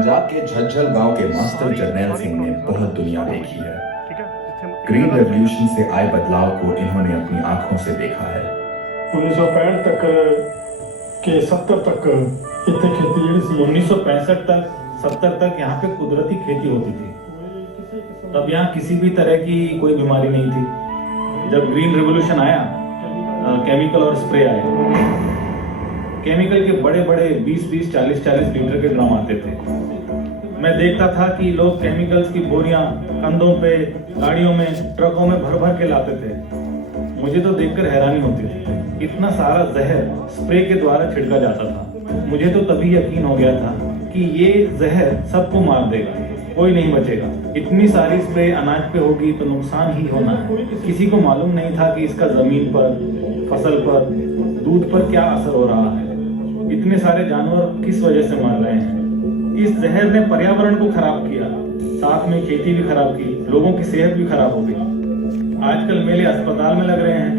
पंजाब के झज्जर गांव के मास्टर जरनैल सिंह ने बहुत दुनिया देखी है। ग्रीन रेवोल्यूशन से आए बदलाव को इन्होंने अपनी आंखों से देखा है। 1965 तक के 70 तक इतने खेती जी सी 1965 तक 70 तक यहाँ पे कुदरती खेती होती थी। तब यहाँ किसी भी तरह की कोई बीमारी नहीं थी। जब ग्रीन रेवोल्यूशन आया, केमिकल और स्प्रे आए। केमिकल के बड़े बड़े 20-20, 40-40 लीटर के ड्रम आते थे। मैं देखता था कि लोग केमिकल्स की बोरियां कंधों पे, गाड़ियों में, ट्रकों में भर भर के लाते थे। मुझे तो देखकर हैरानी होती थी, इतना सारा जहर स्प्रे के द्वारा छिड़का जाता था। मुझे तो तभी यकीन हो गया था कि ये जहर सबको मार देगा, कोई नहीं बचेगा। इतनी सारी स्प्रे अनाज पे होगी तो नुकसान ही होना है। किसी को मालूम नहीं था कि इसका जमीन पर, फसल पर, दूध पर क्या असर हो रहा है। इतने सारे जानवर किस वजह से मर रहे हैं। इस जहर ने पर्यावरण को खराब किया, साथ में खेती भी खराब की, लोगों की सेहत भी खराब हो गई। आजकल मेले अस्पताल में लग रहे हैं।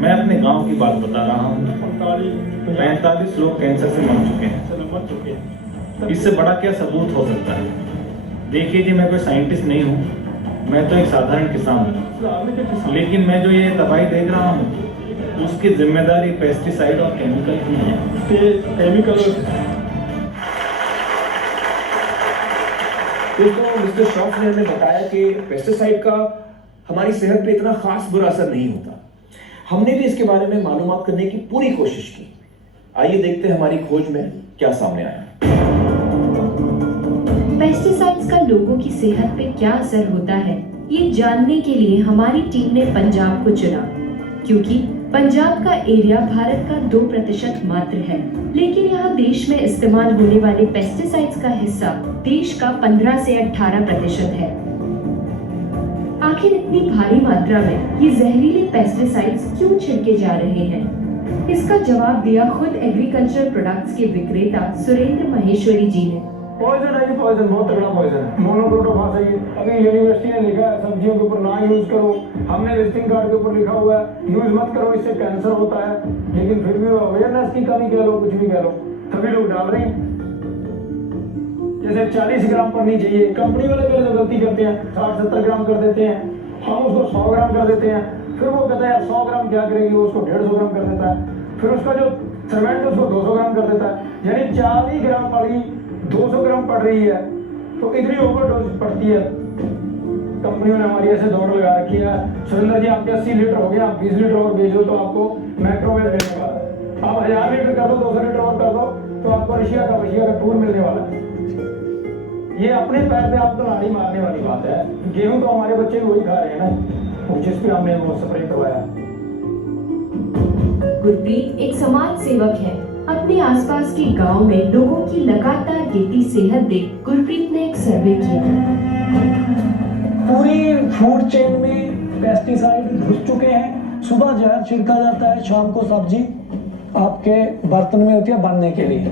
मैं अपने गांव की बात बता रहा हूँ। 45 लोग कैंसर से मर चुके हैं। इससे बड़ा क्या सबूत हो सकता है। देखिए जी, मैं कोई साइंटिस्ट नहीं हूँ, मैं तो एक साधारण किसान हूँ, लेकिन मैं जो ये तबाही देख रहा हूँ उसकी जिम्मेदारी पेस्टिसाइड और केमिकल की है। दोस्तों, मिस्टर शॉफ ने हमें बताया कि पेस्टिसाइड का हमारी सेहत पे इतना खास बुरा असर नहीं होता। हमने भी इसके बारे में मालूमात करने की पूरी कोशिश की। आइए देखते हैं हमारी खोज में क्या सामने आया। पेस्टिसाइड्स का लोगों की सेहत पे क्या असर होता है, ये जानने के लिए हमारी टीम ने पंजाब को चुना, क्योंकि पंजाब का एरिया भारत का 2% मात्र है, लेकिन यहाँ देश में इस्तेमाल होने वाले पेस्टिसाइड्स का हिस्सा देश का 15 से 18% है। आखिर इतनी भारी मात्रा में ये जहरीले पेस्टिसाइड्स क्यों छिड़के जा रहे हैं? इसका जवाब दिया खुद एग्रीकल्चर प्रोडक्ट्स के विक्रेता सुरेंद्र महेश्वरी जी ने। पॉइजन है, पॉइजन बहुत तगड़ा पॉइजन है। मोनोक्रोटोफास है ये। अभी यूनिवर्सिटी ने लिखा है सब्जियों के ऊपर ना यूज करो। हमने विजिटिंग कार्ड के ऊपर लिखा हुआ है यूज मत करो, इससे कैंसर होता है। लेकिन फिर भी अवेयरनेस की कमी कह लो, कुछ भी कह लो, सभी लोग डाल रहे हैं। जैसे 40 ग्राम पड़नी चाहिए, कंपनी वाले पहले जो गलती करते हैं 60-70 ग्राम कर देते हैं, हम उसको 100 ग्राम कर देते हैं। फिर वो कहता है यार 100 ग्राम क्या करेगी, वो उसको 150 ग्राम कर देता है। फिर उसका जो सीमेंट है उसको 200 ग्राम कर देता है। यानी 40 ग्राम वाली 200 ग्राम पड़ रही है, तो इतनी ओवरडोज पड़ती है। कंपनियों ने हमारी ऐसे दौड़ लगा रखी है, सुरेंद्र जी आपके 80 लीटर हो गया, आप 20 लीटर और बेच दो तो आपको माइक्रोवेव मिलने वाला है। आप 1000 लीटर कर दो, 200 लीटर और कर दो तो आपको रशिया का टूर मिलने वाला है। ये अपने पैर पे आपको लाड़ी मारने वाली बात है। गेहूं तो हमारे बच्चे वही खा रहे हैं ना, जिस पे हमने वो स्प्रे करवाया। गुरप्रीत एक समाज सेवक है। अपने आसपास के गांव में लोगों की लगातार गिरती सेहत देख गुरप्रीत ने एक सर्वे किया। पूरी फूड चेन में पेस्टिसाइड घुस चुके हैं। सुबह जहर छिड़का जाता है, शाम को सब्जी आपके बर्तन में होती है बनने के लिए।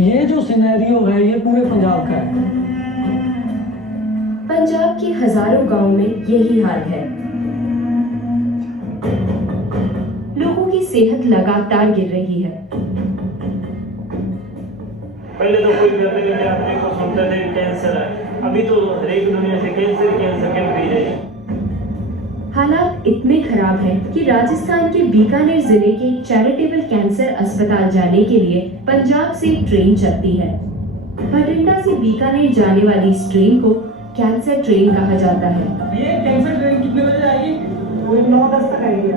ये जो सिनेरियो है ये पूरे पंजाब का है। पंजाब के हजारों गांव में यही हाल है। लोगों की सेहत लगातार गिर रही है। पहले तो कोई भी अपने को सुनते थे कैंसर है, अभी तो हर एक दुनिया से कैंसर के पी रहे हैं। हालात इतने खराब हैं कि राजस्थान के बीकानेर जिले के चैरिटेबल कैंसर अस्पताल जाने के लिए पंजाब से ट्रेन चलती है। भटिंडा से बीकानेर जाने वाली इस ट्रेन को कैंसर ट्रेन कहा जाता है। ये कैंसर ट्रेन कितने बजे आएगी? वही 9-10 तक आएगी।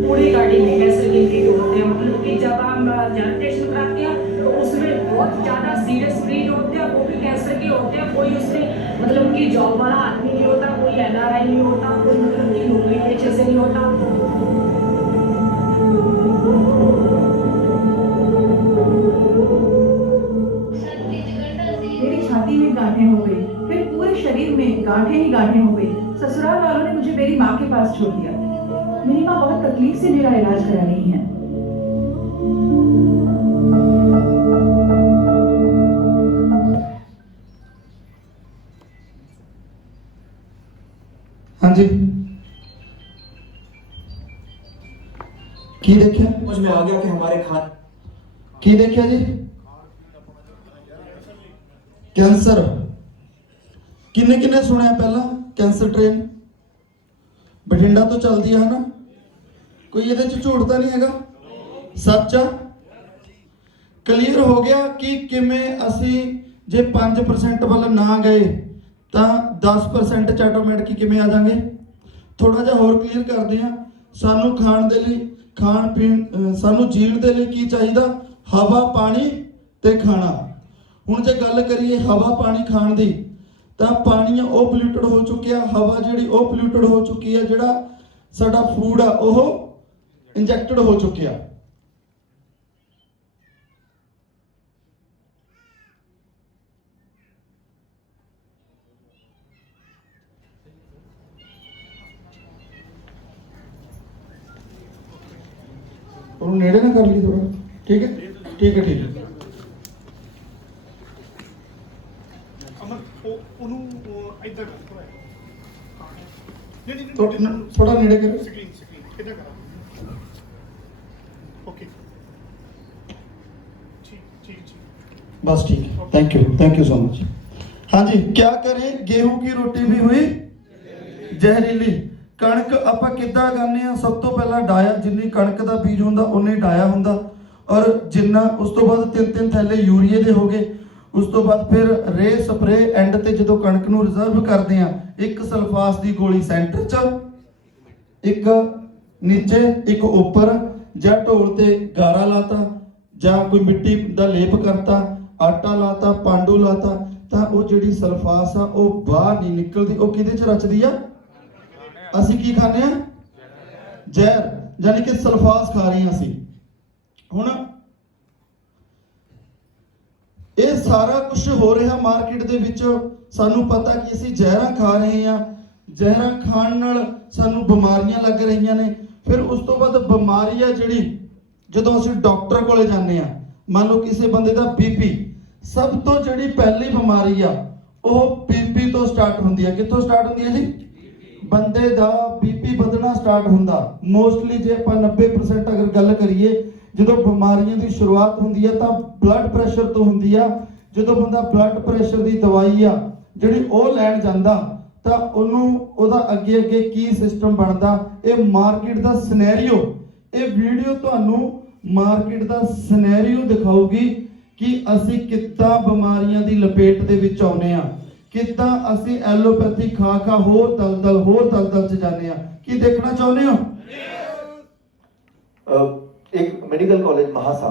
पूरी गाड़ी में कैंसर के मरीज होते हैं, मतलब कि जब हम जनरेशन कराते हैं तो उसमें बहुत ज्यादा सीरियस मरीज होते हैं, वो भी कैंसर के होते हैं। कोई उसमें मतलब कि जॉब वाला आदमी नहीं होता, कोई NRI नहीं होता, कोई मतलब कि नौकरी पेशे से नहीं होता। मेरी छाती में गांठें हो गई, फिर पूरे शरीर में गांठें ही गांठें हो गई। ससुराल वालों ने मुझे मेरी माँ के पास छोड़ दिया। मेरी माँ बहुत तकलीफ से मेरा इलाज करा रही है। हाँ जी, की देखा समझ में आ गया कि हमारे खान की देखा जी कैंसर किन्ने किन्ने सुनिया पहला कैंसर ट्रेन बठिंडा तो चलती है ना कोई ये झूठ तो नहीं है सच आ क्लीयर हो गया कि किमें असी जे 5% वाल ना गए तो 10% च ऑटोमैटिक किमें आ जाएंगे थोड़ा जा होर क्लीयर करते हैं सानू खाण दे लई खाण पीण सानू जीण दे लई की चाहिए हवा पानी ते खाना हुण जे गल करिए हवा पानी खाण दी तां पानी वो पोल्यूटेड हो चुकिया हवा जिहड़ी वो पोल्यूटेड हो चुकी है जिहड़ा साडा फूड आ वो इंजैक्टेड हो चुकिया और नेड़े ना कर ली थोड़ा ठीक है ठीक है ठीक है तो थोड़ा नेड़े करो बस ठीक है थैंक यू सो मच हाँ जी क्या करें गेहूं की रोटी भी हुई जहरीली कणक ਆਪਾਂ ਕਿੱਦਾਂ ਗਾਉਂਦੇ ਆ ਸਭ ਤੋਂ ਪਹਿਲਾਂ ਡਾਇਆ ਜਿੰਨੀ ਕਣਕ ਦਾ ਬੀਜ ਹੁੰਦਾ ਉਨੇ ਡਾਇਆ ਹੁੰਦਾ ਔਰ ਜਿੰਨਾ ਉਸ ਤੋਂ ਬਾਅਦ 3-3 ਥੈਲੇ ਯੂਰੀਏ ਦੇ ਹੋ ਗਏ ਉਸ ਤੋਂ ਬਾਅਦ ਫਿਰ ਰੇ ਸਪਰੇ ਐਂਡ ਤੇ ਜਦੋਂ ਕਣਕ ਨੂੰ ਰਿਜ਼ਰਵ ਕਰਦੇ ਆ ਇੱਕ ਸਲਫਾਸ ਦੀ ਗੋਲੀ ਸੈਂਟਰ 'ਚ ਇੱਕ ਨੀਚੇ ਇੱਕ ਉੱਪਰ ਜਾਂ ਢੋਲ ਤੇ ਗਾਰਾ ਲਾਤਾ ਜਾਂ ਕੋਈ ਮਿੱਟੀ ਦਾ ਲੇਪ ਕਰਤਾ ਆਟਾ ਲਾਤਾ ਪਾਂਡੂ ਲਾਤਾ ਤਾਂ ਉਹ ਜਿਹੜੀ ਸਲਫਾਸ ਆ ਉਹ ਬਾਹਰ ਨਹੀਂ ਨਿਕਲਦੀ ਉਹ ਕਿਹਦੇ 'ਚ ਰਚਦੀ ਆ ਅਸੀਂ ਕੀ ਖਾਂਦੇ ਆ ਜ਼ਹਿਰ ਯਾਨੀ ਕਿ ਸਲਫਾਸ ਖਾ ਰਹੇ ਹਾਂ ਅਸੀਂ ਹੁਣ ਇਹ ਸਾਰਾ ਕੁਝ ਹੋ ਰਿਹਾ ਮਾਰਕੀਟ ਦੇ ਵਿੱਚ ਸਾਨੂੰ ਪਤਾ ਕਿ ਅਸੀਂ ਜ਼ਹਿਰਾਂ ਖਾ ਰਹੇ ਹਾਂ ਜ਼ਹਿਰਾਂ ਖਾਣ ਨਾਲ ਸਾਨੂੰ ਬਿਮਾਰੀਆਂ ਲੱਗ ਰਹੀਆਂ ਨੇ ਫਿਰ ਉਸ ਤੋਂ ਬਾਅਦ ਬਿਮਾਰੀ ਆ ਜਿਹੜੀ ਜਦੋਂ ਅਸੀਂ ਡਾਕਟਰ ਕੋਲੇ ਜਾਂਦੇ ਆ ਮੰਨ ਲਓ ਕਿਸੇ ਬੰਦੇ ਦਾ ਬੀਪੀ ਸਭ ਤੋਂ ਜਿਹੜੀ ਪਹਿਲੀ ਬਿਮਾਰੀ ਆ ਉਹ ਬੀਪੀ ਤੋਂ ਸਟਾਰਟ ਹੁੰਦੀ ਹੈ ਕਿੱਥੋਂ ਸਟਾਰਟ ਹੁੰਦੀ ਹੈ ਜੀ ਬੰਦੇ ਦਾ ਬੀਪੀ ਵਧਣਾ ਸਟਾਰਟ ਹੁੰਦਾ ਮੋਸਟਲੀ ਜੇ ਆਪਾਂ 90% ਅਗਰ ਗੱਲ ਕਰੀਏ ਜਦੋਂ ਬਿਮਾਰੀਆਂ ਦੀ ਸ਼ੁਰੂਆਤ ਹੁੰਦੀ ਹੈ ਤਾਂ ਬਲੱਡ ਪ੍ਰੈਸ਼ਰ ਤੋਂ ਹੁੰਦੀ ਆ ਜਦੋਂ ਬੰਦਾ ਬਲੱਡ ਪ੍ਰੈਸ਼ਰ ਦੀ ਦਵਾਈ ਆ ਜਿਹੜੀ ਉਹ ਲੈਣ ਜਾਂਦਾ ਤਾਂ ਉਹਨੂੰ ਉਹਦਾ ਅੱਗੇ ਕੀ ਸਿਸਟਮ ਬਣਦਾ ਇਹ ਮਾਰਕੀਟ ਦਾ ਸਿਨੈਰੀਓ ਇਹ ਵੀਡੀਓ ਤੁਹਾਨੂੰ ਮਾਰਕੀਟ ਦਾ ਸਿਨੈਰੀਓ ਦਿਖਾਊਗੀ ਕਿ ਅਸੀਂ ਕਿੱਦਾਂ ਬਿਮਾਰੀਆਂ ਦੀ ਲਪੇਟ ਦੇ ਵਿੱਚ ਆਉਨੇ ਆ ਕਿੱਦਾਂ ਅਸੀਂ ਐਲੋਪੈਥੀ ਖਾ ਹੋਰ ਦਲਦਲ ਚ ਜਾਂਦੇ ਆ ਕੀ ਦੇਖਣਾ ਚਾਹੁੰਦੇ ਹੋ एक मेडिकल कॉलेज महासा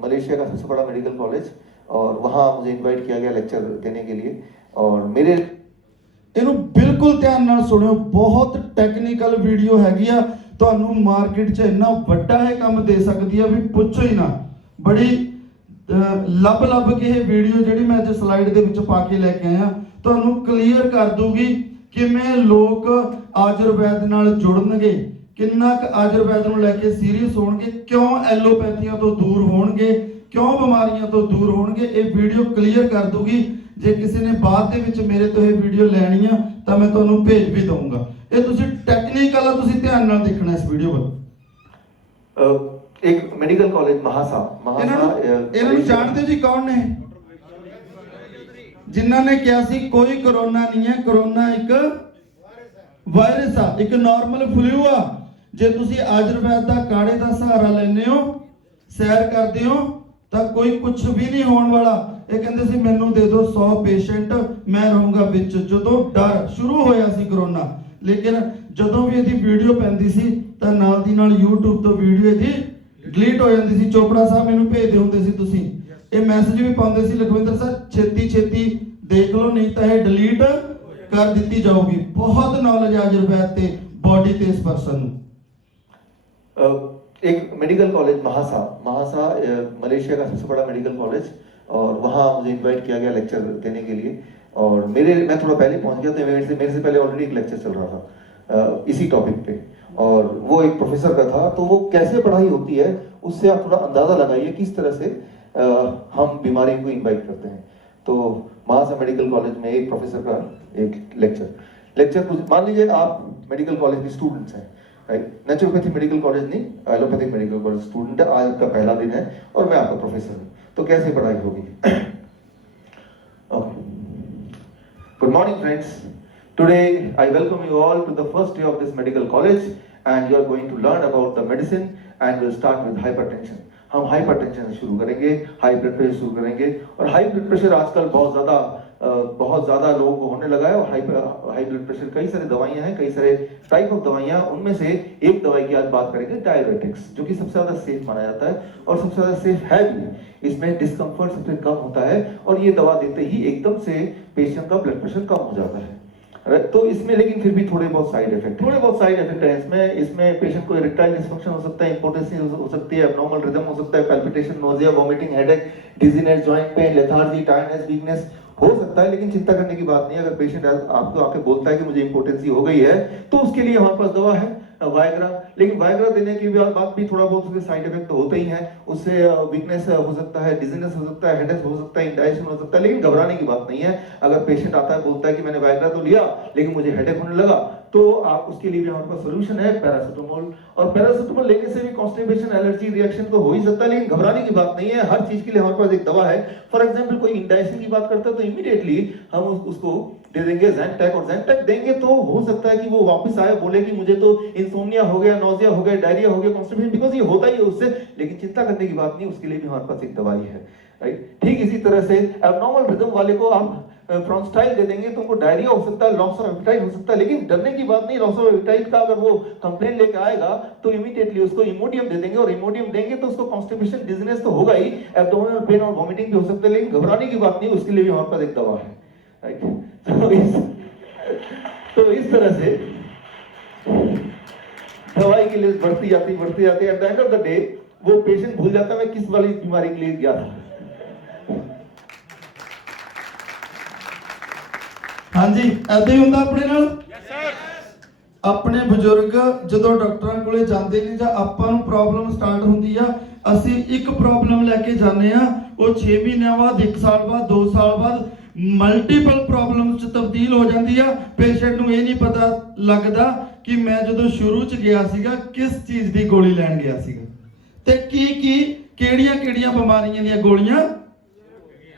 मलेशिया का सबसे बड़ा मेडिकल कॉलेज और वहाँ मुझे इनवाइट किया गया लेक्चर देने के लिए और मेरे ਇਹਨੂੰ ਬਿਲਕੁਲ ਧਿਆਨ ਨਾਲ ਸੁਣਿਓ ਬਹੁਤ ਟੈਕਨੀਕਲ ਵੀਡੀਓ ਹੈਗੀ ਆ ਤੁਹਾਨੂੰ ਮਾਰਕੀਟ 'ਚ ਇੰਨਾ ਵੱਡਾ ਇਹ ਕੰਮ ਦੇ ਸਕਦੀ ਆ ਵੀ ਪੁੱਛੋ ਹੀ ਨਾ ਬੜੀ ਲੱਭ ਕੇ ਇਹ ਵੀਡੀਓ ਜਿਹੜੀ ਮੈਂ ਅੱਜ ਸਲਾਈਡ ਦੇ ਵਿੱਚ ਪਾ ਕੇ ਲੈ ਕੇ ਆਇਆ ਤੁਹਾਨੂੰ ਕਲੀਅਰ ਕਰ ਦੂਗੀ ਕਿਵੇਂ ਲੋਕ ਆਯੁਰਵੈਦ ਨਾਲ ਜੁੜਨਗੇ ਕਿੰਨਾ ਕੁ ਆਯੁਰਵੈਦ ਨੂੰ ਲੈ ਕੇ ਸੀਰੀਅਸ ਹੋਣਗੇ ਕਿਉਂ ਐਲੋਪੈਥੀਆਂ ਤੋਂ ਦੂਰ ਹੋਣਗੇ ਕਿਉਂ ਬਿਮਾਰੀਆਂ ਤੋਂ ਦੂਰ ਹੋਣਗੇ ਇਹ ਵੀਡੀਓ ਕਲੀਅਰ ਕਰ ਦੂਗੀ ਜੇ ਕਿਸੇ ਨੇ ਬਾਅਦ ਦੇ ਵਿੱਚ ਮੇਰੇ ਤੋਂ ਇਹ ਵੀਡੀਓ ਲੈਣੀ ਆ ਤਾਂ ਮੈਂ ਤੁਹਾਨੂੰ ਭੇਜ ਵੀ ਦਊਂਗਾ ਇਹ ਤੁਸੀਂ ਟੈਕਨੀਕਲ ਆ ਤੁਸੀਂ ਧਿਆਨ ਨਾਲ ਦੇਖਣਾ ਇਸ ਵੀਡੀਓ ਵੱਲ एक मेडिकल कॉलेज महासा ਇਹਨਾਂ ਨੂੰ ਜਾਣਦੇ ਜੀ ਕੌਣ ਨੇ ਜਿਨ੍ਹਾਂ ਨੇ ਕਿਹਾ ਸੀ ਕੋਈ ਕਰੋਨਾ ਨਹੀਂ ਹੈ ਕਰੋਨਾ ਇੱਕ ਵਾਇਰਸ ਆ ਇੱਕ ਨਾਰਮਲ ਫਲੂ ਆ ਜੇ ਤੁਸੀਂ ਆਯੁਰਵੈਦ ਦਾ ਕਾੜੇ ਦਾ ਸਹਾਰਾ ਲੈਂਦੇ ਹੋ ਸੈਰ ਕਰਦੇ ਹੋ ਤਾਂ ਕੋਈ ਕੁਝ ਵੀ ਨਹੀਂ ਹੋਣ ਵਾਲਾ ਇਹ ਕਹਿੰਦੇ ਸੀ ਮੈਨੂੰ ਦੇ ਦਿਓ 100 ਪੇਸ਼ੈਂਟ ਮੈਂ ਰਹੂੰਗਾ ਵਿੱਚ ਜਦੋਂ ਡਰ ਸ਼ੁਰੂ ਹੋਇਆ ਸੀ ਕਰੋਨਾ ਲੇਕਿਨ ਜਦੋਂ ਵੀ ਇਹਦੀ ਵੀਡੀਓ ਪੈਂਦੀ ਸੀ ਤਾਂ ਨਾਲ ਦੀ ਨਾਲ YouTube ਤੋਂ ਵੀਡੀਓ ਇਹਦੀ ਡਿਲੀਟ ਹੋ ਜਾਂਦੀ ਸੀ ਚੋਪੜਾ ਸਾਹਿਬ ਮੈਨੂੰ ਭੇਜਦੇ ਹੁੰਦੇ ਸੀ ਤੁਸੀਂ ਇਹ ਮੈਸੇਜ ਵੀ ਪਾਉਂਦੇ ਸੀ ਲਖਵਿੰਦਰ ਸਰ ਛੇਤੀ ਦੇਖ ਲਓ ਨਹੀਂ ਤਾਂ ਇਹ ਡਿਲੀਟ ਕਰ ਦਿੱਤੀ ਜਾਊਗੀ ਬਹੁਤ ਨੌਲੇਜ ਆ ਆਯੁਰਵੈਦ ਤੇ ਬੋਡੀ ਤੇ ਇਸ ਪਰਸਨ ਨੂੰ एक मेडिकल कॉलेज महासा मलेशिया का सबसे बड़ा मेडिकल कॉलेज और वहाँ मुझे इनवाइट किया गया लेक्चर देने के लिए और मैं थोड़ा पहले पहुँच गया तो मेरे से पहले ऑलरेडी एक लेक्चर चल रहा था इसी टॉपिक पे और वो एक प्रोफेसर का था तो वो कैसे पढ़ाई होती है उससे आप थोड़ा अंदाज़ा लगाइए किस तरह से हम बीमारी को इनवाइट करते हैं तो महासा मेडिकल कॉलेज में एक प्रोफेसर का एक लेक्चर कुछ मान लीजिए आप मेडिकल कॉलेज के स्टूडेंट्स हैं राइट। नेचुरोपैथी मेडिकल कॉलेज नहीं, एलोपैथिक मेडिकल कॉलेज स्टूडेंट है, आज आपका पहला दिन है और मैं आपका प्रोफेसर हूँ, तो कैसे पढ़ाई होगी? Okay, good morning friends. Today I welcome you all to the first day of this medical college and you are going to learn about the medicine and we'll start with hypertension. हम hypertension से शुरू करेंगे, high blood pressure शुरू करेंगे। और high blood pressure आजकल बहुत ज़्यादा लोगों को होने लगा है। और हाई ब्लड प्रेशर कई सारी दवाइयाँ हैं, कई सारे टाइप ऑफ दवाइयाँ, उनमें से एक दवाई की आज बात करेंगे, डायरेटिक्स, जो कि सबसे ज़्यादा सेफ माना जाता है और सबसे ज़्यादा सेफ है भी। इसमें डिस्कम्फर्ट सबसे कम होता है और ये दवा देते ही एकदम से पेशेंट का ब्लड प्रेशर कम हो जाता है। तो इसमें लेकिन फिर भी थोड़े बहुत साइड इफेक्ट हैं इसमें पेशेंट को इरेक्टाइल डिसफंक्शन हो सकता है, इंपोर्टेंसी हो सकती है, एब्नॉर्मल रिदम हो सकता है, palpitation, nausea, vomiting, headache, dizziness, joint pain, lethargy, tiredness, weakness हो सकता है। लेकिन चिंता करने की बात नहीं है। अगर पेशेंट आपको आके बोलता है कि मुझे इंपोर्टेंसी हो गई है तो उसके लिए हमारे पास दवा है वायग्रा। लेकिन वायग्रा देने की बात भी थोड़ा बहुत उसके साइड इफेक्ट तो होते ही हैं। उससे वीकनेस हो सकता है, डिजीनेस हो सकता है, हेडेक हो सकता है, इंडाइजेशन हो सकता है। लेकिन घबराने की बात नहीं है। अगर पेशेंट आता है बोलता है कि मैंने वायग्रा तो लिया लेकिन मुझे हेडेक होने लगा, तो आप उसके लिए भी हमारे पास सोल्यूशन है पैरासिटामोल। और पैरासिटामोल लेने से भी कॉन्स्टिपेशन, एलर्जी रिएक्शन तो हो ही सकता है, लेकिन घबराने की बात नहीं है। हर चीज के लिए हमारे पास एक दवा है। फॉर एग्जाम्पल कोई इंडाइजेशन की बात करता है तो इमीडिएटली हम उसको दे देंगे ज़ैंटैक, और ज़ैंटैक देंगे तो हो सकता है कि वो वापस आए बोले कि मुझे तो इंसोम्निया हो गया, नौजिया हो गया, डायरिया हो गया, कॉन्स्टिपेशन, बिकॉज ये होता ही है उससे। लेकिन चिंता करने की बात नहीं, उसके लिए भी हमारे पास एक दवाई है, राइट। ठीक इसी तरह से एब्नॉर्मल रिदम वाले को आप फ्रॉन्स्टाइल दे देंगे तो उनको डायरिया हो सकता है, लॉस ऑफ एपेटाइट हो सकता है। लेकिन डरने की बात नहीं, लॉस ऑफ एपेटाइट का अगर वो कंप्लेन लेके आएगा तो इमीडिएटली उसको इमोडियम दे देंगे, और इमोडियम देंगे तो उसको कॉन्स्टिपेशन, डिजीनेस तो होगा ही, एब्डोमिनल पेन और वॉमिटिंग भी हो सकता है। लेकिन घबराने की बात नहीं, उसके लिए भी हमारे पास एक दवा है, राइट। तो इस तरह से दवाई की लिस्ट बढ़ती जाती है। At the end of the day वो पेशेंट भूल जाता है मैं किस वाली बीमारी के लिए गया था। हाँ जी, ऐसे ही ਹੁੰਦਾ ਆਪਣੇ ਨਾਲ। ਆਪਣੇ ਬਜ਼ੁਰਗ ਜਦੋਂ ਡਾਕਟਰਾਂ ਕੋਲੇ ਜਾਂਦੇ ਨੇ ਜਾਂ ਆਪਾਂ ਨੂੰ ਪ੍ਰੋਬਲਮ ਸਟਾਰਟ ਹੁੰਦੀ ਆ, ਅਸੀਂ ਇੱਕ ਪ੍ਰੋਬਲਮ ਲੈ ਕੇ ਜਾਂਦੇ ਆ, ਉਹ 6 ਮਹੀਨਿਆਂ ਬਾਅਦ, 1 ਸਾਲ ਬਾਅਦ, 2 ਸਾਲ ਬਾਅਦ ਮਲਟੀਪਲ ਪ੍ਰੋਬਲਮਸ ਚ ਤਬਦੀਲ ਹੋ ਜਾਂਦੀ ਆ। ਪੇਸ਼ੈਂਟ ਨੂੰ ਇਹ ਨਹੀਂ ਪਤਾ ਲੱਗਦਾ ਕਿ ਮੈਂ ਜਦੋਂ ਸ਼ੁਰੂ ਚ ਗਿਆ ਸੀਗਾ ਕਿਸ ਚੀਜ਼ ਦੀ ਗੋਲੀ ਲੈਣ ਗਿਆ ਸੀਗਾ ਤੇ ਕਿਹੜੀਆਂ ਬਿਮਾਰੀਆਂ ਦੀਆਂ ਗੋਲੀਆਂ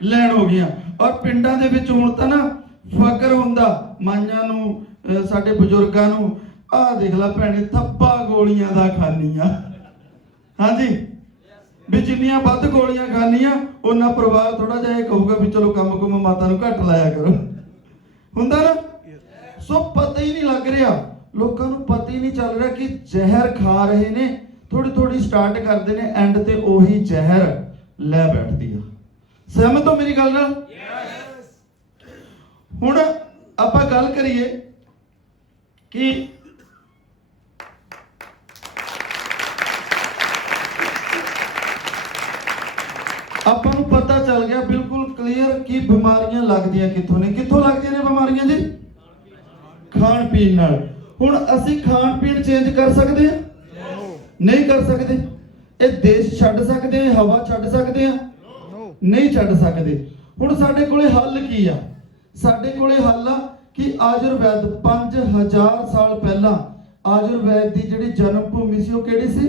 ਲੈਣ ਹੋ ਗਈਆਂ। ਔਰ ਪਿੰਡਾਂ ਦੇ ਵਿੱਚ ਹੁਣ ਤਾਂ ਨਾ ਫਕਰ ਹੁੰਦਾ ਮਾਈਆਂ ਨੂੰ, ਸਾਡੇ ਬਜ਼ੁਰਗਾਂ ਨੂੰ, ਆਹ ਦੇਖ ਲੈ ਭੈਣੇ ਥੱਪਾ ਗੋਲੀਆਂ ਦਾ ਖਾਨੀਆਂ। ਹਾਂਜੀ, ਵੀ ਜਿੰਨੀਆਂ ਵੱਧ ਗੋਲੀਆਂ ਖਾਨੀਆਂ ਉਹਨਾਂ ਪਰਿਵਾਰ ਥੋੜਾ ਜਿਹਾ ਇਹ ਕਹੂਗਾ ਵੀ ਚਲੋ ਕੰਮ ਕੁਮ ਮਾਤਾ ਨੂੰ ਘੱਟ ਲਾਇਆ ਕਰੋ, ਹੁੰਦਾ ਨਾ। ਸੋ ਪਤਾ ਹੀ ਨਹੀਂ ਲੱਗ ਰਿਹਾ, ਲੋਕਾਂ ਨੂੰ ਪਤਾ ਹੀ ਨਹੀਂ ਚੱਲ ਰਿਹਾ ਕਿ ਜ਼ਹਿਰ ਖਾ ਰਹੇ ਨੇ। ਥੋੜੀ ਸਟਾਰਟ ਕਰਦੇ ਨੇ, ਐਂਡ ਤੇ ਉਹੀ ਜ਼ਹਿਰ ਲੈ ਬੈਠਦੀ ਆ। ਸਹਿਮਤ ਹੋ ਮੇਰੀ ਗੱਲ ਨਾਲ? ਹੁਣ ਆਪਾਂ ਗੱਲ ਕਰੀਏ ਕਿ ਆਪਾਂ ਨੂੰ ਪਤਾ ਚੱਲ ਗਿਆ ਬਿਲਕੁਲ ਕਲੀਅਰ ਕਿ ਬਿਮਾਰੀਆਂ ਲੱਗਦੀਆਂ ਕਿੱਥੋਂ ਨੇ। ਕਿੱਥੋਂ ਲੱਗਦੀਆਂ ਨੇ ਬਿਮਾਰੀਆਂ ਜੀ? ਖਾਣ ਪੀਣ ਨਾਲ। ਹੁਣ ਅਸੀਂ ਖਾਣ ਪੀਣ ਚੇਂਜ ਕਰ ਸਕਦੇ ਹਾਂ? ਨਹੀਂ ਕਰ ਸਕਦੇ। ਇਹ ਦੇਸ਼ ਛੱਡ ਸਕਦੇ ਹਾਂ, ਹਵਾ ਛੱਡ ਸਕਦੇ ਹਾਂ? ਨਹੀਂ ਛੱਡ ਸਕਦੇ। ਹੁਣ ਸਾਡੇ ਕੋਲੇ ਹੱਲ ਕੀ ਆ? ਸਾਡੇ ਕੋਲੇ ਹੱਲ ਆ ਕਿ ਆਯੁਰਵੈਦ 5000 ਸਾਲ ਪਹਿਲਾਂ ਆਯੁਰਵੈਦ ਦੀ ਜਿਹੜੀ ਜਨਮ ਭੂਮੀ ਸੀ ਉਹ ਕਿਹੜੀ ਸੀ?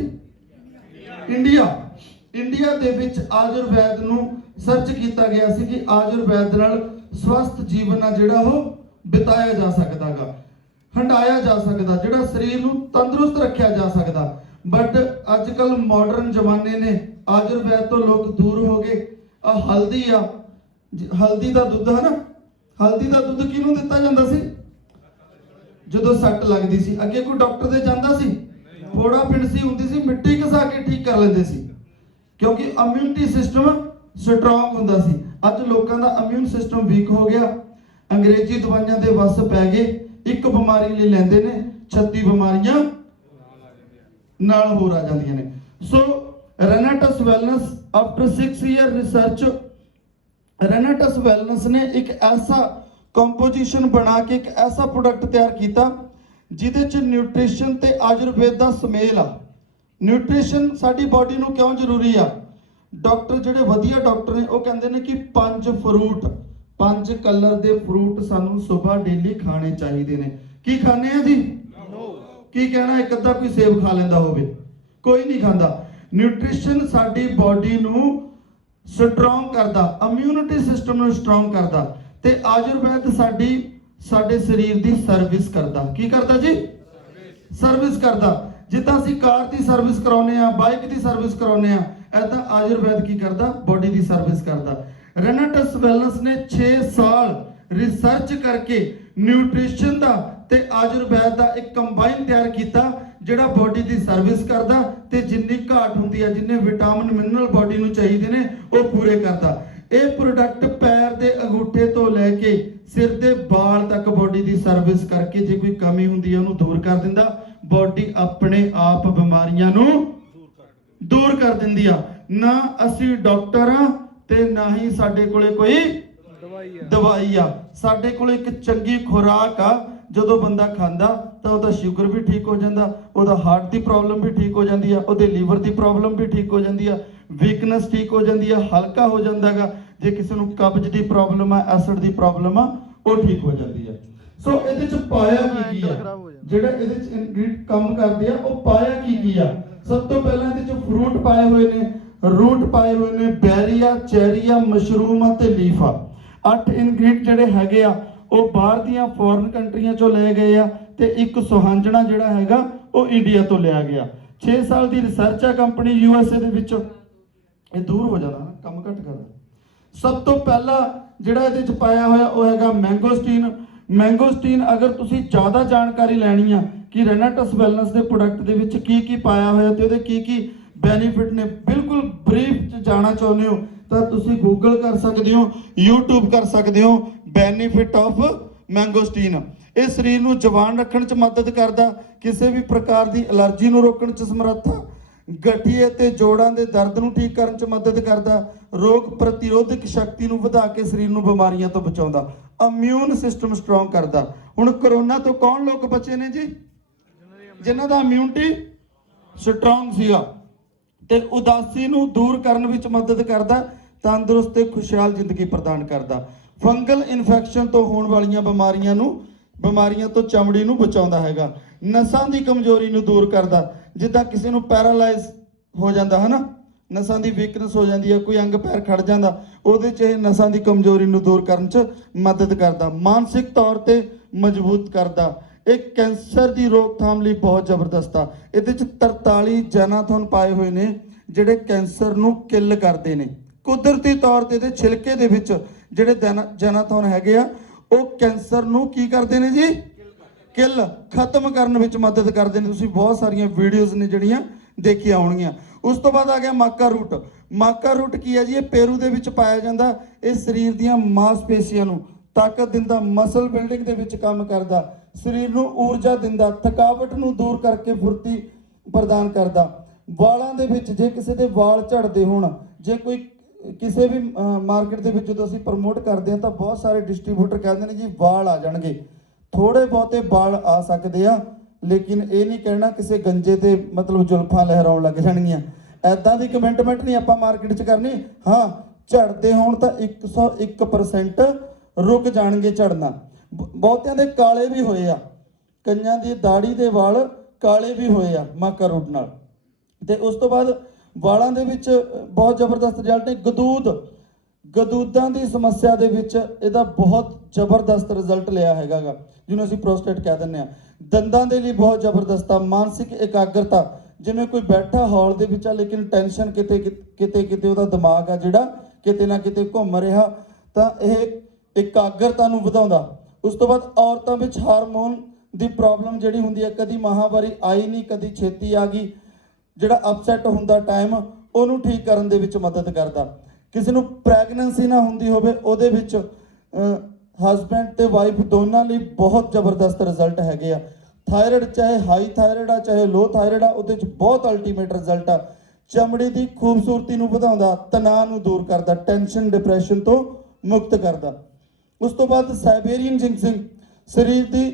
ਇੰਡੀਆ ਦੇ ਵਿੱਚ ਆਯੁਰਵੈਦ ਨੂੰ ਸਰਚ ਕੀਤਾ ਗਿਆ ਸੀ ਕਿ ਆਯੁਰਵੈਦ ਨਾਲ ਸਵਸਥ ਜੀਵਨ ਆ ਜਿਹੜਾ ਉਹ ਬਿਤਾਇਆ ਜਾ ਸਕਦਾਗਾ, ਹੰਡਾਇਆ ਜਾ ਸਕਦਾ, ਜਿਹੜਾ ਸਰੀਰ ਨੂੰ ਤੰਦਰੁਸਤ ਰੱਖਿਆ ਜਾ ਸਕਦਾ। ਬਟ ਅੱਜ ਕੱਲ ਮਾਡਰਨ ਜ਼ਮਾਨੇ ਨੇ, ਆਯੁਰਵੈਦ ਤੋਂ ਲੋਕ ਦੂਰ ਹੋ ਗਏ। ਆ ਹਲਦੀ ਦਾ ਦੁੱਧ ਹੈ ਨਾ, ਹਲਦੀ ਦਾ ਦੁੱਧ ਕਿਹਨੂੰ ਦਿੱਤਾ ਜਾਂਦਾ ਸੀ? ਜਦੋਂ ਸੱਟ ਲੱਗਦੀ ਸੀ। ਅੱਗੇ ਕੋਈ ਡਾਕਟਰ ਦੇ ਜਾਂਦਾ ਸੀ? ਫੋੜਾ ਫਿੰਸੀ ਹੁੰਦੀ ਸੀ, ਮਿੱਟੀ ਘਸਾ ਕੇ ਠੀਕ ਕਰ ਲੈਂਦੇ ਸੀ, ਕਿਉਂਕਿ ਇਮਿਊਨਿਟੀ ਸਿਸਟਮ ਸਟਰੋਂਗ ਹੁੰਦਾ ਸੀ। ਅੱਜ ਲੋਕਾਂ ਦਾ ਇਮਿਊਨ ਸਿਸਟਮ ਵੀਕ ਹੋ ਗਿਆ, ਅੰਗਰੇਜ਼ੀ ਦਵਾਈਆਂ ਦੇ ਵੱਸ ਪੈ ਗਏ। ਇੱਕ ਬਿਮਾਰੀ ਲਈ ਲੈਂਦੇ ਨੇ, 36 ਬਿਮਾਰੀਆਂ ਨਾਲ ਹੋਰ ਆ ਜਾਂਦੀਆਂ ਨੇ। So Renatus wellness after 6 year research, Renatus wellness ने एक ऐसा कंपोजिशन बना के एक ऐसा प्रोडक्ट तैयार किया जिहदे च न्यूट्रिशन ते आयुर्वेद दा समेल आ। न्यूट्रिशन साडी बॉडी नूं क्यों जरूरी आ? डॉक्टर जिहड़े वधिया डॉक्टर ने वो कहंदे ने कि 5 फ्रूट, 5 कलर दे फ्रूट सानूं सुबह डेली खाने चाहिए ने। की खाने आ जी? ਕੀ ਕਹਿਣਾ ਇੱਕ ਅੱਧਾ ਕੋਈ ਸੇਬ ਖਾ ਲੈਂਦਾ ਹੋਵੇ, ਕੋਈ ਨਹੀਂ ਖਾਂਦਾ। ਨਿਊਟ੍ਰੀਸ਼ਨ ਸਾਡੀ ਬਾਡੀ ਨੂੰ ਸਟਰੋਂਗ ਕਰਦਾ, ਇਮਿਊਨਿਟੀ ਸਿਸਟਮ ਨੂੰ ਸਟਰੋਂਗ ਕਰਦਾ, ਤੇ ਆਯੁਰਵੈਦ ਸਾਡੇ ਸਰੀਰ ਦੀ ਸਰਵਿਸ ਕਰਦਾ। ਕੀ ਕਰਦਾ ਜੀ? ਸਰਵਿਸ ਕਰਦਾ। ਜਿੱਦਾਂ ਅਸੀਂ ਕਾਰ ਦੀ ਸਰਵਿਸ ਕਰਾਉਂਦੇ ਆ, ਬਾਈਕ ਦੀ ਸਰਵਿਸ ਕਰਾਉਂਦੇ ਆ, ਐਦਾਂ ਆਯੁਰਵੈਦ ਕੀ ਕਰਦਾ? ਬਾਡੀ ਦੀ ਸਰਵਿਸ ਕਰਦਾ। ਰੈਨਾਟਸ ਵੈਲਨੈਸ ਨੇ 6 ਸਾਲ ਰਿਸਰਚ ਕਰਕੇ ਨਿਊਟ੍ਰੀਸ਼ਨ ਦਾ ਤੇ ਆਯੁਰਵੈਦ ਦਾ ਇੱਕ ਕੰਬਾਈਨ ਤਿਆਰ ਕੀਤਾ, ਜਿਹੜਾ ਬਾਡੀ ਦੀ ਸਰਵਿਸ ਕਰਦਾ ਤੇ ਜਿੰਨੀ ਘਾਟ ਹੁੰਦੀ ਹੈ, ਜਿੰਨੇ ਵਿਟਾਮਿਨ ਮਿਨਰਲ ਬਾਡੀ ਨੂੰ ਚਾਹੀਦੇ ਨੇ, ਉਹ ਪੂਰੇ ਕਰਦਾ। ਇਹ ਪ੍ਰੋਡਕਟ ਪੈਰ ਦੇ ਅੰਗੂਠੇ ਤੋਂ ਲੈ ਕੇ ਸਿਰ ਦੇ ਵਾਲ ਤੱਕ ਬਾਡੀ ਦੀ ਸਰਵਿਸ ਕਰਕੇ ਜੇ ਕੋਈ ਕਮੀ ਹੁੰਦੀ ਹੈ ਉਹਨੂੰ ਦੂਰ ਕਰ ਦਿੰਦਾ। ਬਾਡੀ ਆਪਣੇ ਆਪ ਬਿਮਾਰੀਆਂ ਨੂੰ ਦੂਰ ਕਰ ਦਿੰਦੀ ਆ। ਨਾ ਅਸੀਂ ਡਾਕਟਰ ਆ ਤੇ ਨਾ ਹੀ ਸਾਡੇ ਕੋਲੇ ਕੋਈ ਦਵਾਈ ਆ। ਸਾਡੇ ਕੋਲੇ ਇੱਕ ਚੰਗੀ ਖੁਰਾਕ ਆ, ਜਦੋਂ ਬੰਦਾ ਖਾਂਦਾ ਤਾਂ ਉਹਦਾ ਸ਼ੂਗਰ ਵੀ ਠੀਕ ਹੋ ਜਾਂਦਾ, ਉਹਦਾ ਹਾਰਟ ਦੀ ਪ੍ਰੋਬਲਮ ਵੀ ਠੀਕ ਹੋ ਜਾਂਦੀ ਆ, ਉਹਦੇ ਲੀਵਰ ਦੀ ਪ੍ਰੋਬਲਮ ਵੀ ਠੀਕ ਹੋ ਜਾਂਦੀ ਆ, ਵੀਕਨੈਸ ਠੀਕ ਹੋ ਜਾਂਦੀ ਆ, ਹਲਕਾ ਹੋ ਜਾਂਦਾਗਾ। ਜੇ ਕਿਸੇ ਨੂੰ ਕਬਜ਼ ਦੀ ਪ੍ਰੋਬਲਮ ਆ, ਐਸਿਡ ਦੀ ਪ੍ਰੋਬਲਮ ਆ, ਉਹ ਠੀਕ ਹੋ ਜਾਂਦੀ ਆ। ਸੋ ਇਹਦੇ ਚ ਪਾਇਆ ਕੀ ਆ, ਜਿਹੜਾ ਇਹਦੇ ਚ ਇਨਗਰੀਡੀਐਂਟ ਕੰਮ ਕਰਦੇ ਆ, ਉਹ ਪਾਇਆ ਕੀ ਆ? ਸਭ ਤੋਂ ਪਹਿਲਾਂ ਇਹਦੇ ਚ ਫਰੂਟ ਪਾਏ ਹੋਏ ਨੇ, ਰੂਟ ਪਾਏ ਹੋਏ ਨੇ, ਬੈਰੀ ਆ, ਚੈਰੀ ਆ, ਮਸ਼ਰੂਮ ਆ ਤੇ ਲੀਫ ਆ। 8 ਇਨਗਰੀਡੀਐਂਟ ਜਿਹੜੇ ਹੈਗੇ ਆ ਉਹ ਬਾਹਰ ਦੀਆਂ ਫੋਰਨ ਕੰਟਰੀਆਂ ਚੋਂ ਲਏ ਗਏ ਆ, ਤੇ ਇੱਕ ਸੁਹਾਂਜਣਾ ਜਿਹੜਾ ਹੈਗਾ ਉਹ ਇੰਡੀਆ ਤੋਂ ਲਿਆ ਗਿਆ। 6 ਸਾਲ ਦੀ ਰਿਸਰਚ ਆ ਕੰਪਨੀ USA ਦੇ ਵਿੱਚ। ਇਹ ਦੂਰ ਹੋ ਜਾਣਾ, ਕੰਮ ਘੱਟ ਕਰਦਾ। ਸਭ ਤੋਂ ਪਹਿਲਾਂ ਜਿਹੜਾ ਇਹਦੇ ਚ ਪਾਇਆ ਹੋਇਆ ਉਹ ਹੈਗਾ ਮੈਂਗੋਸਟੀਨ। ਮੈਂਗੋਸਟੀਨ, ਅਗਰ ਤੁਸੀਂ ਜ਼ਿਆਦਾ ਜਾਣਕਾਰੀ ਲੈਣੀ ਆ ਕਿ ਰੈਨਾਟਸ ਵੈਲਨੈਸ ਦੇ ਪ੍ਰੋਡਕਟ ਦੇ ਵਿੱਚ ਕੀ ਕੀ ਪਾਇਆ ਹੋਇਆ ਤੇ ਉਹਦੇ ਕੀ ਕੀ ਬੈਨੀਫਿਟ ਨੇ, ਬਿਲਕੁਲ ਬਰੀਫ ਚ ਜਾਣਾ ਚਾਹੁੰਦੇ ਹੋ ਤਾਂ ਤੁਸੀਂ ਗੂਗਲ ਕਰ ਸਕਦੇ ਹੋ, YouTube ਕਰ ਸਕਦੇ ਹੋ, ਬੈਨੀਫਿਟ ਆਫ ਮੈਂਗੋਸਟੀਨ। ਇਹ ਸਰੀਰ ਨੂੰ ਜਵਾਨ ਰੱਖਣ 'ਚ ਮਦਦ ਕਰਦਾ, ਕਿਸੇ ਵੀ ਪ੍ਰਕਾਰ ਦੀ ਐਲਰਜੀ ਨੂੰ ਰੋਕਣ 'ਚ ਸਮਰੱਥ ਆ, ਗਠੀਏ ਤੇ ਜੋੜਾਂ ਦੇ ਦਰਦ ਨੂੰ ਠੀਕ ਕਰਨ 'ਚ ਮਦਦ ਕਰਦਾ, ਰੋਗ ਪ੍ਰਤੀਰੋਧਕ ਸ਼ਕਤੀ ਨੂੰ ਵਧਾ ਕੇ ਸਰੀਰ ਨੂੰ ਬਿਮਾਰੀਆਂ ਤੋਂ ਬਚਾਉਂਦਾ, ਇਮਿਊਨ ਸਿਸਟਮ ਸਟਰੋਂਗ ਕਰਦਾ। ਹੁਣ ਕਰੋਨਾ ਤੋਂ ਕੌਣ ਲੋਕ ਬਚੇ ਨੇ ਜੀ? ਜਿਨ੍ਹਾਂ ਦਾ ਇਮਿਊਨਿਟੀ ਸਟਰੋਂਗ ਸੀਗਾ। ਤੇ ਉਦਾਸੀ ਨੂੰ ਦੂਰ ਕਰਨ ਵਿੱਚ ਮਦਦ ਕਰਦਾ, ਤੰਦਰੁਸਤ ਤੇ ਖੁਸ਼ਹਾਲ ਜ਼ਿੰਦਗੀ ਪ੍ਰਦਾਨ ਕਰਦਾ, ਫੰਗਲ ਇਨਫੈਕਸ਼ਨ ਤੋਂ ਹੋਣ ਵਾਲੀਆਂ ਬਿਮਾਰੀਆਂ ਤੋਂ ਚਮੜੀ ਨੂੰ ਬਚਾਉਂਦਾ ਹੈਗਾ, ਨਸਾਂ ਦੀ ਕਮਜ਼ੋਰੀ ਨੂੰ ਦੂਰ ਕਰਦਾ। ਜਿੱਦਾਂ ਕਿਸੇ ਨੂੰ ਪੈਰਾਲਾਈਜ਼ ਹੋ ਜਾਂਦਾ ਹੈ ਨਾ, ਨਸਾਂ ਦੀ ਵੀਕਨੈਸ ਹੋ ਜਾਂਦੀ ਹੈ, ਕੋਈ ਅੰਗ ਪੈਰ ਖੜ ਜਾਂਦਾ, ਉਹਦੇ 'ਚ ਇਹ ਨਸਾਂ ਦੀ ਕਮਜ਼ੋਰੀ ਨੂੰ ਦੂਰ ਕਰਨ 'ਚ ਮਦਦ ਕਰਦਾ, ਮਾਨਸਿਕ ਤੌਰ ਤੇ ਮਜ਼ਬੂਤ ਕਰਦਾ। ਇਹ ਕੈਂਸਰ ਦੀ ਰੋਕਥਾਮ ਲਈ ਬਹੁਤ ਜ਼ਬਰਦਸਤ ਆ। ਇਹਦੇ 'ਚ 43 ਜੈਨਾਥੋਨ ਪਾਏ ਹੋਏ ਨੇ ਜਿਹੜੇ ਕੈਂਸਰ ਨੂੰ ਕਿਲ ਕਰਦੇ ਨੇ। ਕੁਦਰਤੀ ਤੌਰ ਤੇ ਇਹਦੇ ਛਿਲਕੇ ਦੇ ਵਿੱਚ ਜਿਹੜੇ ਜੈਨਾਥੋਨ ਹੈਗੇ ਆ ਉਹ ਕੈਂਸਰ ਨੂੰ ਕੀ ਕਰਦੇ ਨੇ ਜੀ? ਕਿਲ ਖਤਮ ਕਰਨ ਵਿੱਚ ਮਦਦ ਕਰਦੇ ਨੇ। ਤੁਸੀਂ ਬਹੁਤ ਸਾਰੀਆਂ ਵੀਡੀਓਜ਼ ਨੇ ਜਿਹੜੀਆਂ ਦੇਖੀਆਂ ਹੋਣਗੀਆਂ। ਉਸ ਤੋਂ ਬਾਅਦ ਆ ਗਿਆ ਮਾਕਾ ਰੂਟ। ਮਾਕਾ ਰੂਟ ਕੀ ਹੈ ਜੀ? ਇਹ ਪੇਰੂ ਦੇ ਵਿੱਚ ਪਾਇਆ ਜਾਂਦਾ। ਇਹ ਸਰੀਰ ਦੀਆਂ ਮਾਸਪੇਸ਼ੀਆਂ ਨੂੰ ਤਾਕਤ ਦਿੰਦਾ, ਮਸਲ ਬਿਲਡਿੰਗ ਦੇ ਵਿੱਚ ਕੰਮ ਕਰਦਾ, ਸਰੀਰ ਨੂੰ ਊਰਜਾ ਦਿੰਦਾ, ਥਕਾਵਟ ਨੂੰ ਦੂਰ ਕਰਕੇ ਫੁਰਤੀ ਪ੍ਰਦਾਨ ਕਰਦਾ। ਵਾਲਾਂ ਦੇ ਵਿੱਚ ਜੇ ਕਿਸੇ ਦੇ ਵਾਲ ਝੜਦੇ ਹੋਣ, ਜੇ ਕੋਈ ਕਿਸੇ ਵੀ ਮਾਰਕੀਟ ਦੇ ਵਿੱਚ ਜਦੋਂ ਅਸੀਂ ਪ੍ਰਮੋਟ ਕਰਦੇ ਹਾਂ ਤਾਂ ਬਹੁਤ ਸਾਰੇ ਡਿਸਟ੍ਰੀਬਿਊਟਰ ਕਹਿੰਦੇ ਨੇ ਜੀ ਵਾਲ ਆ ਜਾਣਗੇ। ਥੋੜੇ ਬਹੁਤੇ ਵਾਲ ਆ ਸਕਦੇ ਆ, ਲੇਕਿਨ ਇਹ ਨਹੀਂ ਕਹਿਣਾ ਕਿਸੇ ਗੰਜੇ ਤੇ ਮਤਲਬ ਜ਼ੁਲਫਾਂ ਲਹਿਰਾਉਣ ਲੱਗ ਜਾਣਗੀਆਂ। ਐਦਾਂ ਦੀ ਕਮੈਂਟਮੈਂਟ ਨਹੀਂ ਆਪਾਂ ਮਾਰਕੀਟ 'ਚ ਕਰਨੀ। ਹਾਂ, ਝੜਦੇ ਹੋਣ ਤਾਂ 101% ਰੁਕ ਜਾਣਗੇ ਝੜਨਾ। ਬਹੁਤਿਆਂ ਦੇ ਕਾਲੇ ਵੀ ਹੋਏ ਆ, ਕਈਆਂ ਦੀ ਦਾੜੀ ਦੇ ਵਾਲ ਕਾਲੇ ਵੀ ਹੋਏ ਆ ਮਾਕਾ ਰੂਟ ਨਾਲ। ਤੇ ਉਸ ਤੋਂ ਬਾਅਦ ਵਾਲਾਂ ਦੇ ਵਿੱਚ ਬਹੁਤ ਜ਼ਬਰਦਸਤ ਰਿਜ਼ਲਟ ਨੇ। ਗਦੂਦਾਂ ਦੀ ਸਮੱਸਿਆ ਦੇ ਵਿੱਚ ਇਹਦਾ ਬਹੁਤ ਜ਼ਬਰਦਸਤ ਰਿਜ਼ਲਟ ਲਿਆ ਹੈਗਾ, ਜਿਹਨੂੰ ਅਸੀਂ ਪ੍ਰੋਸਟੇਟ ਕਹਿ ਦਿੰਦੇ ਆ। ਦੰਦਾਂ ਦੇ ਲਈ ਬਹੁਤ ਜ਼ਬਰਦਸਤ ਆ। ਮਾਨਸਿਕ ਇਕਾਗਰਤਾ, ਜਿਵੇਂ ਕੋਈ ਬੈਠਾ ਹਾਲ ਦੇ ਵਿੱਚ ਆ ਲੇਕਿਨ ਟੈਨਸ਼ਨ ਕਿਤੇ ਉਹਦਾ ਦਿਮਾਗ ਆ ਜਿਹੜਾ ਕਿਤੇ ਨਾ ਕਿਤੇ ਘੁੰਮ ਰਿਹਾ, ਤਾਂ ਇਹ ਇਕਾਗਰਤਾ ਨੂੰ ਵਧਾਉਂਦਾ। ਉਸ ਤੋਂ ਬਾਅਦ ਔਰਤਾਂ ਵਿੱਚ ਹਾਰਮੋਨ ਦੀ ਪ੍ਰੋਬਲਮ ਜਿਹੜੀ ਹੁੰਦੀ ਹੈ, ਕਦੀ ਮਾਹਵਾਰੀ ਆਈ ਨਹੀਂ, ਕਦੀ ਛੇਤੀ ਆ ਗਈ, ਜਿਹੜਾ ਅਪਸੈਟ ਹੁੰਦਾ ਟਾਈਮ, ਉਹਨੂੰ ਠੀਕ ਕਰਨ ਦੇ ਵਿੱਚ ਮਦਦ ਕਰਦਾ। ਕਿਸੇ ਨੂੰ ਪ੍ਰੈਗਨੈਂਸੀ ਨਾ ਹੁੰਦੀ ਹੋਵੇ, ਉਹਦੇ ਵਿੱਚ ਹਸਬੈਂਡ ਤੇ ਵਾਈਫ ਦੋਨਾਂ ਲਈ ਬਹੁਤ ਜ਼ਬਰਦਸਤ ਰਿਜ਼ਲਟ ਹੈਗੇ ਆ। ਥਾਇਰਾਇਡ, ਚਾਹੇ ਹਾਈ ਥਾਇਰਾਇਡ ਆ ਚਾਹੇ ਲੋ ਥਾਇਰਾਇਡ ਆ, ਉਹਦੇ 'ਚ ਬਹੁਤ ਅਲਟੀਮੇਟ ਰਿਜ਼ਲਟ ਆ। ਚਮੜੀ ਦੀ ਖੂਬਸੂਰਤੀ ਨੂੰ ਵਧਾਉਂਦਾ, ਤਣਾਅ ਨੂੰ ਦੂਰ ਕਰਦਾ, ਟੈਨਸ਼ਨ ਡਿਪਰੈਸ਼ਨ ਤੋਂ ਮੁਕਤ ਕਰਦਾ। ਉਸ ਤੋਂ ਬਾਅਦ ਸਾਈਬੇਰੀਅਨ ਜਿੰਕਸਿੰਗ, ਸਰੀਰ ਦੀ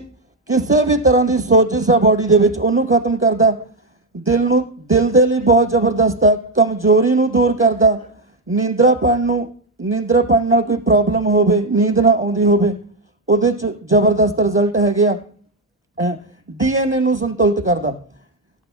ਕਿਸੇ ਵੀ ਤਰ੍ਹਾਂ ਦੀ ਸੋਜਿਸ ਆ ਬਾਡੀ ਦੇ ਵਿੱਚ, ਉਹਨੂੰ ਖਤਮ ਕਰਦਾ। ਦਿਲ ਦੇ ਲਈ ਬਹੁਤ ਜ਼ਬਰਦਸਤ ਆ, ਕਮਜ਼ੋਰੀ ਨੂੰ ਦੂਰ ਕਰਦਾ। ਨੀਂਦਰਾਪਣ ਨਾਲ ਕੋਈ ਪ੍ਰੋਬਲਮ ਹੋਵੇ, ਨੀਂਦ ਨਾ ਆਉਂਦੀ ਹੋਵੇ, ਉਹਦੇ 'ਚ ਜ਼ਬਰਦਸਤ ਰਿਜ਼ਲਟ ਹੈਗੇ ਆ। ਡੀਐਨਏ ਨੂੰ ਸੰਤੁਲਿਤ ਕਰਦਾ।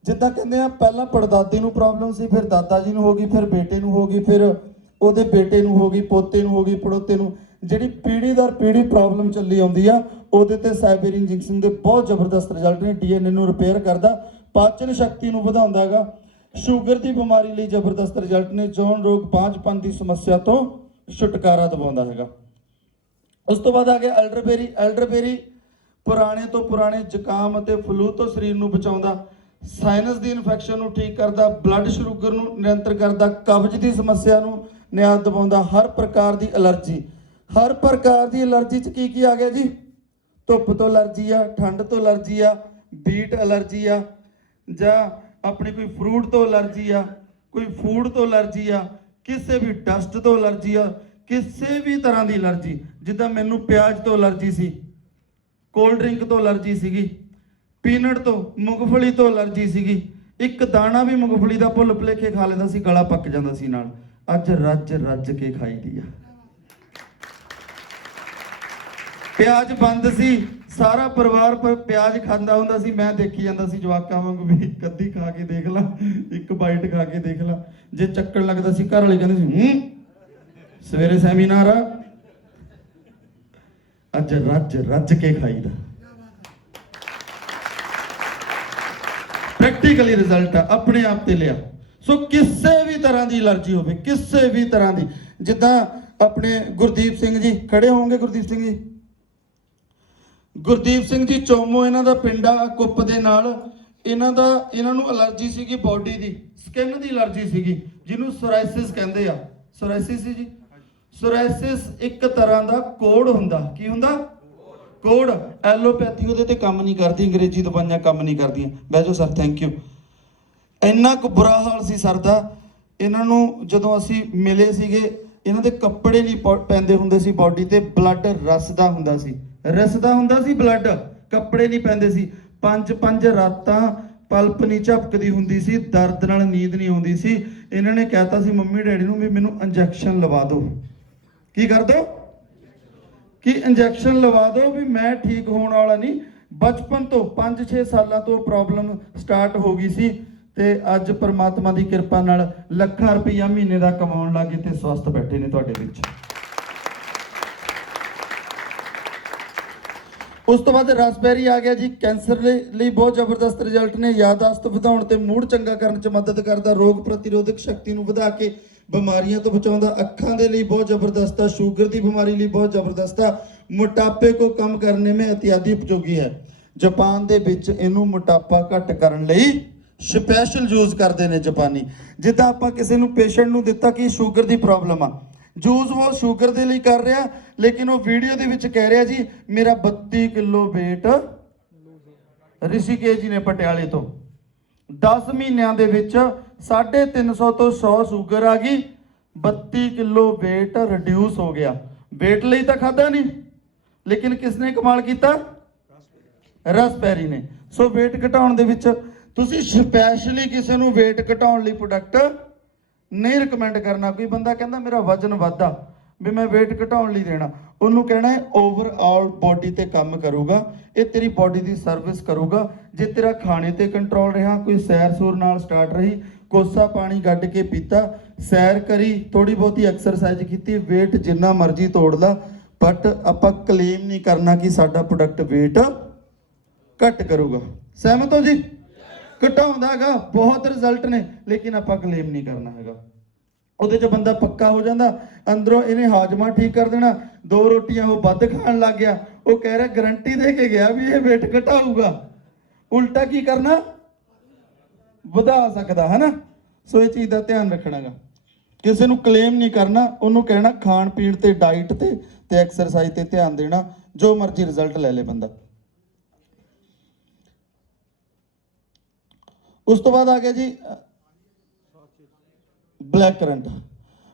ਜਿੱਦਾਂ ਕਹਿੰਦੇ ਆ ਪਹਿਲਾਂ ਪੜਦਾਦੇ ਨੂੰ ਪ੍ਰੋਬਲਮ ਸੀ, ਫਿਰ ਦਾਦਾ ਜੀ ਨੂੰ ਹੋ ਗਈ, ਫਿਰ ਬੇਟੇ ਨੂੰ ਹੋ ਗਈ, ਫਿਰ ਉਹਦੇ ਬੇਟੇ ਨੂੰ ਹੋ ਗਈ, ਪੋਤੇ ਨੂੰ ਹੋ ਗਈ, ਪੜੋਤੇ ਨੂੰ। ਜਿਹੜੀ ਪੀੜ੍ਹੀ ਦਰ ਪੀੜ੍ਹੀ ਪ੍ਰੋਬਲਮ ਚੱਲੀ ਆਉਂਦੀ ਆ ਉਹਦੇ ਤੇ ਸਾਈਬੇਰੀਨ ਇੰਜੈਕਸ਼ਨ ਦੇ ਬਹੁਤ ਜ਼ਬਰਦਸਤ ਰਿਜ਼ਲਟ ਨੇ। ਡੀਐਨਏ ਨੂੰ ਰਿਪੇਅਰ ਕਰਦਾ, ਪਾਚਨ ਸ਼ਕਤੀ ਨੂੰ ਵਧਾਉਂਦਾ ਹੈਗਾ, ਸ਼ੂਗਰ ਦੀ ਬਿਮਾਰੀ ਲਈ ਜ਼ਬਰਦਸਤ ਰਿਜ਼ਲਟ ਨੇ, ਜੌਨ ਰੋਗ ਬਾਂਝਪਨ ਦੀ ਸਮੱਸਿਆ ਤੋਂ ਛੁਟਕਾਰਾ ਦਿਵਾਉਂਦਾ ਹੈਗਾ। ਉਸ ਤੋਂ ਬਾਅਦ ਆ ਗਿਆ ਐਲਡਰਬੇਰੀ। ਐਲਡਰਬੇਰੀ ਪੁਰਾਣੇ ਤੋਂ ਪੁਰਾਣੇ ਜ਼ੁਕਾਮ ਅਤੇ ਫਲੂ ਤੋਂ ਸਰੀਰ ਨੂੰ ਬਚਾਉਂਦਾ, ਸਾਈਨਸ ਦੀ ਇਨਫੈਕਸ਼ਨ ਨੂੰ ਠੀਕ ਕਰਦਾ, ਬਲੱਡ ਸ਼ੂਗਰ ਨੂੰ ਨਿਯੰਤਰ ਕਰਦਾ, ਕਬਜ਼ ਦੀ ਸਮੱਸਿਆ ਨੂੰ ਨਿਆਦ ਦਿਵਾਉਂਦਾ, ਹਰ ਪ੍ਰਕਾਰ ਦੀ ਐਲਰਜੀ। ਹਰ ਪ੍ਰਕਾਰ ਦੀ ਐਲਰਜੀ 'ਚ ਕੀ ਆ ਗਿਆ ਜੀ? ਧੁੱਪ ਤੋਂ ਐਲਰਜੀ ਆ, ਠੰਡ ਤੋਂ ਐਲਰਜੀ ਆ, ਬੀਟ ਐਲਰਜੀ ਆ, ਜਾਂ ਆਪਣੀ ਕੋਈ ਫਰੂਟ ਤੋਂ ਐਲਰਜੀ ਆ, ਕੋਈ ਫੂਡ ਤੋਂ ਐਲਰਜੀ ਆ, ਕਿਸੇ ਵੀ ਡਸਟ ਤੋਂ ਐਲਰਜੀ ਆ, ਕਿਸੇ ਵੀ ਤਰ੍ਹਾਂ ਦੀ ਐਲਰਜੀ। ਜਿੱਦਾਂ ਮੈਨੂੰ ਪਿਆਜ਼ ਤੋਂ ਐਲਰਜੀ ਸੀ, ਕੋਲਡ ਡਰਿੰਕ ਤੋਂ ਐਲਰਜੀ ਸੀਗੀ, ਪੀਨਟ ਤੋਂ, ਮੂੰਗਫਲੀ ਤੋਂ ਐਲਰਜੀ ਸੀਗੀ। ਇੱਕ ਦਾਣਾ ਵੀ ਮੂੰਗਫਲੀ ਦਾ ਭੁੱਲ ਭੁਲੇਖੇ ਖਾ ਲੈਂਦਾ ਸੀ, ਗਲਾ ਪੱਕ ਜਾਂਦਾ ਸੀ ਨਾਲ। ਅੱਜ ਰੱਜ ਰੱਜ ਕੇ ਖਾਈਦੀ ਆ। ਪਿਆਜ਼ ਬੰਦ ਸੀ, ਸਾਰਾ ਪਰਿਵਾਰ ਪਿਆਜ਼ ਖਾਂਦਾ ਹੁੰਦਾ ਸੀ, ਮੈਂ ਦੇਖੀ ਜਾਂਦਾ ਸੀ ਜਵਾਕਾਂ ਵਾਂਗੂ ਵੀ ਕੱਦੀ ਖਾ ਕੇ ਦੇਖ ਲਾ, ਇੱਕ ਬਾਈਟ ਖਾ ਕੇ ਦੇਖ ਲਾ। ਜੇ ਚੱਕਣ ਲੱਗਦਾ ਸੀ ਘਰ ਵਾਲੇ ਕਹਿੰਦੇ ਸੀ ਸਵੇਰੇ ਸੈਮੀਨਾਰ ਆ। ਅੱਜ ਰੱਜ ਰੱਜ ਕੇ ਖਾਈਦਾ। ਪ੍ਰੈਕਟੀਕਲੀ ਰਿਜ਼ਲਟ ਆ, ਆਪਣੇ ਆਪ ਤੇ ਲਿਆ। ਸੋ ਕਿਸੇ ਵੀ ਤਰ੍ਹਾਂ ਦੀ ਐਲਰਜੀ ਹੋਵੇ, ਕਿਸੇ ਵੀ ਤਰ੍ਹਾਂ ਦੀ, ਜਿੱਦਾਂ ਆਪਣੇ ਗੁਰਦੀਪ ਸਿੰਘ ਜੀ ਖੜੇ ਹੋਣਗੇ, ਗੁਰਦੀਪ ਸਿੰਘ ਜੀ, ਗੁਰਦੀਪ ਸਿੰਘ ਜੀ ਚੋਮੋ, ਇਹਨਾਂ ਦਾ ਪਿੰਡ ਆ ਕੁੱਪ ਦੇ ਨਾਲ। ਇਹਨਾਂ ਨੂੰ ਐਲਰਜੀ ਸੀਗੀ ਬਾਡੀ ਦੀ, ਸਕਿਨ ਦੀ ਐਲਰਜੀ ਸੀਗੀ, ਜਿਹਨੂੰ ਸੋਰਾਇਸਿਸ ਕਹਿੰਦੇ ਆ। ਸੋਰਾਇਸਿਸ ਸੀ ਜੀ। ਸੋਰਾਇਸਿਸ ਇੱਕ ਤਰ੍ਹਾਂ ਦਾ ਕੋੜ ਹੁੰਦਾ। ਕੀ ਹੁੰਦਾ? ਕੋੜ। ਐਲੋਪੈਥੀ ਉਹਦੇ ਤੇ ਕੰਮ ਨਹੀਂ ਕਰਦੀ, ਅੰਗਰੇਜ਼ੀ ਦਵਾਈਆਂ ਕੰਮ ਨਹੀਂ ਕਰਦੀਆਂ। ਬਹਿ ਜਾਓ ਸਰ, ਥੈਂਕ ਯੂ। ਇੰਨਾ ਕੁ ਬੁਰਾ ਹਾਲ ਸੀ ਸਰ ਦਾ। ਇਹਨਾਂ ਨੂੰ ਜਦੋਂ ਅਸੀਂ ਮਿਲੇ ਸੀਗੇ, ਇਹਨਾਂ ਦੇ ਕੱਪੜੇ ਨਹੀਂ ਪੈਂਦੇ ਹੁੰਦੇ ਸੀ ਬਾਡੀ ਤੇ, ਬਲੱਡ ਰਸਦਾ ਹੁੰਦਾ ਸੀ, ਰਸਦਾ ਹੁੰਦਾ ਸੀ ਬਲੱਡ, ਕੱਪੜੇ ਨਹੀਂ ਪੈਂਦੇ ਸੀ। 5 ਰਾਤਾਂ ਪਲਪ ਨਹੀਂ ਝਪਕਦੀ ਹੁੰਦੀ ਸੀ, ਦਰਦ ਨਾਲ ਨੀਂਦ ਨਹੀਂ ਆਉਂਦੀ ਸੀ। ਇਹਨਾਂ ਨੇ ਕਹਿਤਾ ਸੀ ਮੰਮੀ ਡੈਡੀ ਨੂੰ ਵੀ ਮੈਨੂੰ ਇੰਜੈਕਸ਼ਨ ਲਵਾ ਦਿਓ। ਕੀ ਕਰ ਦਿਓ? ਕਿ ਇੰਜੈਕਸ਼ਨ ਲਵਾ ਦਿਓ, ਵੀ ਮੈਂ ਠੀਕ ਹੋਣ ਵਾਲਾ ਨਹੀਂ। ਬਚਪਨ ਤੋਂ 5-6 ਸਾਲਾਂ ਤੋਂ ਪ੍ਰੋਬਲਮ ਸਟਾਰਟ ਹੋ ਗਈ ਸੀ, ਤੇ ਅੱਜ ਪਰਮਾਤਮਾ ਦੀ ਕਿਰਪਾ ਨਾਲ ਲੱਖਾਂ ਰੁਪਈਆ ਮਹੀਨੇ ਦਾ ਕਮਾਉਣ ਲੱਗੇ ਤੇ ਸਵਸਥ ਬੈਠੇ ਨੇ ਤੁਹਾਡੇ ਵਿੱਚ। ਉਸ ਤੋਂ ਬਾਅਦ ਰਾਸਬੈਰੀ ਆ ਗਿਆ ਜੀ। ਕੈਂਸਰ ਲਈ ਬਹੁਤ ਜ਼ਬਰਦਸਤ ਰਿਜ਼ਲਟ ਨੇ, ਯਾਦਾਸ਼ਤ ਵਧਾਉਣ ਤੇ ਮੂਡ ਚੰਗਾ ਕਰਨ 'ਚ ਮਦਦ ਕਰਦਾ, ਰੋਗ ਪ੍ਰਤੀਰੋਧਕ ਸ਼ਕਤੀ ਨੂੰ ਵਧਾ ਕੇ ਬਿਮਾਰੀਆਂ ਤੋਂ ਬਚਾਉਂਦਾ, ਅੱਖਾਂ ਦੇ ਲਈ ਬਹੁਤ ਜ਼ਬਰਦਸਤ ਆ, ਸ਼ੂਗਰ ਦੀ ਬਿਮਾਰੀ ਲਈ ਬਹੁਤ ਜ਼ਬਰਦਸਤ ਆ, ਮੋਟਾਪੇ को कम करने में इत्यादि उपयोगी है। जापान ਦੇ ਵਿੱਚ ਇਹਨੂੰ ਮੋਟਾਪਾ ਘੱਟ ਕਰਨ ਲਈ ਸਪੈਸ਼ਲ ਯੂਜ਼ ਕਰਦੇ ਨੇ ਜਾਪਾਨੀ। ਜਿੱਦਾਂ ਆਪਾਂ ਕਿਸੇ ਨੂੰ ਪੇਸ਼ੈਂਟ ਨੂੰ ਦਿੱਤਾ ਕਿ ਸ਼ੂਗਰ ਦੀ ਪ੍ਰੋਬਲਮ ਆ, ਯੂਜ਼ ਉਹ ਸ਼ੂਗਰ ਦੇ ਲਈ ਕਰ ਰਿਹਾ, ਲੇਕਿਨ ਉਹ ਵੀਡੀਓ ਦੇ ਵਿੱਚ ਕਹਿ ਰਿਹਾ ਜੀ ਮੇਰਾ 32 ਕਿਲੋ weight ਰਿਸ਼ੀਕੇਸ਼ ਜੀ ਨੇ ਪਟਿਆਲੇ ਤੋਂ 10 ਮਹੀਨਿਆਂ ਦੇ ਵਿੱਚ 350 ਤੋਂ 100 ਸ਼ੂਗਰ ਆ ਗਈ, 32 ਕਿਲੋ weight ਰਿਡਿਊਸ ਹੋ ਗਿਆ। weight ਲਈ ਤਾਂ ਖਾਦਾ ਨਹੀਂ, ਲੇਕਿਨ ਕਿਸਨੇ ਕਮਾਲ ਕੀਤਾ? ਰਾਸਬੈਰੀ ਨੇ। ਸੋ weight ਘਟਾਉਣ ਦੇ ਵਿੱਚ ਤੁਸੀਂ ਸਪੈਸ਼ਲੀ ਕਿਸੇ ਨੂੰ weight ਘਟਾਉਣ ਲਈ ਪ੍ਰੋਡਕਟ ਨਹੀਂ ਰਿਕਮੈਂਡ ਕਰਨਾ। ਕੋਈ ਬੰਦਾ ਕਹਿੰਦਾ ਮੇਰਾ ਵਜ਼ਨ ਵੱਧਦਾ, ਵੀ ਮੈਂ weight ਘਟਾਉਣ ਲਈ ਦੇਣਾ, ਉਹਨੂੰ ਕਹਿਣਾ ਹੈ ਓਵਰਆਲ ਬੋਡੀ ਤੇ ਕੰਮ ਕਰੂਗਾ, ਇਹ ਤੇਰੀ ਬੋਡੀ ਦੀ ਸਰਵਿਸ ਕਰੂਗਾ। ਜੇ ਤੇਰਾ ਖਾਣੇ ਤੇ ਕੰਟਰੋਲ ਰਿਹਾ, ਕੋਈ ਸੈਰ ਸੂਰ ਨਾਲ ਸਟਾਰਟ ਰਹੀ, ਕੋਸਾ ਪਾਣੀ ਕੱਢ ਕੇ ਪੀਤਾ, ਸੈਰ ਕਰੀ, ਥੋੜੀ ਬਹੁਤੀ ਐਕਸਰਸਾਈਜ਼ ਕੀਤੀ, weight ਜਿੰਨਾ ਮਰਜ਼ੀ ਤੋੜ ਲਾ, ਬਟ ਆਪਾਂ ਕਲੇਮ ਨਹੀਂ ਕਰਨਾ ਕਿ ਸਾਡਾ ਪ੍ਰੋਡਕਟ weight ਘੱਟ ਕਰੂਗਾ। ਸਹਿਮਤ ਹੋ ਜੀ? ਘਟਾਉਂਦਾ ਹੈਗਾ, ਬਹੁਤ ਰਿਜ਼ਲਟ ਨੇ, ਲੇਕਿਨ ਆਪਾਂ ਕਲੇਮ ਨਹੀਂ ਕਰਨਾ ਹੈਗਾ। ਉਹਦੇ 'ਚ ਬੰਦਾ ਪੱਕਾ ਹੋ ਜਾਂਦਾ, ਅੰਦਰੋਂ ਇਹਨੇ ਹਾਜ਼ਮਾ ਠੀਕ ਕਰ ਦੇਣਾ। 2 ਰੋਟੀਆਂ ਉਹ ਵੱਧ ਖਾਣ ਲੱਗ ਗਿਆ, ਉਹ ਕਹਿ ਰਿਹਾ ਗਰੰਟੀ ਦੇ ਕੇ ਗਿਆ ਵੀ ਇਹ weight ਘਟਾਊਗਾ, ਉਲਟਾ ਕੀ ਕਰਨਾ? ਵਧਾ ਸਕਦਾ ਹੈ ਨਾ। ਸੋ ਇਹ ਚੀਜ਼ ਦਾ ਧਿਆਨ ਰੱਖਣਾ ਗਾ। ਕਿਸੇ ਨੂੰ ਕਲੇਮ ਨਹੀਂ ਕਰਨਾ, ਉਹਨੂੰ ਕਹਿਣਾ ਖਾਣ ਪੀਣ ਤੇ, ਡਾਈਟ ਤੇ ਐਕਸਰਸਾਈਜ਼ ਤੇ ਧਿਆਨ ਦੇਣਾ, ਜੋ ਮਰਜ਼ੀ ਰਿਜ਼ਲਟ ਲੈ ਲੇ ਬੰਦਾ। ਉਸ ਤੋਂ ਬਾਅਦ ਆ ਗਿਆ ਜੀ ਬਲੈਕ ਕਰੰਟ।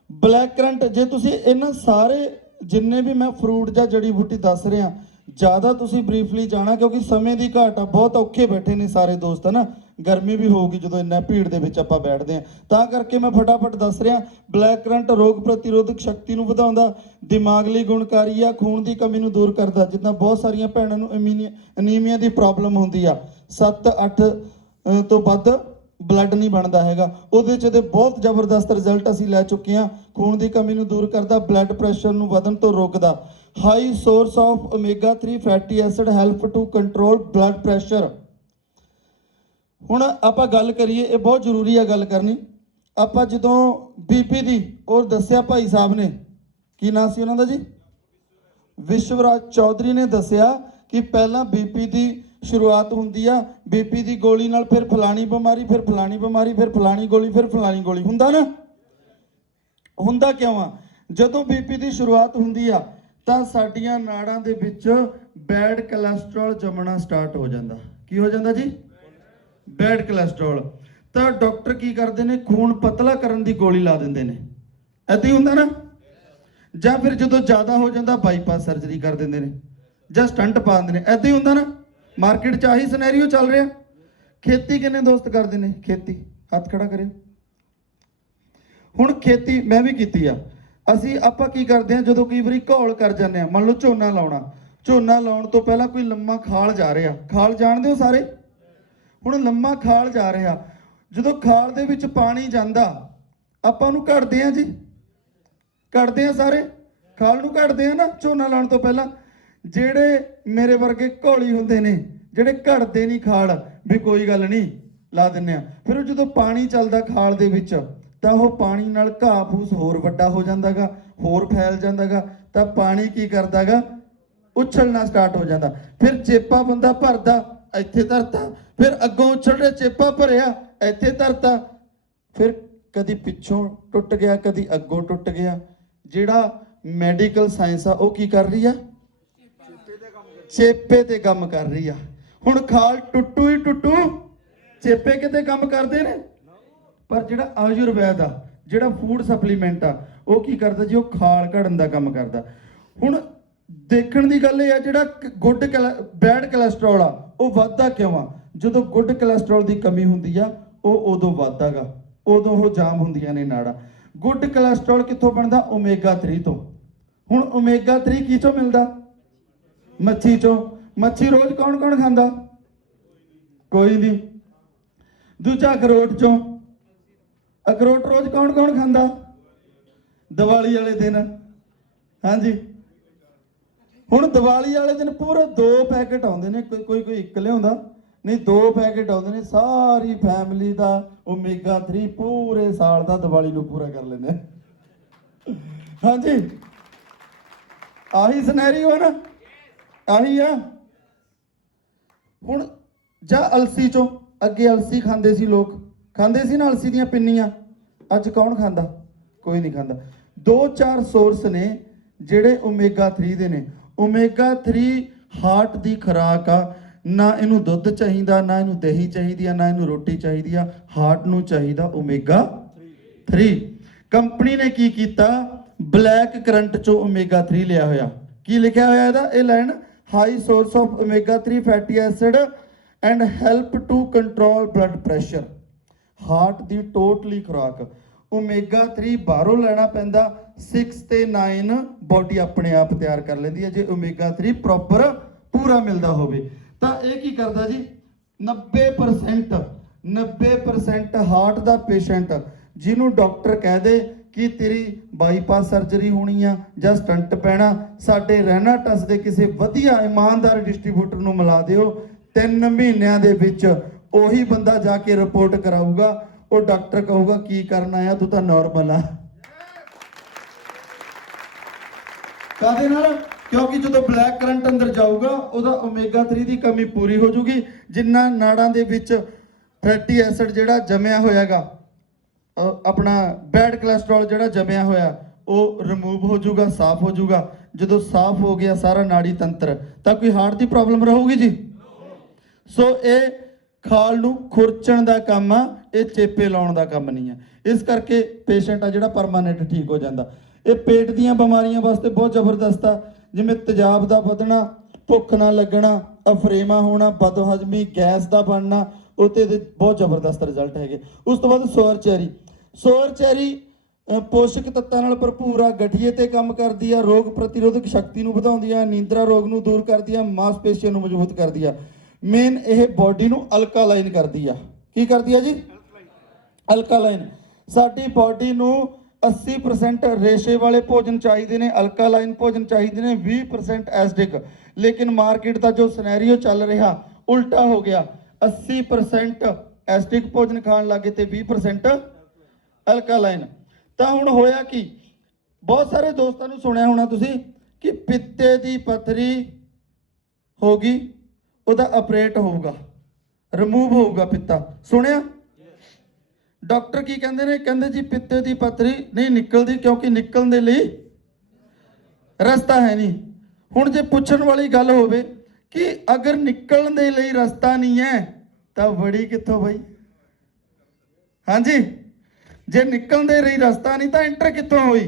ਬਲੈਕ ਕਰੰਟ, ਜੇ ਤੁਸੀਂ ਇਹਨਾਂ ਸਾਰੇ ਜਿੰਨੇ ਵੀ ਮੈਂ ਫਰੂਟ ਜਾਂ ਜੜੀ ਬੂਟੀ ਦੱਸ ਰਿਹਾ, ਜ਼ਿਆਦਾ ਤੁਸੀਂ ਬਰੀਫਲੀ ਜਾਣਾ, ਕਿਉਂਕਿ ਸਮੇਂ ਦੀ ਘਾਟ ਆ, ਬਹੁਤ ਔਖੇ ਬੈਠੇ ਨੇ ਸਾਰੇ ਦੋਸਤ, ਹੈ ਨਾ। ਗਰਮੀ ਵੀ ਹੋਊਗੀ ਜਦੋਂ ਇੰਨਾ ਭੀੜ ਦੇ ਵਿੱਚ ਆਪਾਂ ਬੈਠਦੇ ਹਾਂ। ਤਾਂ ਕਰਕੇ ਮੈਂ ਫਟਾਫਟ ਦੱਸ ਰਿਹਾ। ਬਲੈਕ ਕਰੰਟ ਰੋਗ ਪ੍ਰਤੀਰੋਧਕ ਸ਼ਕਤੀ ਨੂੰ ਵਧਾਉਂਦਾ, ਦਿਮਾਗ ਲਈ ਗੁਣਕਾਰੀ ਆ, ਖੂਨ ਦੀ ਕਮੀ ਨੂੰ ਦੂਰ ਕਰਦਾ। ਜਿੱਦਾਂ ਬਹੁਤ ਸਾਰੀਆਂ ਭੈਣਾਂ ਨੂੰ ਅਨੀਮੀਆ ਦੀ ਪ੍ਰੋਬਲਮ ਹੁੰਦੀ ਆ, 7-8 ਤੋਂ ਵੱਧ ਬਲੱਡ ਨਹੀਂ ਬਣਦਾ ਹੈਗਾ, ਉਹਦੇ 'ਚ ਤੇ ਬਹੁਤ ਜ਼ਬਰਦਸਤ ਰਿਜ਼ਲਟ ਅਸੀਂ ਲੈ ਚੁੱਕੇ ਹਾਂ। ਖੂਨ ਦੀ ਕਮੀ ਨੂੰ ਦੂਰ ਕਰਦਾ, ਬਲੱਡ ਪ੍ਰੈਸ਼ਰ ਨੂੰ ਵਧਣ ਤੋਂ ਰੋਕਦਾ। High source of omega 3 fatty acid help to control blood pressure. ਹੁਣ ਆਪਾਂ ਗੱਲ ਕਰੀਏ, ਇਹ ਬਹੁਤ ਜ਼ਰੂਰੀ ਆ ਗੱਲ ਕਰਨੀ। ਆਪਾਂ ਜਦੋਂ ਬੀਪੀ ਦੀ ਔਰ ਦੱਸਿਆ ਭਾਈ ਸਾਹਿਬ ਨੇ, ਕੀ ਨਾਂ ਸੀ ਉਹਨਾਂ ਦਾ ਜੀ, ਵਿਸ਼ਵਰਾਜ ਚੌਧਰੀ ਨੇ ਦੱਸਿਆ ਕਿ ਪਹਿਲਾਂ ਬੀਪੀ ਦੀ ਸ਼ੁਰੂਆਤ ਹੁੰਦੀ ਆ ਬੀਪੀ ਦੀ ਗੋਲੀ ਨਾਲ, ਫਿਰ ਫਲਾਣੀ ਬਿਮਾਰੀ, ਫਿਰ ਫਲਾਣੀ ਬਿਮਾਰੀ, ਫਿਰ ਫਲਾਣੀ ਗੋਲੀ, ਫਿਰ ਫਲਾਣੀ ਗੋਲੀ। ਹੁੰਦਾ ਨਾ, ਹੁੰਦਾ ਕਿਉਂ ਆ? ਜਦੋਂ ਬੀਪੀ ਦੀ ਸ਼ੁਰੂਆਤ ਹੁੰਦੀ ਆ ਤਾਂ ਸਾਡੀਆਂ ਨਾੜਾਂ ਦੇ ਵਿੱਚ ਬੈਡ ਕੋਲੇਸਟ੍ਰੋਲ ਜੰਮਣਾ ਸਟਾਰਟ ਹੋ ਜਾਂਦਾ। ਕੀ ਹੋ ਜਾਂਦਾ ਜੀ? Bad cholesterol. ਤਾਂ ਡਾਕਟਰ ਕੀ ਕਰਦੇ ਨੇ, ਖੂਨ ਪਤਲਾ ਕਰਨ ਦੀ ਗੋਲੀ ਲਾ ਦਿੰਦੇ ਨੇ। ਏਦਾਂ ਹੀ ਹੁੰਦਾ ਨਾ? ਜਾਂ ਫਿਰ ਜਦੋਂ ਜ਼ਿਆਦਾ ਹੋ ਜਾਂਦਾ ਬਾਈਪਾਸ ਸਰਜਰੀ ਕਰ ਦਿੰਦੇ ਨੇ ਜਾਂ ਸਟੰਟ ਪਾ ਦਿੰਦੇ ਨੇ। ਏਦਾਂ ਹੀ ਹੁੰਦਾ ਨਾ? ਮਾਰਕੀਟ 'ਚ ਆਹੀ ਸਿਨੈਰੀਓ ਚੱਲ ਰਿਹਾ। ਖੇਤੀ ਕਿੰਨੇ ਦੋਸਤ ਕਰਦੇ ਨੇ? ਖੇਤੀ ਹੱਥ ਖੜਾ ਕਰਿਓ। ਹੁਣ ਖੇਤੀ ਮੈਂ ਵੀ ਕੀਤੀ ਆ। ਆਪਾਂ ਕੀ ਕਰਦੇ ਆ, ਜਦੋਂ ਕਈ ਵਾਰੀ ਘੋਲ ਕਰ ਜਾਂਦੇ ਆ, ਮੰਨ ਲਓ ਝੋਨਾ ਲਾਉਣਾ, ਝੋਨਾ ਲਾਉਣ ਤੋਂ ਪਹਿਲਾਂ ਕੋਈ ਲੰਮਾ ਖਾਲ ਜਾ ਰਿਹਾ, ਖਾਲ ਜਾਣਦੇ ਹੋ ਸਾਰੇ? ਹੁਣ ਲੰਮਾ ਖਾਲ ਜਾ ਰਿਹਾ, ਜਦੋਂ ਖਾਲ ਦੇ ਵਿੱਚ ਪਾਣੀ ਜਾਂਦਾ ਆਪਾਂ ਉਹਨੂੰ ਘੜਦੇ ਆ ਜੀ, ਘੜਦੇ ਆ ਸਾਰੇ, ਖਾਲ ਨੂੰ ਘੜਦੇ ਆ ਨਾ ਝੋਨਾ ਲਾਉਣ ਤੋਂ ਪਹਿਲਾਂ। ਜਿਹੜੇ ਮੇਰੇ ਵਰਗੇ ਘੋਲੀ ਹੁੰਦੇ ਨੇ, ਜਿਹੜੇ ਘੜਦੇ ਨਹੀਂ ਖਾਲ, ਵੀ ਕੋਈ ਗੱਲ ਨਹੀਂ ਲਾ ਦਿੰਦੇ ਆ, ਫਿਰ ਉਹ ਜਦੋਂ ਪਾਣੀ ਚੱਲਦਾ ਖਾਲ ਦੇ ਵਿੱਚ ਤਾਂ ਉਹ ਪਾਣੀ ਨਾਲ ਘਾਹ ਫੂਸ ਹੋਰ ਵੱਡਾ ਹੋ ਜਾਂਦਾਗਾ, ਹੋਰ ਫੈਲ ਜਾਂਦਾਗਾ। ਤਾਂ ਪਾਣੀ ਕੀ ਕਰਦਾਗਾ, ਉਛਲਣਾ ਸਟਾਰਟ ਹੋ ਜਾਂਦਾ। ਫਿਰ ਚੇਪਾ ਬੰਦਾ ਭਰਦਾ, ਇੱਥੇ ਧਰਤਾ, ਫਿਰ ਅੱਗੋਂ ਉਛਲ ਰਿਹਾ, ਚੇਪਾ ਭਰਿਆ, ਇੱਥੇ ਧਰਤਾ, ਫਿਰ ਕਦੀ ਪਿੱਛੋਂ ਟੁੱਟ ਗਿਆ, ਕਦੀ ਅੱਗੋਂ ਟੁੱਟ ਗਿਆ। ਜਿਹੜਾ ਮੈਡੀਕਲ ਸਾਇੰਸ ਆ ਉਹ ਕੀ ਕਰ ਰਹੀ ਆ? ਚੇਪੇ ਤੇ ਕੰਮ ਕਰ ਰਹੀ ਆ। ਹੁਣ ਖਾਲ ਟੁੱਟੂ ਹੀ ਟੁੱਟੂ, ਚੇਪੇ ਕਿਤੇ ਕੰਮ ਕਰਦੇ ਨੇ? ਪਰ ਜਿਹੜਾ ਆਯੁਰਵੈਦ ਆ, ਜਿਹੜਾ ਫੂਡ ਸਪਲੀਮੈਂਟ ਆ, ਉਹ ਕੀ ਕਰਦਾ ਜੀ, ਉਹ ਖਾਲ ਘੜਨ ਦਾ ਕੰਮ ਕਰਦਾ। ਹੁਣ ਦੇਖਣ ਦੀ ਗੱਲ ਇਹ ਆ, ਜਿਹੜਾ ਬੈਡ ਕੋਲੇਸਟ੍ਰੋਲ ਆ ਉਹ ਵੱਧਦਾ ਕਿਉਂ ਆ? ਜਦੋਂ ਗੁੱਡ ਕੋਲੇਸਟ੍ਰੋਲ ਦੀ ਕਮੀ ਹੁੰਦੀ ਆ ਉਹ ਉਦੋਂ ਵੱਧਦਾਗਾ, ਉਦੋਂ ਉਹ ਜਾਮ ਹੁੰਦੀਆਂ ਨੇ ਨਾੜਾਂ। ਗੁੱਡ ਕੋਲੇਸਟ੍ਰੋਲ ਕਿੱਥੋਂ ਬਣਦਾ? ਓਮੇਗਾ 3 ਤੋਂ। ਹੁਣ ਓਮੇਗਾ 3 ਕੀ ਚੋਂ ਮਿਲਦਾ? ਮੱਛੀ ਚੋਂ। ਮੱਛੀ ਰੋਜ਼ ਕੌਣ ਕੌਣ ਖਾਂਦਾ? ਕੋਈ ਨਹੀਂ। ਦੂਜਾ ਅਖਰੋਟ ਚੋਂ। ਅਖਰੋਟ ਰੋਜ਼ ਕੌਣ ਕੌਣ ਖਾਂਦਾ? ਦੀਵਾਲੀ ਵਾਲੇ ਦਿਨ। ਹਾਂਜੀ, ਹੁਣ ਦੀਵਾਲੀ ਵਾਲੇ ਦਿਨ ਪੂਰੇ 2 ਪੈਕੇਟ ਆਉਂਦੇ ਨੇ, ਕੋਈ ਇੱਕ ਲਿਆਉਂਦਾ ਨਹੀਂ, 2 ਪੈਕੇਟ ਆਉਂਦੇ ਨੇ, ਸਾਰੀ ਫੈਮਿਲੀ ਦਾ ਓਮੇਗਾ 3 ਪੂਰੇ ਸਾਲ ਦਾ ਦੀਵਾਲੀ ਨੂੰ ਪੂਰਾ ਕਰ ਲੈਂਦੇ। ਹਾਂਜੀ, ਆਹੀ ਸਿਨੈਰੀਓ ਹੈ ਨਾ, ਆਹੀ ਆ। ਹੁਣ ਜਾਂ ਅਲਸੀ ਚੋਂ, ਅੱਗੇ ਅਲਸੀ ਖਾਂਦੇ ਸੀ ਲੋਕ, ਖਾਂਦੇ ਸੀ ਨਾ ਅਲਸੀ ਦੀਆਂ ਪਿੰਨੀਆਂ, ਅੱਜ ਕੌਣ ਖਾਂਦਾ? ਕੋਈ ਨਹੀਂ ਖਾਂਦਾ। 2-4 ਸੋਰਸ ਨੇ ਜਿਹੜੇ ਓਮੇਗਾ 3 ਦੇ ਨੇ। ਓਮੇਗਾ 3 ਹਾਰਟ ਦੀ ਖੁਰਾਕ ਆ। ਨਾ ਇਹਨੂੰ ਦੁੱਧ ਚਾਹੀਦਾ, ਨਾ ਇਹਨੂੰ ਦਹੀਂ ਚਾਹੀਦੀ ਆ, ਨਾ ਇਹਨੂੰ ਰੋਟੀ ਚਾਹੀਦੀ ਆ, ਹਾਰਟ ਨੂੰ ਚਾਹੀਦਾ ਓਮੇਗਾ 3। ਕੰਪਨੀ ਨੇ ਕੀ ਕੀਤਾ, ਬਲੈਕ ਕਰੰਟ ਚੋਂ ਓਮੇਗਾ 3 ਲਿਆ ਹੋਇਆ। ਕੀ ਲਿਖਿਆ ਹੋਇਆ ਇਹਦਾ? ਇਹ line, high source of omega 3 fatty acid and help to control blood pressure. Heart ਦੀ ਟੋਟਲੀ ਖੁਰਾਕ। ਓਮੇਗਾ 3 ਬਾਹਰੋਂ ਲੈਣਾ ਪੈਂਦਾ, 6 ਤੇ 9 ਬੋਡੀ ਆਪਣੇ ਆਪ ਤਿਆਰ ਕਰ ਲੈਂਦੀ ਹੈ ਜੇ ਓਮੇਗਾ 3 ਪ੍ਰੋਪਰ ਪੂਰਾ ਮਿਲਦਾ ਹੋਵੇ। ਤਾਂ ਇਹ ਕੀ ਕਰਦਾ ਜੀ, 90% ਹਾਰਟ ਦਾ ਪੇਸ਼ੈਂਟ ਜਿਹਨੂੰ ਡਾਕਟਰ ਕਹਿ ਦੇ ਕਿ ਤੇਰੀ ਬਾਈਪਾਸ ਸਰਜਰੀ ਹੋਣੀ ਆ ਜਾਂ ਸਟੰਟ ਪੈਣਾ, ਸਾਡੇ ਰਹਿਣਾ ਟਸ ਦੇ ਕਿਸੇ ਵਧੀਆ ਇਮਾਨਦਾਰ ਡਿਸਟ੍ਰੀਬਿਊਟਰ ਨੂੰ ਮਿਲਾ ਦਿਓ। 3 ਮਹੀਨਿਆਂ ਦੇ ਵਿੱਚ ਉਹੀ ਬੰਦਾ ਜਾ ਕੇ ਰਿਪੋਰਟ ਕਰਾਊਗਾ। ਉਹ ਡਾਕਟਰ ਕਹੂਗਾ ਕੀ ਕਰਨਾ ਆ, ਤੂੰ ਤਾਂ ਨਾਰਮਲ ਆ। ਕਾਹਦੇ ਨਾਲ? ਕਿਉਂਕਿ ਜਦੋਂ ਬਲੈਕ ਕਰੰਟ ਅੰਦਰ ਜਾਊਗਾ ਉਹਦਾ ਓਮੇਗਾ 3 ਦੀ ਕਮੀ ਪੂਰੀ ਹੋ ਜੂਗੀ। ਜਿੰਨਾ ਨਾੜਾਂ ਦੇ ਵਿੱਚ ਫੈਟੀ ਐਸਿਡ ਜਿਹੜਾ ਜਮਿਆ ਹੋਇਆਗਾ, ਆਪਣਾ ਬੈਡ ਕੋਲੇਸਟ੍ਰੋਲ ਜਿਹੜਾ ਜਮਿਆ ਹੋਇਆ, ਉਹ ਰਿਮੂਵ ਹੋ ਜੂਗਾ, ਸਾਫ਼ ਹੋ ਜੂਗਾ। ਜਦੋਂ ਸਾਫ਼ ਹੋ ਗਿਆ ਸਾਰਾ ਨਾੜੀ ਤੰਤਰ, ਤਾਂ ਕੋਈ ਹਾਰਟ ਦੀ ਪ੍ਰੋਬਲਮ ਰਹੂਗੀ ਜੀ? ਸੋ ਇਹ ਖਾਲ ਨੂੰ ਖੁਰਚਣ ਦਾ ਕੰਮ ਆ, ਇਹ ਚੇਪੇ ਲਾਉਣ ਦਾ ਕੰਮ ਨਹੀਂ ਆ। ਇਸ ਕਰਕੇ ਪੇਸ਼ੈਂਟ ਆ ਜਿਹੜਾ ਪਰਮਾਨੈਂਟ ਠੀਕ ਹੋ ਜਾਂਦਾ। ਇਹ ਪੇਟ ਦੀਆਂ ਬਿਮਾਰੀਆਂ ਵਾਸਤੇ ਬਹੁਤ ਜ਼ਬਰਦਸਤ ਆ, ਜਿਵੇਂ ਤੇਜ਼ਾਬ ਦਾ ਵਧਣਾ, ਭੁੱਖ ਨਾ ਲੱਗਣਾ, ਅਫਰੇਮਾ ਹੋਣਾ, ਬਦਹਜ਼ਮੀ, ਗੈਸ ਦਾ ਬਣਨਾ, ਉੱਤੇ ਇਹਦੇ ਬਹੁਤ ਜ਼ਬਰਦਸਤ ਰਿਜ਼ਲਟ ਹੈਗੇ। ਉਸ ਤੋਂ ਬਾਅਦ ਸੋਰ ਚੈਰੀ ਪੋਸ਼ਕ ਤੱਤਾਂ ਨਾਲ ਭਰਪੂਰ ਆ, ਗਠੀਏ ਤੇ ਕੰਮ ਕਰਦੀ ਆ, ਰੋਗ ਪ੍ਰਤੀਰੋਧਕ ਸ਼ਕਤੀ ਨੂੰ ਵਧਾਉਂਦੀ ਆ, ਨੀਂਦਰਾ ਰੋਗ ਨੂੰ ਦੂਰ ਕਰਦੀ ਆ, ਮਾਸਪੇਸ਼ੀਆਂ ਨੂੰ ਮਜ਼ਬੂਤ ਕਰਦੀ ਆ। ਮੇਨ ਇਹ ਬਾਡੀ ਨੂੰ ਅਲਕਾਲਾਈਨ ਕਰਦੀ ਆ। ਕੀ ਕਰਦੀ ਆ ਜੀ? ਅਲਕਾਲਾਈਨ। ਸਾਡੀ ਬਾਡੀ ਨੂੰ 80% ਰੇਸ਼ੇ ਵਾਲੇ ਭੋਜਨ ਚਾਹੀਦੇ ਨੇ, ਅਲਕਾਲਾਈਨ ਭੋਜਨ ਚਾਹੀਦੇ ਨੇ, 20% ਐਸਿਡਿਕ। ਲੇਕਿਨ ਮਾਰਕੀਟ ਦਾ ਜੋ ਸਿਨੈਰੀਓ ਚੱਲ ਰਿਹਾ ਉਲਟਾ ਹੋ ਗਿਆ, 80% ਐਸਿਡਿਕ ਭੋਜਨ ਖਾਣ ਲੱਗੇ ਤੇ 20% ਅਲਕਾਲਾਈਨ। ਤਾਂ ਹੁਣ ਹੋਇਆ ਕੀ, ਬਹੁਤ ਸਾਰੇ ਦੋਸਤਾਂ ਨੂੰ ਸੁਣਿਆ ਹੋਣਾ ਤੁਸੀਂ ਕਿ ਪਿੱਤੇ ਦੀ ਪੱਥਰੀ ਹੋ ਗਈ, ਉਹਦਾ ਆਪਰੇਟ ਹੋਊਗਾ, ਰਿਮੂਵ ਹੋਊਗਾ ਪਿੱਤਾ। ਸੁਣਿਆ? ਡਾਕਟਰ ਕੀ ਕਹਿੰਦੇ ਨੇ? ਕਹਿੰਦੇ ਜੀ ਪਿੱਤੇ ਦੀ ਪੱਥਰੀ ਨਹੀਂ ਨਿਕਲਦੀ ਕਿਉਂਕਿ ਨਿਕਲਣ ਦੇ ਲਈ ਰਸਤਾ ਹੈ ਨਹੀਂ। ਹੁਣ ਜੇ ਪੁੱਛਣ ਵਾਲੀ ਗੱਲ ਹੋਵੇ ਕਿ ਅਗਰ ਨਿਕਲਣ ਦੇ ਲਈ ਰਸਤਾ ਨਹੀਂ ਹੈ ਤਾਂ ਵੜੀ ਕਿੱਥੋਂ ਬਈ? ਹਾਂਜੀ, ਜੇ ਨਿਕਲਣ ਦੇ ਲਈ ਰਸਤਾ ਨਹੀਂ ਤਾਂ ਐਂਟਰ ਕਿੱਥੋਂ ਹੋਈ?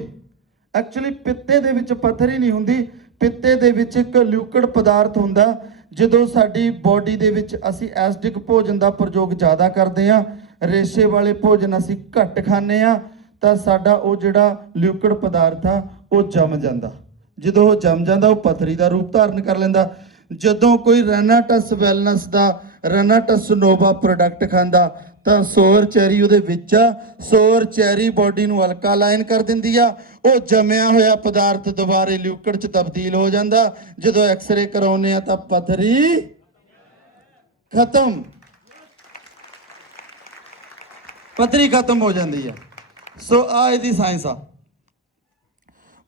ਐਕਚੁਅਲੀ ਪਿੱਤੇ ਦੇ ਵਿੱਚ ਪੱਥਰੀ ਨਹੀਂ ਹੁੰਦੀ, ਪਿੱਤੇ ਦੇ ਵਿੱਚ ਇੱਕ ਲਿਕੁਇਡ ਪਦਾਰਥ ਹੁੰਦਾ। ਜਦੋਂ ਸਾਡੀ ਬਾਡੀ ਦੇ ਵਿੱਚ ਅਸੀਂ ਐਸਿਡਿਕ ਭੋਜਨ ਦਾ ਪ੍ਰਯੋਗ ਜ਼ਿਆਦਾ ਕਰਦੇ ਹਾਂ, ਰੇਸ਼ੇ ਵਾਲੇ ਭੋਜਨ ਅਸੀਂ ਘੱਟ ਖਾਂਦੇ ਹਾਂ, ਤਾਂ ਸਾਡਾ ਉਹ ਜਿਹੜਾ ਲਿਕੁਇਡ ਪਦਾਰਥ ਆ ਉਹ ਜੰਮ ਜਾਂਦਾ। ਜਦੋਂ ਉਹ ਜੰਮ ਜਾਂਦਾ ਉਹ ਪੱਥਰੀ ਦਾ ਰੂਪ ਧਾਰਨ ਕਰ ਲੈਂਦਾ। ਜਦੋਂ ਕੋਈ ਰੈਨਾਟਸ ਵੈਲਨੈਸ ਦਾ ਰੈਨਾਟਸ ਨੋਵਾ ਪ੍ਰੋਡਕਟ ਖਾਂਦਾ ਤਾਂ ਸੋਰ ਚੈਰੀ ਉਹਦੇ ਵਿੱਚ ਆ। ਸੋਰ ਚੈਰੀ ਬਾਡੀ ਨੂੰ ਅਲਕਾਲਾਈਨ ਕਰ ਦਿੰਦੀ ਆ, ਉਹ ਜੰਮਿਆ ਹੋਇਆ ਪਦਾਰਥ ਦੁਬਾਰੇ ਲਿਕੁਇਡ 'ਚ ਤਬਦੀਲ ਹੋ ਜਾਂਦਾ। ਜਦੋਂ ਐਕਸਰੇ ਕਰਾਉਂਦੇ ਆ ਤਾਂ ਪੱਥਰੀ ਖਤਮ, ਪੱਥਰੀ ਖਤਮ ਹੋ ਜਾਂਦੀ ਆ। ਸੋ ਆ ਇਹਦੀ ਸਾਇੰਸ ਆ।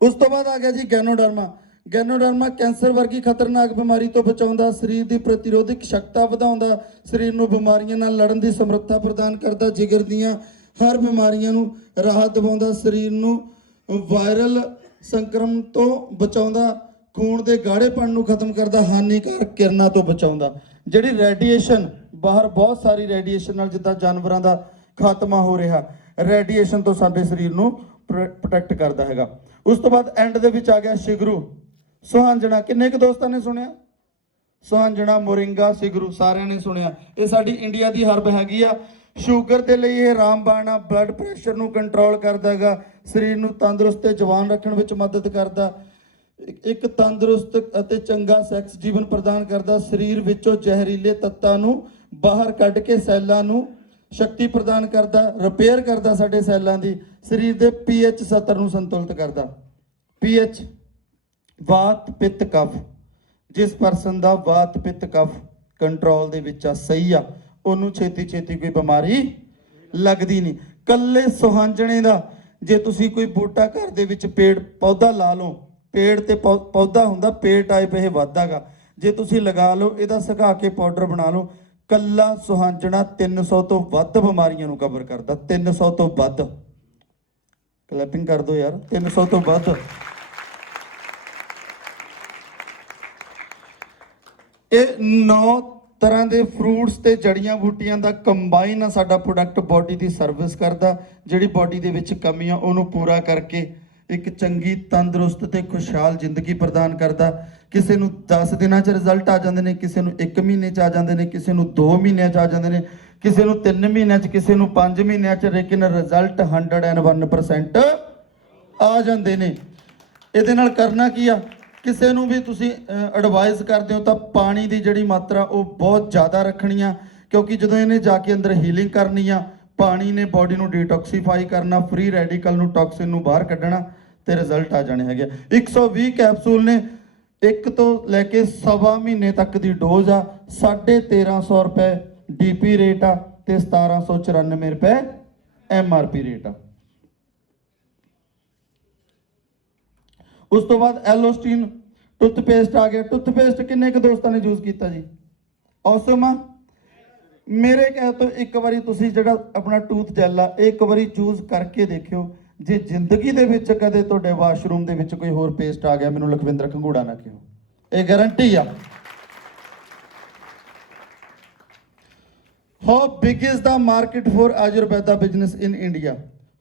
ਉਸ ਤੋਂ ਬਾਅਦ ਆ ਗਿਆ ਜੀ ਗੈਨੋਡਰਮਾ। ਗੈਨੋਡਰਮਾ ਕੈਂਸਰ ਵਰਗੀ ਖਤਰਨਾਕ ਬਿਮਾਰੀ ਤੋਂ ਬਚਾਉਂਦਾ, ਸਰੀਰ ਦੀ ਪ੍ਰਤੀਰੋਧਕ ਸ਼ਕਤੀ ਵਧਾਉਂਦਾ, ਸਰੀਰ ਨੂੰ ਬਿਮਾਰੀਆਂ ਨਾਲ ਲੜਨ ਦੀ ਸਮਰੱਥਾ ਪ੍ਰਦਾਨ ਕਰਦਾ, ਜਿਗਰ ਦੀਆਂ ਹਰ ਬਿਮਾਰੀਆਂ ਨੂੰ ਰਾਹਤ ਦਿਵਾਉਂਦਾ, ਸਰੀਰ ਨੂੰ ਵਾਇਰਲ ਸੰਕਰਮਣ ਤੋਂ ਬਚਾਉਂਦਾ, ਖੂਨ ਦੇ ਗਾੜੇਪਣ ਨੂੰ ਖਤਮ ਕਰਦਾ, ਹਾਨੀਕਾਰਕ ਕਿਰਨਾਂ ਤੋਂ ਬਚਾਉਂਦਾ। ਜਿਹੜੀ ਰੇਡੀਏਸ਼ਨ ਬਾਹਰ ਬਹੁਤ ਸਾਰੀ ਰੇਡੀਏਸ਼ਨ ਨਾਲ ਜਿੱਦਾਂ ਜਾਨਵਰਾਂ ਦਾ ਖਾਤਮਾ ਹੋ ਰਿਹਾ, ਰੇਡੀਏਸ਼ਨ ਤੋਂ ਸਾਡੇ ਸਰੀਰ ਨੂੰ ਪ੍ਰੋਟੈਕਟ ਕਰਦਾ ਹੈਗਾ। ਉਸ ਤੋਂ ਬਾਅਦ ਐਂਡ ਦੇ ਵਿੱਚ ਆ ਗਿਆ ਸ਼ਿਗਰੂ, ਸੁਹਾਂਜਣਾ। ਕਿੰਨੇ ਕੁ ਦੋਸਤਾਂ ਨੇ ਸੁਣਿਆ? ਸੁਹਾਂਜਣਾ, ਮੋਰਿੰਗਾ, ਸ਼ਿਗਰੂ ਸਾਰਿਆਂ ਨੇ ਸੁਣਿਆ। ਇਹ ਸਾਡੀ ਇੰਡੀਆ ਦੀ ਹਰਬ ਹੈਗੀ ਆ। ਸ਼ੂਗਰ ਦੇ ਲਈ ਇਹ ਰਾਮਬਾਣ ਆ, ਬਲੱਡ ਪ੍ਰੈਸ਼ਰ ਨੂੰ ਕੰਟਰੋਲ ਕਰਦਾ ਹੈਗਾ, ਸਰੀਰ ਨੂੰ ਤੰਦਰੁਸਤ ਤੇ ਜਵਾਨ ਰੱਖਣ ਵਿੱਚ ਮਦਦ ਕਰਦਾ, ਇੱਕ ਤੰਦਰੁਸਤ ਅਤੇ ਚੰਗਾ ਸੈਕਸ ਜੀਵਨ ਪ੍ਰਦਾਨ ਕਰਦਾ, ਸਰੀਰ ਵਿੱਚੋਂ ਜ਼ਹਿਰੀਲੇ ਤੱਤਾਂ ਨੂੰ ਬਾਹਰ ਕੱਢ ਕੇ ਸੈੱਲਾਂ ਨੂੰ ਸ਼ਕਤੀ ਪ੍ਰਦਾਨ ਕਰਦਾ, ਰਿਪੇਅਰ ਕਰਦਾ ਸਾਡੇ ਸੈੱਲਾਂ ਦੀ, ਸਰੀਰ ਦੇ pH 70 ਨੂੰ ਸੰਤੁਲਿਤ ਕਰਦਾ। pH ਵਾਤ ਪਿੱਤ ਕਫ, ਜਿਸ ਪਰਸਨ ਦਾ ਵਾਤ ਪਿੱਤ ਕਫ ਕੰਟਰੋਲ ਦੇ ਵਿੱਚ ਆ, ਸਹੀ ਆ, ਉਹਨੂੰ ਛੇਤੀ ਕੋਈ ਬਿਮਾਰੀ ਲੱਗਦੀ ਨਹੀਂ। ਕੱਲੇ ਸੁਹਾਂਜਣੇ ਦਾ ਜੇ ਤੁਸੀਂ ਕੋਈ ਬੂਟਾ ਘਰ ਦੇ ਵਿੱਚ ਪੇੜ ਪੌਦਾ ਲਾ ਲਓ, ਪੇੜ ਤੇ ਪੌਦਾ ਹੁੰਦਾ, ਪੇੜ ਟਾਈਪ ਇਹ ਵੱਧਦਾਗਾ, ਜੇ ਤੁਸੀਂ ਲਗਾ ਲਓ, ਇਹਦਾ ਸੁਕਾ ਕੇ ਪਾਊਡਰ ਬਣਾ ਲਓ, ਕੱਲਾ ਸੁਹਾਂਜਣਾ 300 ਤੋਂ ਵੱਧ ਬਿਮਾਰੀਆਂ ਨੂੰ ਕਵਰ ਕਰਦਾ। 300 ਤੋਂ ਵੱਧ, ਕਲੈਪਿੰਗ ਕਰ ਦਿਓ ਯਾਰ, 300 ਤੋਂ ਵੱਧ। ਇਹ 9 ਤਰ੍ਹਾਂ ਦੇ ਫਰੂਟਸ ਤੇ ਜੜੀਆਂ ਬੂਟੀਆਂ ਦਾ ਕੰਬਾਈਨ ਆ ਸਾਡਾ ਪ੍ਰੋਡਕਟ, ਬਾਡੀ ਦੀ ਸਰਵਿਸ ਕਰਦਾ। ਜਿਹੜੀ ਬਾਡੀ ਦੇ ਵਿੱਚ ਕਮੀ ਆ ਉਹਨੂੰ ਪੂਰਾ ਕਰਕੇ ਇੱਕ ਚੰਗੀ ਤੰਦਰੁਸਤ ਤੇ ਖੁਸ਼ਹਾਲ ਜ਼ਿੰਦਗੀ ਪ੍ਰਦਾਨ ਕਰਦਾ। ਕਿਸੇ ਨੂੰ 10 ਦਿਨਾਂ 'ਚ ਰਿਜ਼ਲਟ ਆ ਜਾਂਦੇ ਨੇ, ਕਿਸੇ ਨੂੰ 1 ਮਹੀਨੇ 'ਚ ਆ ਜਾਂਦੇ ਨੇ, ਕਿਸੇ ਨੂੰ 2 ਮਹੀਨਿਆਂ 'ਚ ਆ ਜਾਂਦੇ ਨੇ, ਕਿਸੇ ਨੂੰ 3 ਮਹੀਨਿਆਂ 'ਚ, ਕਿਸੇ ਨੂੰ 5 ਮਹੀਨਿਆਂ 'ਚ, ਲੇਕਿਨ ਰਿਜ਼ਲਟ 101% ਆ ਜਾਂਦੇ ਨੇ। ਇਹਦੇ ਨਾਲ ਕਰਨਾ ਕੀ ਆ, ਕਿਸੇ ਨੂੰ ਵੀ ਤੁਸੀਂ ਐਡਵਾਈਸ ਕਰਦੇ ਹੋ ਤਾਂ ਪਾਣੀ ਦੀ ਜਿਹੜੀ ਮਾਤਰਾ ਉਹ ਬਹੁਤ ਜ਼ਿਆਦਾ ਰੱਖਣੀ ਆ, ਕਿਉਂਕਿ ਜਦੋਂ ਇਹਨੇ ਜਾ ਕੇ ਅੰਦਰ ਹੀਲਿੰਗ ਕਰਨੀ ਆ, ਪਾਣੀ ਨੇ ਬਾਡੀ ਨੂੰ ਡੀਟੌਕਸੀਫਾਈ ਕਰਨਾ, ਫ੍ਰੀ ਰੈਡੀਕਲ ਨੂੰ, ਟੌਕਸਿਨ ਨੂੰ ਬਾਹਰ ਕੱਢਣਾ ਤੇ ਰਿਜ਼ਲਟ ਆ ਜਾਣੇ ਹੈਗੇ। 120 ਕੈਪਸੂਲ ਨੇ, 1 ਤੋਂ ਲੈ ਕੇ 1.25 ਮਹੀਨੇ ਤੱਕ ਦੀ ਡੋਜ਼ ਆ। 1350 ਰੁਪਏ ਡੀਪੀ ਰੇਟ ਆ ਤੇ 1794 ਰੁਪਏ MRP ਰੇਟ ਆ। ਉਸ ਤੋਂ ਬਾਅਦ ਐਲੋਸਟੀਨ ਟੁੱਥਪੇਸਟ ਆ ਗਿਆ। ਟੁੱਥਪੇਸਟ ਕਿੰਨੇ ਕੁ ਦੋਸਤਾਂ ਨੇ ਯੂਜ਼ ਕੀਤਾ ਜੀ? ਔਸਮ ਆ। ਮੇਰੇ ਕਹਿ ਤੋਂ ਇੱਕ ਵਾਰੀ ਤੁਸੀਂ ਜਿਹੜਾ ਆਪਣਾ ਟੂਥ ਜੈਲ ਆ, ਇੱਕ ਵਾਰੀ ਚੂਜ਼ ਕਰਕੇ ਦੇਖਿਓ। ਜੇ ਜ਼ਿੰਦਗੀ ਦੇ ਵਿੱਚ ਕਦੇ ਤੁਹਾਡੇ ਵਾਸ਼ਰੂਮ ਦੇ ਵਿੱਚ ਕੋਈ ਹੋਰ ਪੇਸਟ ਆ ਗਿਆ, ਮੈਨੂੰ ਲਖਵਿੰਦਰ ਖੰਗੂੜਾ ਨਾ ਕਿਹੋ, ਇਹ ਗਾਰੰਟੀ ਆ। How big is the market for Ayurveda business in India.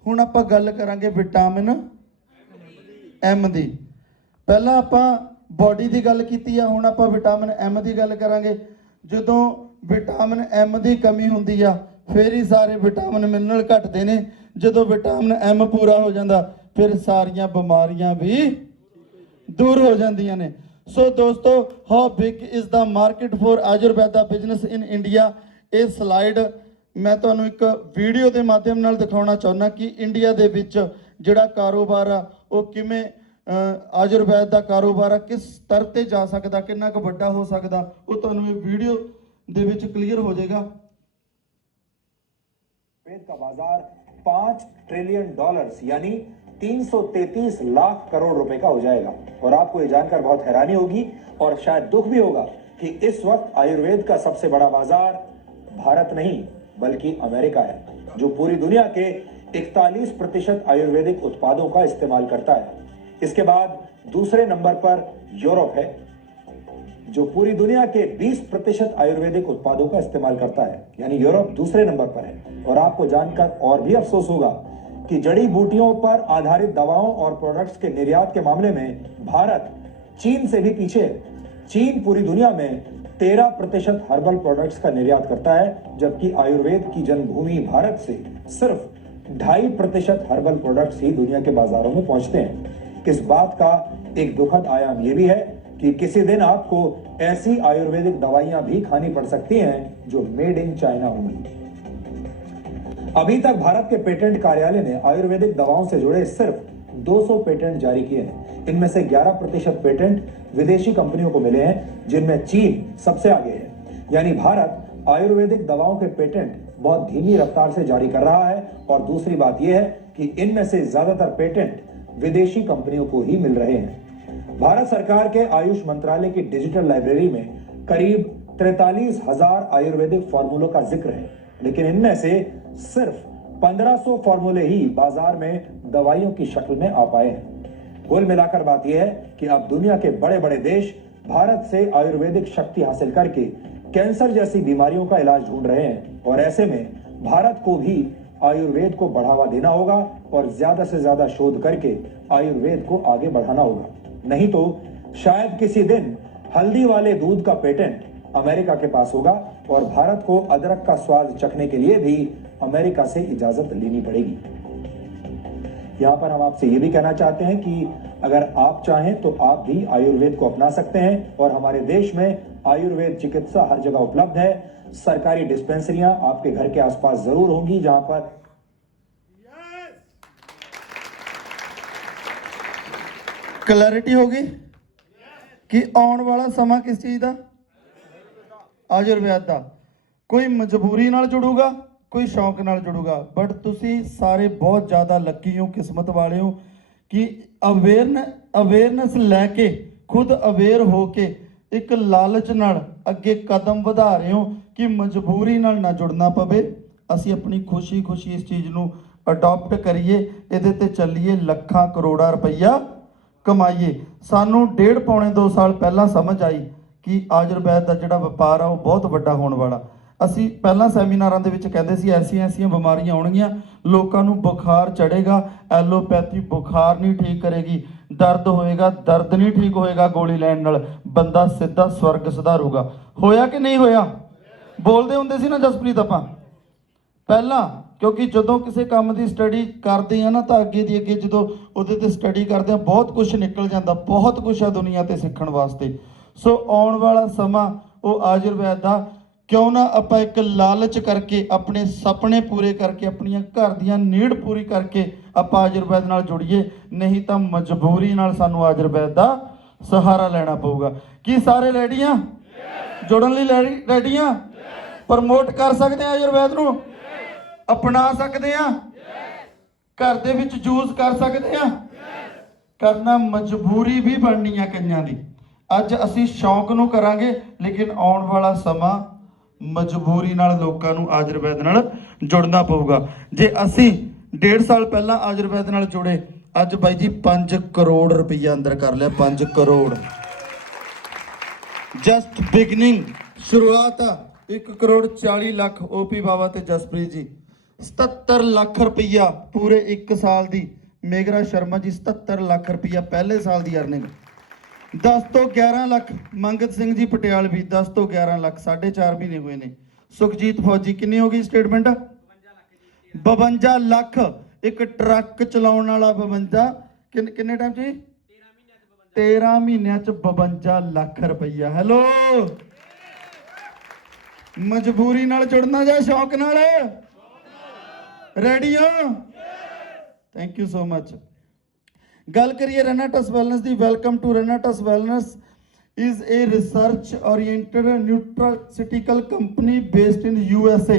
ਹੁਣ ਆਪਾਂ ਗੱਲ ਕਰਾਂਗੇ ਵਿਟਾਮਿਨ M ਦੀ। ਪਹਿਲਾਂ ਆਪਾਂ ਬਾਡੀ ਦੀ ਗੱਲ ਕੀਤੀ ਆ, ਹੁਣ ਆਪਾਂ ਵਿਟਾਮਿਨ M ਦੀ ਗੱਲ ਕਰਾਂਗੇ। ਜਦੋਂ ਵਿਟਾਮਿਨ ਐਮ ਦੀ ਕਮੀ ਹੁੰਦੀ ਆ, ਫਿਰ ਹੀ ਸਾਰੇ ਵਿਟਾਮਿਨ ਮਿਨਰਲ ਘਟਦੇ ਨੇ। ਜਦੋਂ ਵਿਟਾਮਿਨ ਐਮ ਪੂਰਾ ਹੋ ਜਾਂਦਾ ਫਿਰ ਸਾਰੀਆਂ ਬਿਮਾਰੀਆਂ ਵੀ दूर हो जांदियां ने। सो दोस्तों, how big is the market for Ayurveda business in India. ये स्लाइड मैं तुहानूं एक वीडियो के माध्यम नाल दिखाउणा चाहुंदा कि इंडिया दे विच जिहड़ा कारोबार आ वो किवें आयुर्वेद का कारोबार आ किस स्तर ते जा सकदा, किन्ना क वड्डा हो सकदा, वो तुहानूं ये वीडियो दे विच क्लीयर हो जाएगा। आयुर्वेद का बाजार $5 ट्रिलियन यानी 333 लाख करोड़ रुपए का हो जाएगा। और आपको ये जानकर बहुत हैरानी होगी और शायद दुख भी होगा कि इस वक्त आयुर्वेद का सबसे बड़ा बाजार भारत नहीं बल्कि अमेरिका है, जो पूरी दुनिया के 41% आयुर्वेदिक उत्पादों का इस्तेमाल करता है। इसके बाद दूसरे नंबर पर यूरोप है, जो पूरी दुनिया के 20% आयुर्वेदिक उत्पादों का इस्तेमाल करता है, यानी यूरोप दूसरे नंबर पर है। और आपको जानकर और भी अफसोस होगा कि जड़ी बूटियों पर आधारित दवाओं और प्रोडक्ट्स के निर्यात के मामले में भारत चीन से भी पीछे है। चीन पूरी दुनिया में 13% हर्बल प्रोडक्ट्स का निर्यात करता है, जबकि आयुर्वेद की जन्मभूमि भारत से सिर्फ 2.5% हर्बल प्रोडक्ट्स ही दुनिया के बाजारों में पहुंचते हैं। इस बात का एक दुखद आयाम यह भी है कि किसी दिन आपको ऐसी आयुर्वेदिक दवाइयां भी खानी पड़ सकती हैं जो मेड इन चाइना होंगी। अभी तक भारत के पेटेंट कार्यालय ने आयुर्वेदिक दवाओं से जुड़े सिर्फ 200 पेटेंट जारी किए हैं। इनमें से 11% पेटेंट विदेशी कंपनियों को मिले हैं, जिनमें चीन सबसे आगे है। यानी भारत आयुर्वेदिक दवाओं के पेटेंट बहुत धीमी रफ्तार से जारी कर रहा है। और दूसरी बात यह है कि इनमें से ज्यादातर पेटेंट विदेशी कंपनियों को ही मिल रहे हैं। भारत सरकार के आयुष मंत्रालय की डिजिटल लाइब्रेरी में करीब 43,000 आयुर्वेदिक फॉर्मूलों का जिक्र है, लेकिन इनमें से सिर्फ 1500 फॉर्मूले ही बाजार में दवाइयों की शक्ल में आ पाए हैं। कुल मिलाकर बात यह है कि अब दुनिया के बड़े बड़े देश भारत से आयुर्वेदिक शक्ति हासिल करके कैंसर जैसी बीमारियों का इलाज ढूंढ रहे हैं। और ऐसे में भारत को भी आयुर्वेद को बढ़ावा देना होगा और ज्यादा से ज्यादा शोध करके आयुर्वेद को आगे बढ़ाना होगा। नहीं तो शायद किसी दिन हल्दी वाले दूध का पेटेंट अमेरिका के पास होगा और भारत को अदरक का स्वाद चखने के लिए भी अमेरिका से इजाजत लेनी पड़ेगी। यहां पर हम आपसे ये भी कहना चाहते हैं कि अगर आप चाहें तो आप भी आयुर्वेद को अपना सकते हैं। और हमारे देश में आयुर्वेद चिकित्सा हर जगह उपलब्ध है। सरकारी डिस्पेंसरियां आपके घर के आसपास जरूर होंगी, जहां पर क्लैरिटी होगी कि आने वाला समा किस चीज़ का, आयुर्वेद का। कोई मजबूरी नाल जुड़ूगा, कोई शौक नाल जुड़ूगा। बट तुसी सारे बहुत ज़्यादा लकी हो, किस्मत वाले हो कि अवेयरनेस लैके खुद अवेयर हो के एक लालच नाल अगे कदम वधा रहे हो कि मजबूरी नाल ना जुड़ना पवे। असी अपनी खुशी खुशी इस चीज़ नूं अडॉप्ट करिए, इहदे ते चलीए, लखां करोड़ा रुपया कमाइए। सानू 1.5-2 साल पहला समझ आई कि आयुर्वेद का जिहड़ा वपार आ वो बहुत वड्डा होने वाला। असी पहला सैमीनारां दे विच कहंदे सी ऐसियां बीमारियां आउणगीਆਂ, लोकां नूं बुखार चढ़ेगा, एलोपैथी बुखार नहीं ठीक करेगी, दर्द होएगा, दर्द नहीं ठीक होएगा गोली लैण नाल, बंदा सीधा स्वर्ग सुधारूगा। होया कि नहीं होया? बोलदे हुंदे सी ना जसप्रीत आपां पहला, क्योंकि जदों किसी काम की स्टडी करते हैं ना तो अगे दी अगे जो उहदे ते स्टडी करते हैं बहुत कुछ निकल जाता, बहुत कुछ है दुनिया ते सीखण वास्ते। सो आने वाला समा वो आयुर्वेद का क्यों ना आपां एक लालच करके अपने सपने पूरे करके अपनी घर दियां नीड पूरी करके आपां आयुर्वेद नाल जुड़िए, नहीं तो मजबूरी नाल सानू आयुर्वेद का सहारा लेना पऊगा। कि सारे रेडियां जुड़न लई रेडियां प्रमोट कर सकते हैं आयुर्वेद नूं, अपना सकते हैं, घर दे विच यूज कर सकते हैं, करना मजबूरी भी बननी है कईयां दी। अज असी शौक नूं करांगे, लेकिन आउण वाला समा मजबूरी नाल लोकां नूं आयुर्वेद नाल जुड़ना पऊगा। जे असी 1.5 साल पहला आयुर्वेद नाल जुड़े, अज बाई जी 5 करोड़ रुपया अंदर कर लिया। 5 करोड़ जस्ट बिगनिंग, शुरुआत आ। 1,40,00,000 ओपी बाबा ते जसप्रीत जी 77 लाख रुपया पूरे 1 साल दी। मेघरा शर्मा जी 77 लाख रुपया पहले साल की अर्निंग। 10 ਤੋਂ 11 ਲੱਖ ਮੰਗਤ ਸਿੰਘ ਜੀ ਪਟਿਆਲਵੀ 10 ਤੋਂ 11 ਲੱਖ 4.5 ਮਹੀਨੇ ਹੋਏ ਨੇ। ਸੁਖਜੀਤ ਫੌਜੀ ਕਿੰਨੀ ਹੋ ਗਈ ਸਟੇਟਮੈਂਟ? 52 ਲੱਖ। ਇੱਕ ਟਰੱਕ ਚਲਾਉਣ ਵਾਲਾ 52 ਕਿੰਨੇ ਟਾਈਮ 'ਚ ਜੀ? 13 ਮਹੀਨਿਆਂ 'ਚ 52 ਲੱਖ ਰੁਪਈਆ। ਹੈਲੋ, ਮਜਬੂਰੀ ਨਾਲ ਜੁੜਨਾ ਜਾਂ ਸ਼ੌਕ ਨਾਲ? ਰੈਡੀ ਹੋ? Thank you so much. ਗੱਲ ਕਰੀਏ ਰੈਨਾਟਸ ਵੈਲਨੈਸ ਦੀ। Welcome to Renatus wellness is a research oriented nutraceutical company based in USA।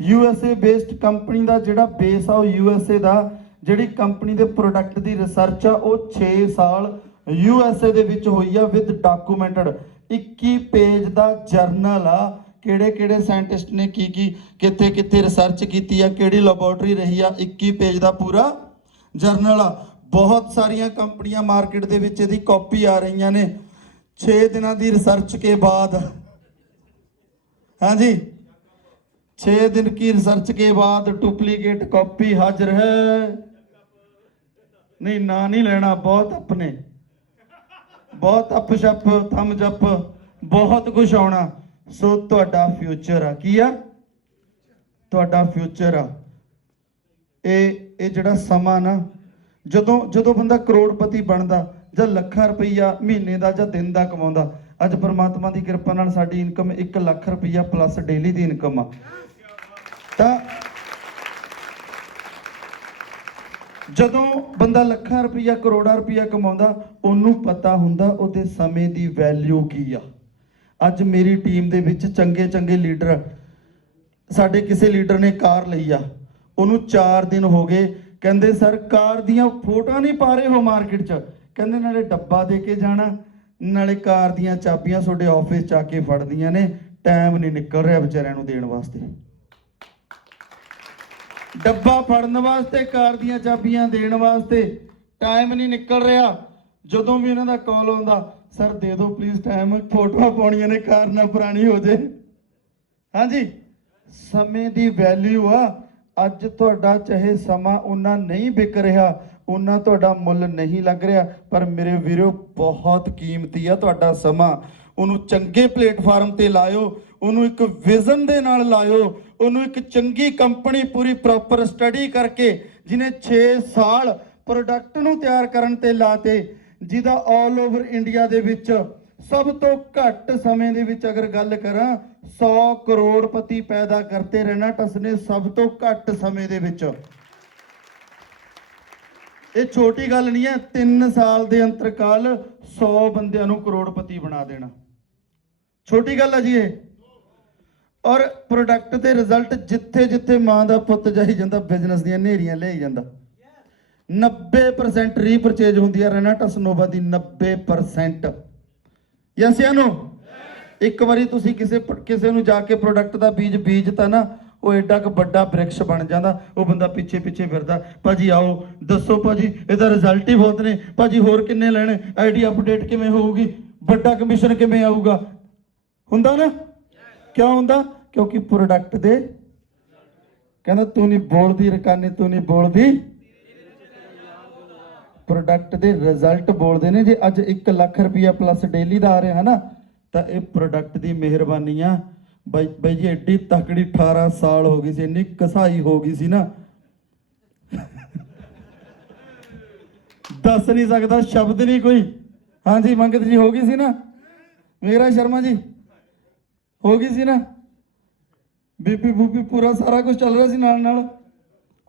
USA based company ਦਾ ਜਿਹੜਾ ਬੇਸ ਆ ਉਹ USA ਦਾ। ਜਿਹੜੀ ਕੰਪਨੀ ਦੇ ਪ੍ਰੋਡਕਟ ਦੀ ਰਿਸਰਚ ਆ ਉਹ 6 ਸਾਲ USA ਦੇ ਵਿੱਚ ਹੋਈ ਆ with documented. 21 page the general ਆ। ਕਿਹੜੇ ਕਿਹੜੇ ਸਾਇੰਟਿਸਟ ਨੇ ਕੀ ਕਿੱਥੇ ਕਿੱਥੇ ਰਿਸਰਚ ਕੀਤੀ ਆ, ਕਿਹੜੀ ਲੈਬੋਰੇਟਰੀ ਰਹੀ ਆ। 21 ਪੇਜ ਦਾ ਪੂਰਾ ਜਰਨਲ ਆ। ਬਹੁਤ ਸਾਰੀਆਂ ਕੰਪਨੀਆਂ ਮਾਰਕੀਟ ਦੇ ਵਿੱਚ ਇਹਦੀ ਕਾਪੀ ਆ ਰਹੀਆਂ ਨੇ। 6 दिनों की रिसर्च के बाद, हाँ जी, 6 दिन की रिसर्च के बाद डुप्लीकेट कॉपी हाजिर है। नहीं ना नहीं लेना, बहुत अपने, बहुत अप शप थम्स अप, बहुत कुछ आना। सो तुहाडा फ्यूचर आ की आ, तुहाडा फ्यूचर आ। ये जिहड़ा समा ना, ਜਦੋਂ ਬੰਦਾ ਕਰੋੜਪਤੀ ਬਣਦਾ ਜਾਂ ਲੱਖਾਂ ਰੁਪਈਆ ਮਹੀਨੇ ਦਾ ਜਾਂ ਦਿਨ ਦਾ ਕਮਾਉਂਦਾ। ਅੱਜ ਪਰਮਾਤਮਾ ਦੀ ਕਿਰਪਾ ਨਾਲ ਸਾਡੀ ਇਨਕਮ 1 ਲੱਖ ਰੁਪਈਆ ਪਲੱਸ ਡੇਲੀ ਦੀ ਇਨਕਮ ਆ। ਤਾਂ ਜਦੋਂ ਬੰਦਾ ਲੱਖਾਂ ਰੁਪਈਆ ਕਰੋੜਾਂ ਰੁਪਈਆ ਕਮਾਉਂਦਾ ਉਹਨੂੰ ਪਤਾ ਹੁੰਦਾ ਉਹਦੇ ਸਮੇਂ ਦੀ ਵੈਲਿਊ ਕੀ ਆ। ਅੱਜ ਮੇਰੀ ਟੀਮ ਦੇ ਵਿੱਚ ਚੰਗੇ ਲੀਡਰ, ਸਾਡੇ ਕਿਸੇ ਲੀਡਰ ਨੇ ਕਾਰ ਲਈ ਆ, ਉਹਨੂੰ 4 ਦਿਨ ਹੋ ਗਏ, ਕਹਿੰਦੇ ਸਰ ਕਾਰ ਦੀਆਂ ਫੋਟੋਆਂ ਨਹੀਂ ਪਾ ਰਹੇ ਹੋ ਮਾਰਕੀਟ 'ਚ। ਕਹਿੰਦੇ ਨਾਲੇ ਡੱਬਾ ਦੇ ਕੇ ਜਾਣਾ, ਨਾਲੇ ਕਾਰ ਦੀਆਂ ਚਾਬੀਆਂ ਤੁਹਾਡੇ ਆਫਿਸ 'ਚ ਆ ਕੇ ਫੜਦੀਆਂ ਨੇ। ਟਾਈਮ ਨਹੀਂ ਨਿਕਲ ਰਿਹਾ ਵਿਚਾਰਿਆਂ ਨੂੰ ਦੇਣ ਵਾਸਤੇ, ਡੱਬਾ ਫੜਨ ਵਾਸਤੇ, ਕਾਰ ਦੀਆਂ ਚਾਬੀਆਂ ਦੇਣ ਵਾਸਤੇ ਟਾਈਮ ਨਹੀਂ ਨਿਕਲ ਰਿਹਾ। ਜਦੋਂ ਵੀ ਉਹਨਾਂ ਦਾ ਕਾਲ ਆਉਂਦਾ, ਸਰ ਦੇ ਦਿਓ ਪਲੀਜ਼ ਟਾਈਮ, ਫੋਟੋਆਂ ਪਾਉਣੀਆਂ ਨੇ, ਕਾਰ ਨਾ ਪੁਰਾਣੀ ਹੋ ਜੇ। ਹਾਂਜੀ, ਸਮੇਂ ਦੀ ਵੈਲਿਊ ਆ। ਅੱਜ ਤੁਹਾਡਾ ਚਾਹੇ ਸਮਾਂ ਉਹਨਾਂ ਨਹੀਂ ਵਿਕ ਰਿਹਾ, ਉਹਨਾਂ ਤੁਹਾਡਾ ਮੁੱਲ ਨਹੀਂ ਲੱਗ ਰਿਹਾ, ਪਰ ਮੇਰੇ ਵੀਰੋ ਬਹੁਤ ਕੀਮਤੀ ਆ ਤੁਹਾਡਾ ਸਮਾਂ। ਉਹਨੂੰ ਚੰਗੇ ਪਲੇਟਫਾਰਮ ਤੇ ਲਾਇਓ, ਉਹਨੂੰ ਇੱਕ ਵਿਜ਼ਨ ਦੇ ਨਾਲ ਲਾਇਓ, ਉਹਨੂੰ ਇੱਕ ਚੰਗੀ ਕੰਪਨੀ ਪੂਰੀ ਪ੍ਰੋਪਰ ਸਟੱਡੀ ਕਰਕੇ ਜਿਹਨੇ 6 ਸਾਲ ਪ੍ਰੋਡਕਟ ਨੂੰ ਤਿਆਰ ਕਰਨ ਤੇ ਲਾਤੇ, ਜਿਹਦਾ ਆਲ ਓਵਰ ਇੰਡੀਆ ਦੇ ਵਿੱਚ ਸਭ ਤੋਂ ਘੱਟ ਸਮੇਂ ਦੇ ਵਿੱਚ ਅਗਰ ਗੱਲ ਕਰਾਂ 100 ਕਰੋੜਪਤੀ ਪੈਦਾ ਕਰਤੇ ਰੈਨਾਟਸ ਨੇ ਸਭ ਤੋਂ ਘੱਟ ਸਮੇਂ ਦੇ ਵਿੱਚ। ਇਹ ਛੋਟੀ ਗੱਲ ਨਹੀਂ ਹੈ। 3 ਸਾਲ ਦੇ ਅੰਤਰਕਾਲ 100 ਬੰਦਿਆਂ ਨੂੰ ਕਰੋੜਪਤੀ ਬਣਾ ਦੇਣਾ ਛੋਟੀ ਗੱਲ ਹੈ ਜੀ ਇਹ। ਔਰ ਪ੍ਰੋਡਕਟ ਦੇ ਰਿਜ਼ਲਟ ਜਿੱਥੇ ਜਿੱਥੇ ਮਾਂ ਦਾ ਪੁੱਤ ਜਾਈ ਜਾਂਦਾ, ਬਿਜ਼ਨਸ ਦੀਆਂ ਨੇਰੀਆਂ ਲੈ ਜਾਂਦਾ। 90% ਰੀਪਰਚੇਜ ਹੁੰਦੀ ਹੈ ਰੈਨਾਟਸ ਨੋਵਾ ਦੀ, 90%। ਯੈਸ ਜਾਂ ਨੋ? ਇੱਕ ਵਾਰੀ ਤੁਸੀਂ ਕਿਸੇ ਨੂੰ ਜਾ ਕੇ ਪ੍ਰੋਡਕਟ ਦਾ ਬੀਜਤਾ ਨਾ, ਉਹ ਐਡਾ ਕੁ ਵੱਡਾ ਬ੍ਰਿਕਸ਼ ਬਣ ਜਾਂਦਾ। ਉਹ ਬੰਦਾ ਪਿੱਛੇ ਫਿਰਦਾ, ਭਾਜੀ ਆਓ ਦੱਸੋ ਭਾਜੀ ਇਹਦਾ ਰਿਜ਼ਲਟ ਹੀ ਬਹੁਤ ਨੇ, ਭਾਜੀ ਹੋਰ ਕਿੰਨੇ ਲੈਣੇ, ਆਈਡੀ ਅਪਡੇਟ ਕਿਵੇਂ ਹੋਊਗੀ, ਵੱਡਾ ਕਮਿਸ਼ਨ ਕਿਵੇਂ ਆਊਗਾ। ਹੁੰਦਾ ਨਾ? ਕਿਉਂ ਹੁੰਦਾ? ਕਿਉਂਕਿ ਪ੍ਰੋਡਕਟ ਦੇ ਕਹਿੰਦਾ ਤੂੰ ਨਹੀਂ ਬੋਲਦੀ ਰਕਾਨੇ, ਤੂੰ ਨਹੀਂ ਬੋਲਦੀ, ਪ੍ਰੋਡਕਟ ਦੇ ਰਿਜ਼ਲਟ ਬੋਲਦੇ ਨੇ। ਜੇ ਅੱਜ 1 ਲੱਖ ਰੁਪਈਆ ਪਲੱਸ ਡੇਲੀ ਦਾ ਆ ਰਿਹਾ ਹੈ ਨਾ, ਤਾਂ ਇਹ ਪ੍ਰੋਡਕਟ ਦੀ ਮਿਹਰਬਾਨੀ ਆ। ਬਾਈ ਜੀ ਐਡੀ ਤਕੜੀ 18 ਸਾਲ ਹੋ ਗਈ ਸੀ, ਇੰਨੀ ਕਸਾਈ ਹੋ ਗਈ ਸੀ ਨਾ, ਦੱਸ ਨਹੀਂ ਸਕਦਾ, ਸ਼ਬਦ ਨਹੀਂ ਕੋਈ। ਹਾਂਜੀ ਮੰਗਤ ਜੀ ਹੋ ਗਈ ਸੀ ਨਾ, ਮੇਰਾ ਸ਼ਰਮਾ ਜੀ ਹੋ ਗਈ ਸੀ ਨਾ, ਬੀਪੀ ਬੂਪੀ ਪੂਰਾ ਸਾਰਾ ਕੁਝ ਚੱਲ ਰਿਹਾ ਸੀ ਨਾਲ ਨਾਲ।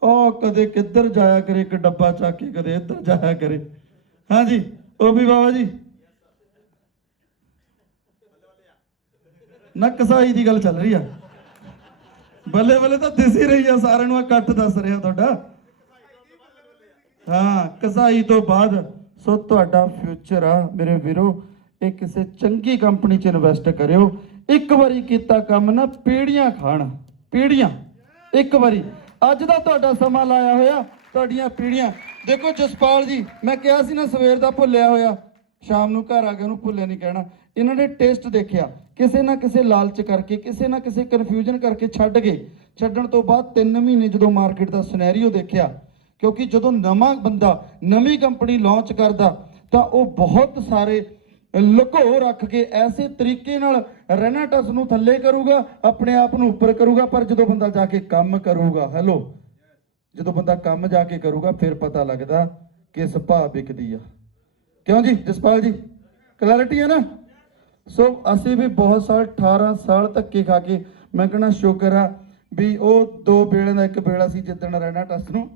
ਉਹ ਕਦੇ ਕਿੱਧਰ ਜਾਇਆ ਕਰੇ ਇੱਕ ਡੱਬਾ ਚੱਕ ਕੇ, ਕਦੇ ਇੱਧਰ ਜਾਇਆ ਕਰੇ। ਹਾਂਜੀ ਉਹ ਵੀ ਬਾਬਾ ਜੀ ਨਾ ਕਸਾਈ ਦੀ ਗੱਲ ਚੱਲ ਰਹੀ ਆ, ਬੱਲੇ ਬੱਲੇ ਤਾਂ ਦਿਸ ਹੀ ਰਹੀ ਆ ਸਾਰਿਆਂ ਨੂੰ। ਕੱਟ ਦੱਸ ਰਿਹਾ ਤੁਹਾਡਾ, ਹਾਂ ਕਸਾਈ ਤੋਂ ਬਾਅਦ। ਸੋ ਤੁਹਾਡਾ ਫਿਊਚਰ ਆ ਮੇਰੇ ਵੀਰੋ, ਇਹ ਕਿਸੇ ਚੰਗੀ ਕੰਪਨੀ 'ਚ ਇਨਵੈਸਟ ਕਰਿਓ। ਇੱਕ ਵਾਰੀ ਕੀਤਾ ਕੰਮ ਨਾ ਪੀੜ੍ਹੀਆਂ ਖਾਣ, ਪੀੜ੍ਹੀਆਂ। ਇੱਕ ਵਾਰੀ ਅੱਜ ਦਾ ਤੁਹਾਡਾ ਸਮਾਂ ਲਾਇਆ ਹੋਇਆ, ਤੁਹਾਡੀਆਂ ਪੀੜ੍ਹੀਆਂ। ਦੇਖੋ ਜਸਪਾਲ ਜੀ, ਮੈਂ ਕਿਹਾ ਸੀ ਨਾ ਸਵੇਰ ਦਾ ਭੁੱਲਿਆ ਹੋਇਆ, ਸ਼ਾਮ ਨੂੰ ਘਰ ਆ ਕੇ ਉਹਨੂੰ ਭੁੱਲਿਆ ਨਹੀਂ ਕਹਿਣਾ। ਇਹਨਾਂ ਨੇ ਟੇਸਟ ਦੇਖਿਆ, ਕਿਸੇ ਨਾ ਕਿਸੇ ਲਾਲਚ ਕਰਕੇ, ਕਿਸੇ ਨਾ ਕਿਸੇ ਕਨਫਿਊਜ਼ਨ ਕਰਕੇ ਛੱਡ ਗਏ। ਛੱਡਣ ਤੋਂ ਬਾਅਦ 3 ਮਹੀਨੇ ਜਦੋਂ ਮਾਰਕੀਟ ਦਾ ਸਿਨੈਰੀਓ ਦੇਖਿਆ, ਕਿਉਂਕਿ ਜਦੋਂ ਨਵਾਂ ਬੰਦਾ ਨਵੀਂ ਕੰਪਨੀ ਲਾਂਚ ਕਰਦਾ ਤਾਂ ਉਹ ਬਹੁਤ ਸਾਰੇ ਲੁਕੋ ਰੱਖ ਕੇ ਐਸੇ ਤਰੀਕੇ ਨਾਲ ਰੈਨਾਟਸ ਨੂੰ ਥੱਲੇ ਕਰੂਗਾ, ਆਪਣੇ ਆਪ ਨੂੰ ਉੱਪਰ ਕਰੂਗਾ। ਪਰ ਜਦੋਂ ਬੰਦਾ ਜਾ ਕੇ ਕੰਮ ਕਰੂਗਾ, ਹੈਲੋ, ਜਦੋਂ ਬੰਦਾ ਕੰਮ ਜਾ ਕੇ ਕਰੂਗਾ ਫਿਰ ਪਤਾ ਲੱਗਦਾ ਕਿਸ ਭਾਅ ਵਿਕਦੀ ਆ। ਕਿਉਂ ਜੀ ਜਸਪਾਲ ਜੀ, ਕਲੈਰਿਟੀ ਹੈ ਨਾ। ਸੋ ਅਸੀਂ ਵੀ ਬਹੁਤ ਸਾਲ 18 ਸਾਲ ਧੱਕੇ ਖਾ ਕੇ, ਮੈਂ ਕਹਿਣਾ ਸ਼ੁਕਰ ਆ ਵੀ ਉਹ 2 ਵੇਲੇ ਦਾ 1 ਵੇਲਾ ਸੀ ਜਿੱਦਣ ਰੈਨਾਟਸ ਨੂੰ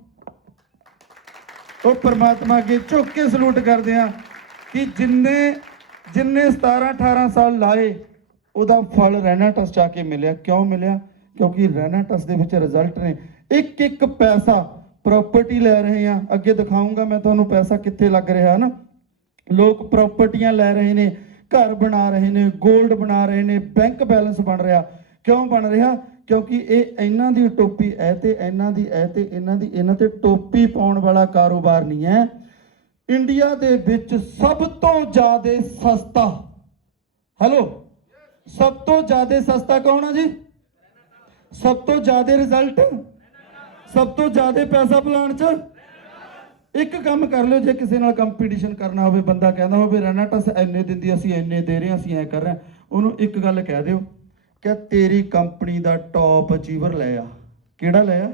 ਉਹ ਪਰਮਾਤਮਾ ਅੱਗੇ ਝੁੱਕ ਕੇ ਸਲੂਟ ਕਰਦੇ ਆ ਕਿ ਜਿੰਨੇ 17-18 ਸਾਲ ਲਾਏ ਉਹਦਾ ਫਲ ਰੈਨਾਟਸ ਜਾ ਕੇ ਮਿਲਿਆ। ਕਿਉਂ ਮਿਲਿਆ? ਕਿਉਂਕਿ ਰੈਨਾਟਸ ਦੇ ਵਿੱਚ ਰਿਜ਼ਲਟ ਨੇ। ਇੱਕ ਪੈਸਾ ਪ੍ਰੋਪਰਟੀ ਲੈ ਰਹੇ ਆ, ਅੱਗੇ ਦਿਖਾਊਂਗਾ ਮੈਂ ਤੁਹਾਨੂੰ ਪੈਸਾ ਕਿੱਥੇ ਲੱਗ ਰਿਹਾ ਨਾ। ਲੋਕ ਪ੍ਰੋਪਰਟੀਆਂ ਲੈ ਰਹੇ ਨੇ, ਘਰ ਬਣਾ ਰਹੇ ਨੇ, 골ਡ ਬਣਾ ਰਹੇ ਨੇ, ਬੈਂਕ ਬੈਲੈਂਸ ਬਣ ਰਿਹਾ। ਕਿਉਂ ਬਣ ਰਿਹਾ? ਕਿਉਂਕਿ ਇਹ ਇਹਨਾਂ ਦੀ ਟੋਪੀ ਐ ਤੇ ਇਹਨਾਂ ਦੀ ਐ ਤੇ ਇਹਨਾਂ ਤੇ ਟੋਪੀ ਪਾਉਣ ਵਾਲਾ ਕਾਰੋਬਾਰ ਨਹੀਂ ਹੈ। ਇੰਡੀਆ ਦੇ ਵਿੱਚ ਸਭ ਤੋਂ ਜ਼ਿਆਦਾ ਸਸਤਾ, ਹੈਲੋ, ਸਭ ਤੋਂ ਜ਼ਿਆਦਾ ਸਸਤਾ ਕੌਣ ਆ ਜੀ? ਸਭ ਤੋਂ ਜ਼ਿਆਦਾ ਰਿਜ਼ਲਟ, ਸਭ ਤੋਂ ਜ਼ਿਆਦਾ ਪੈਸਾ ਪਲਾਨ 'ਚ। ਇੱਕ ਕੰਮ ਕਰ ਲਿਓ, ਜੇ ਕਿਸੇ ਨਾਲ ਕੰਪੀਟੀਸ਼ਨ ਕਰਨਾ ਹੋਵੇ, ਬੰਦਾ ਕਹਿੰਦਾ ਹੋਵੇ ਰੈਨਾਟਸ ਇੰਨੇ ਦਿੰਦੀ, ਅਸੀਂ ਇੰਨੇ ਦੇ ਰਹੇ ਹਾਂ, ਅਸੀਂ ਐਂ ਕਰ ਰਹੇ ਹਾਂ, ਉਹਨੂੰ ਇੱਕ ਗੱਲ ਕਹਿ ਦਿਓ ਕਿ ਤੇਰੀ ਕੰਪਨੀ ਦਾ ਟੌਪ ਅਚੀਵਰ ਲੈ ਆ। ਕਿਹੜਾ ਲੈ ਆ?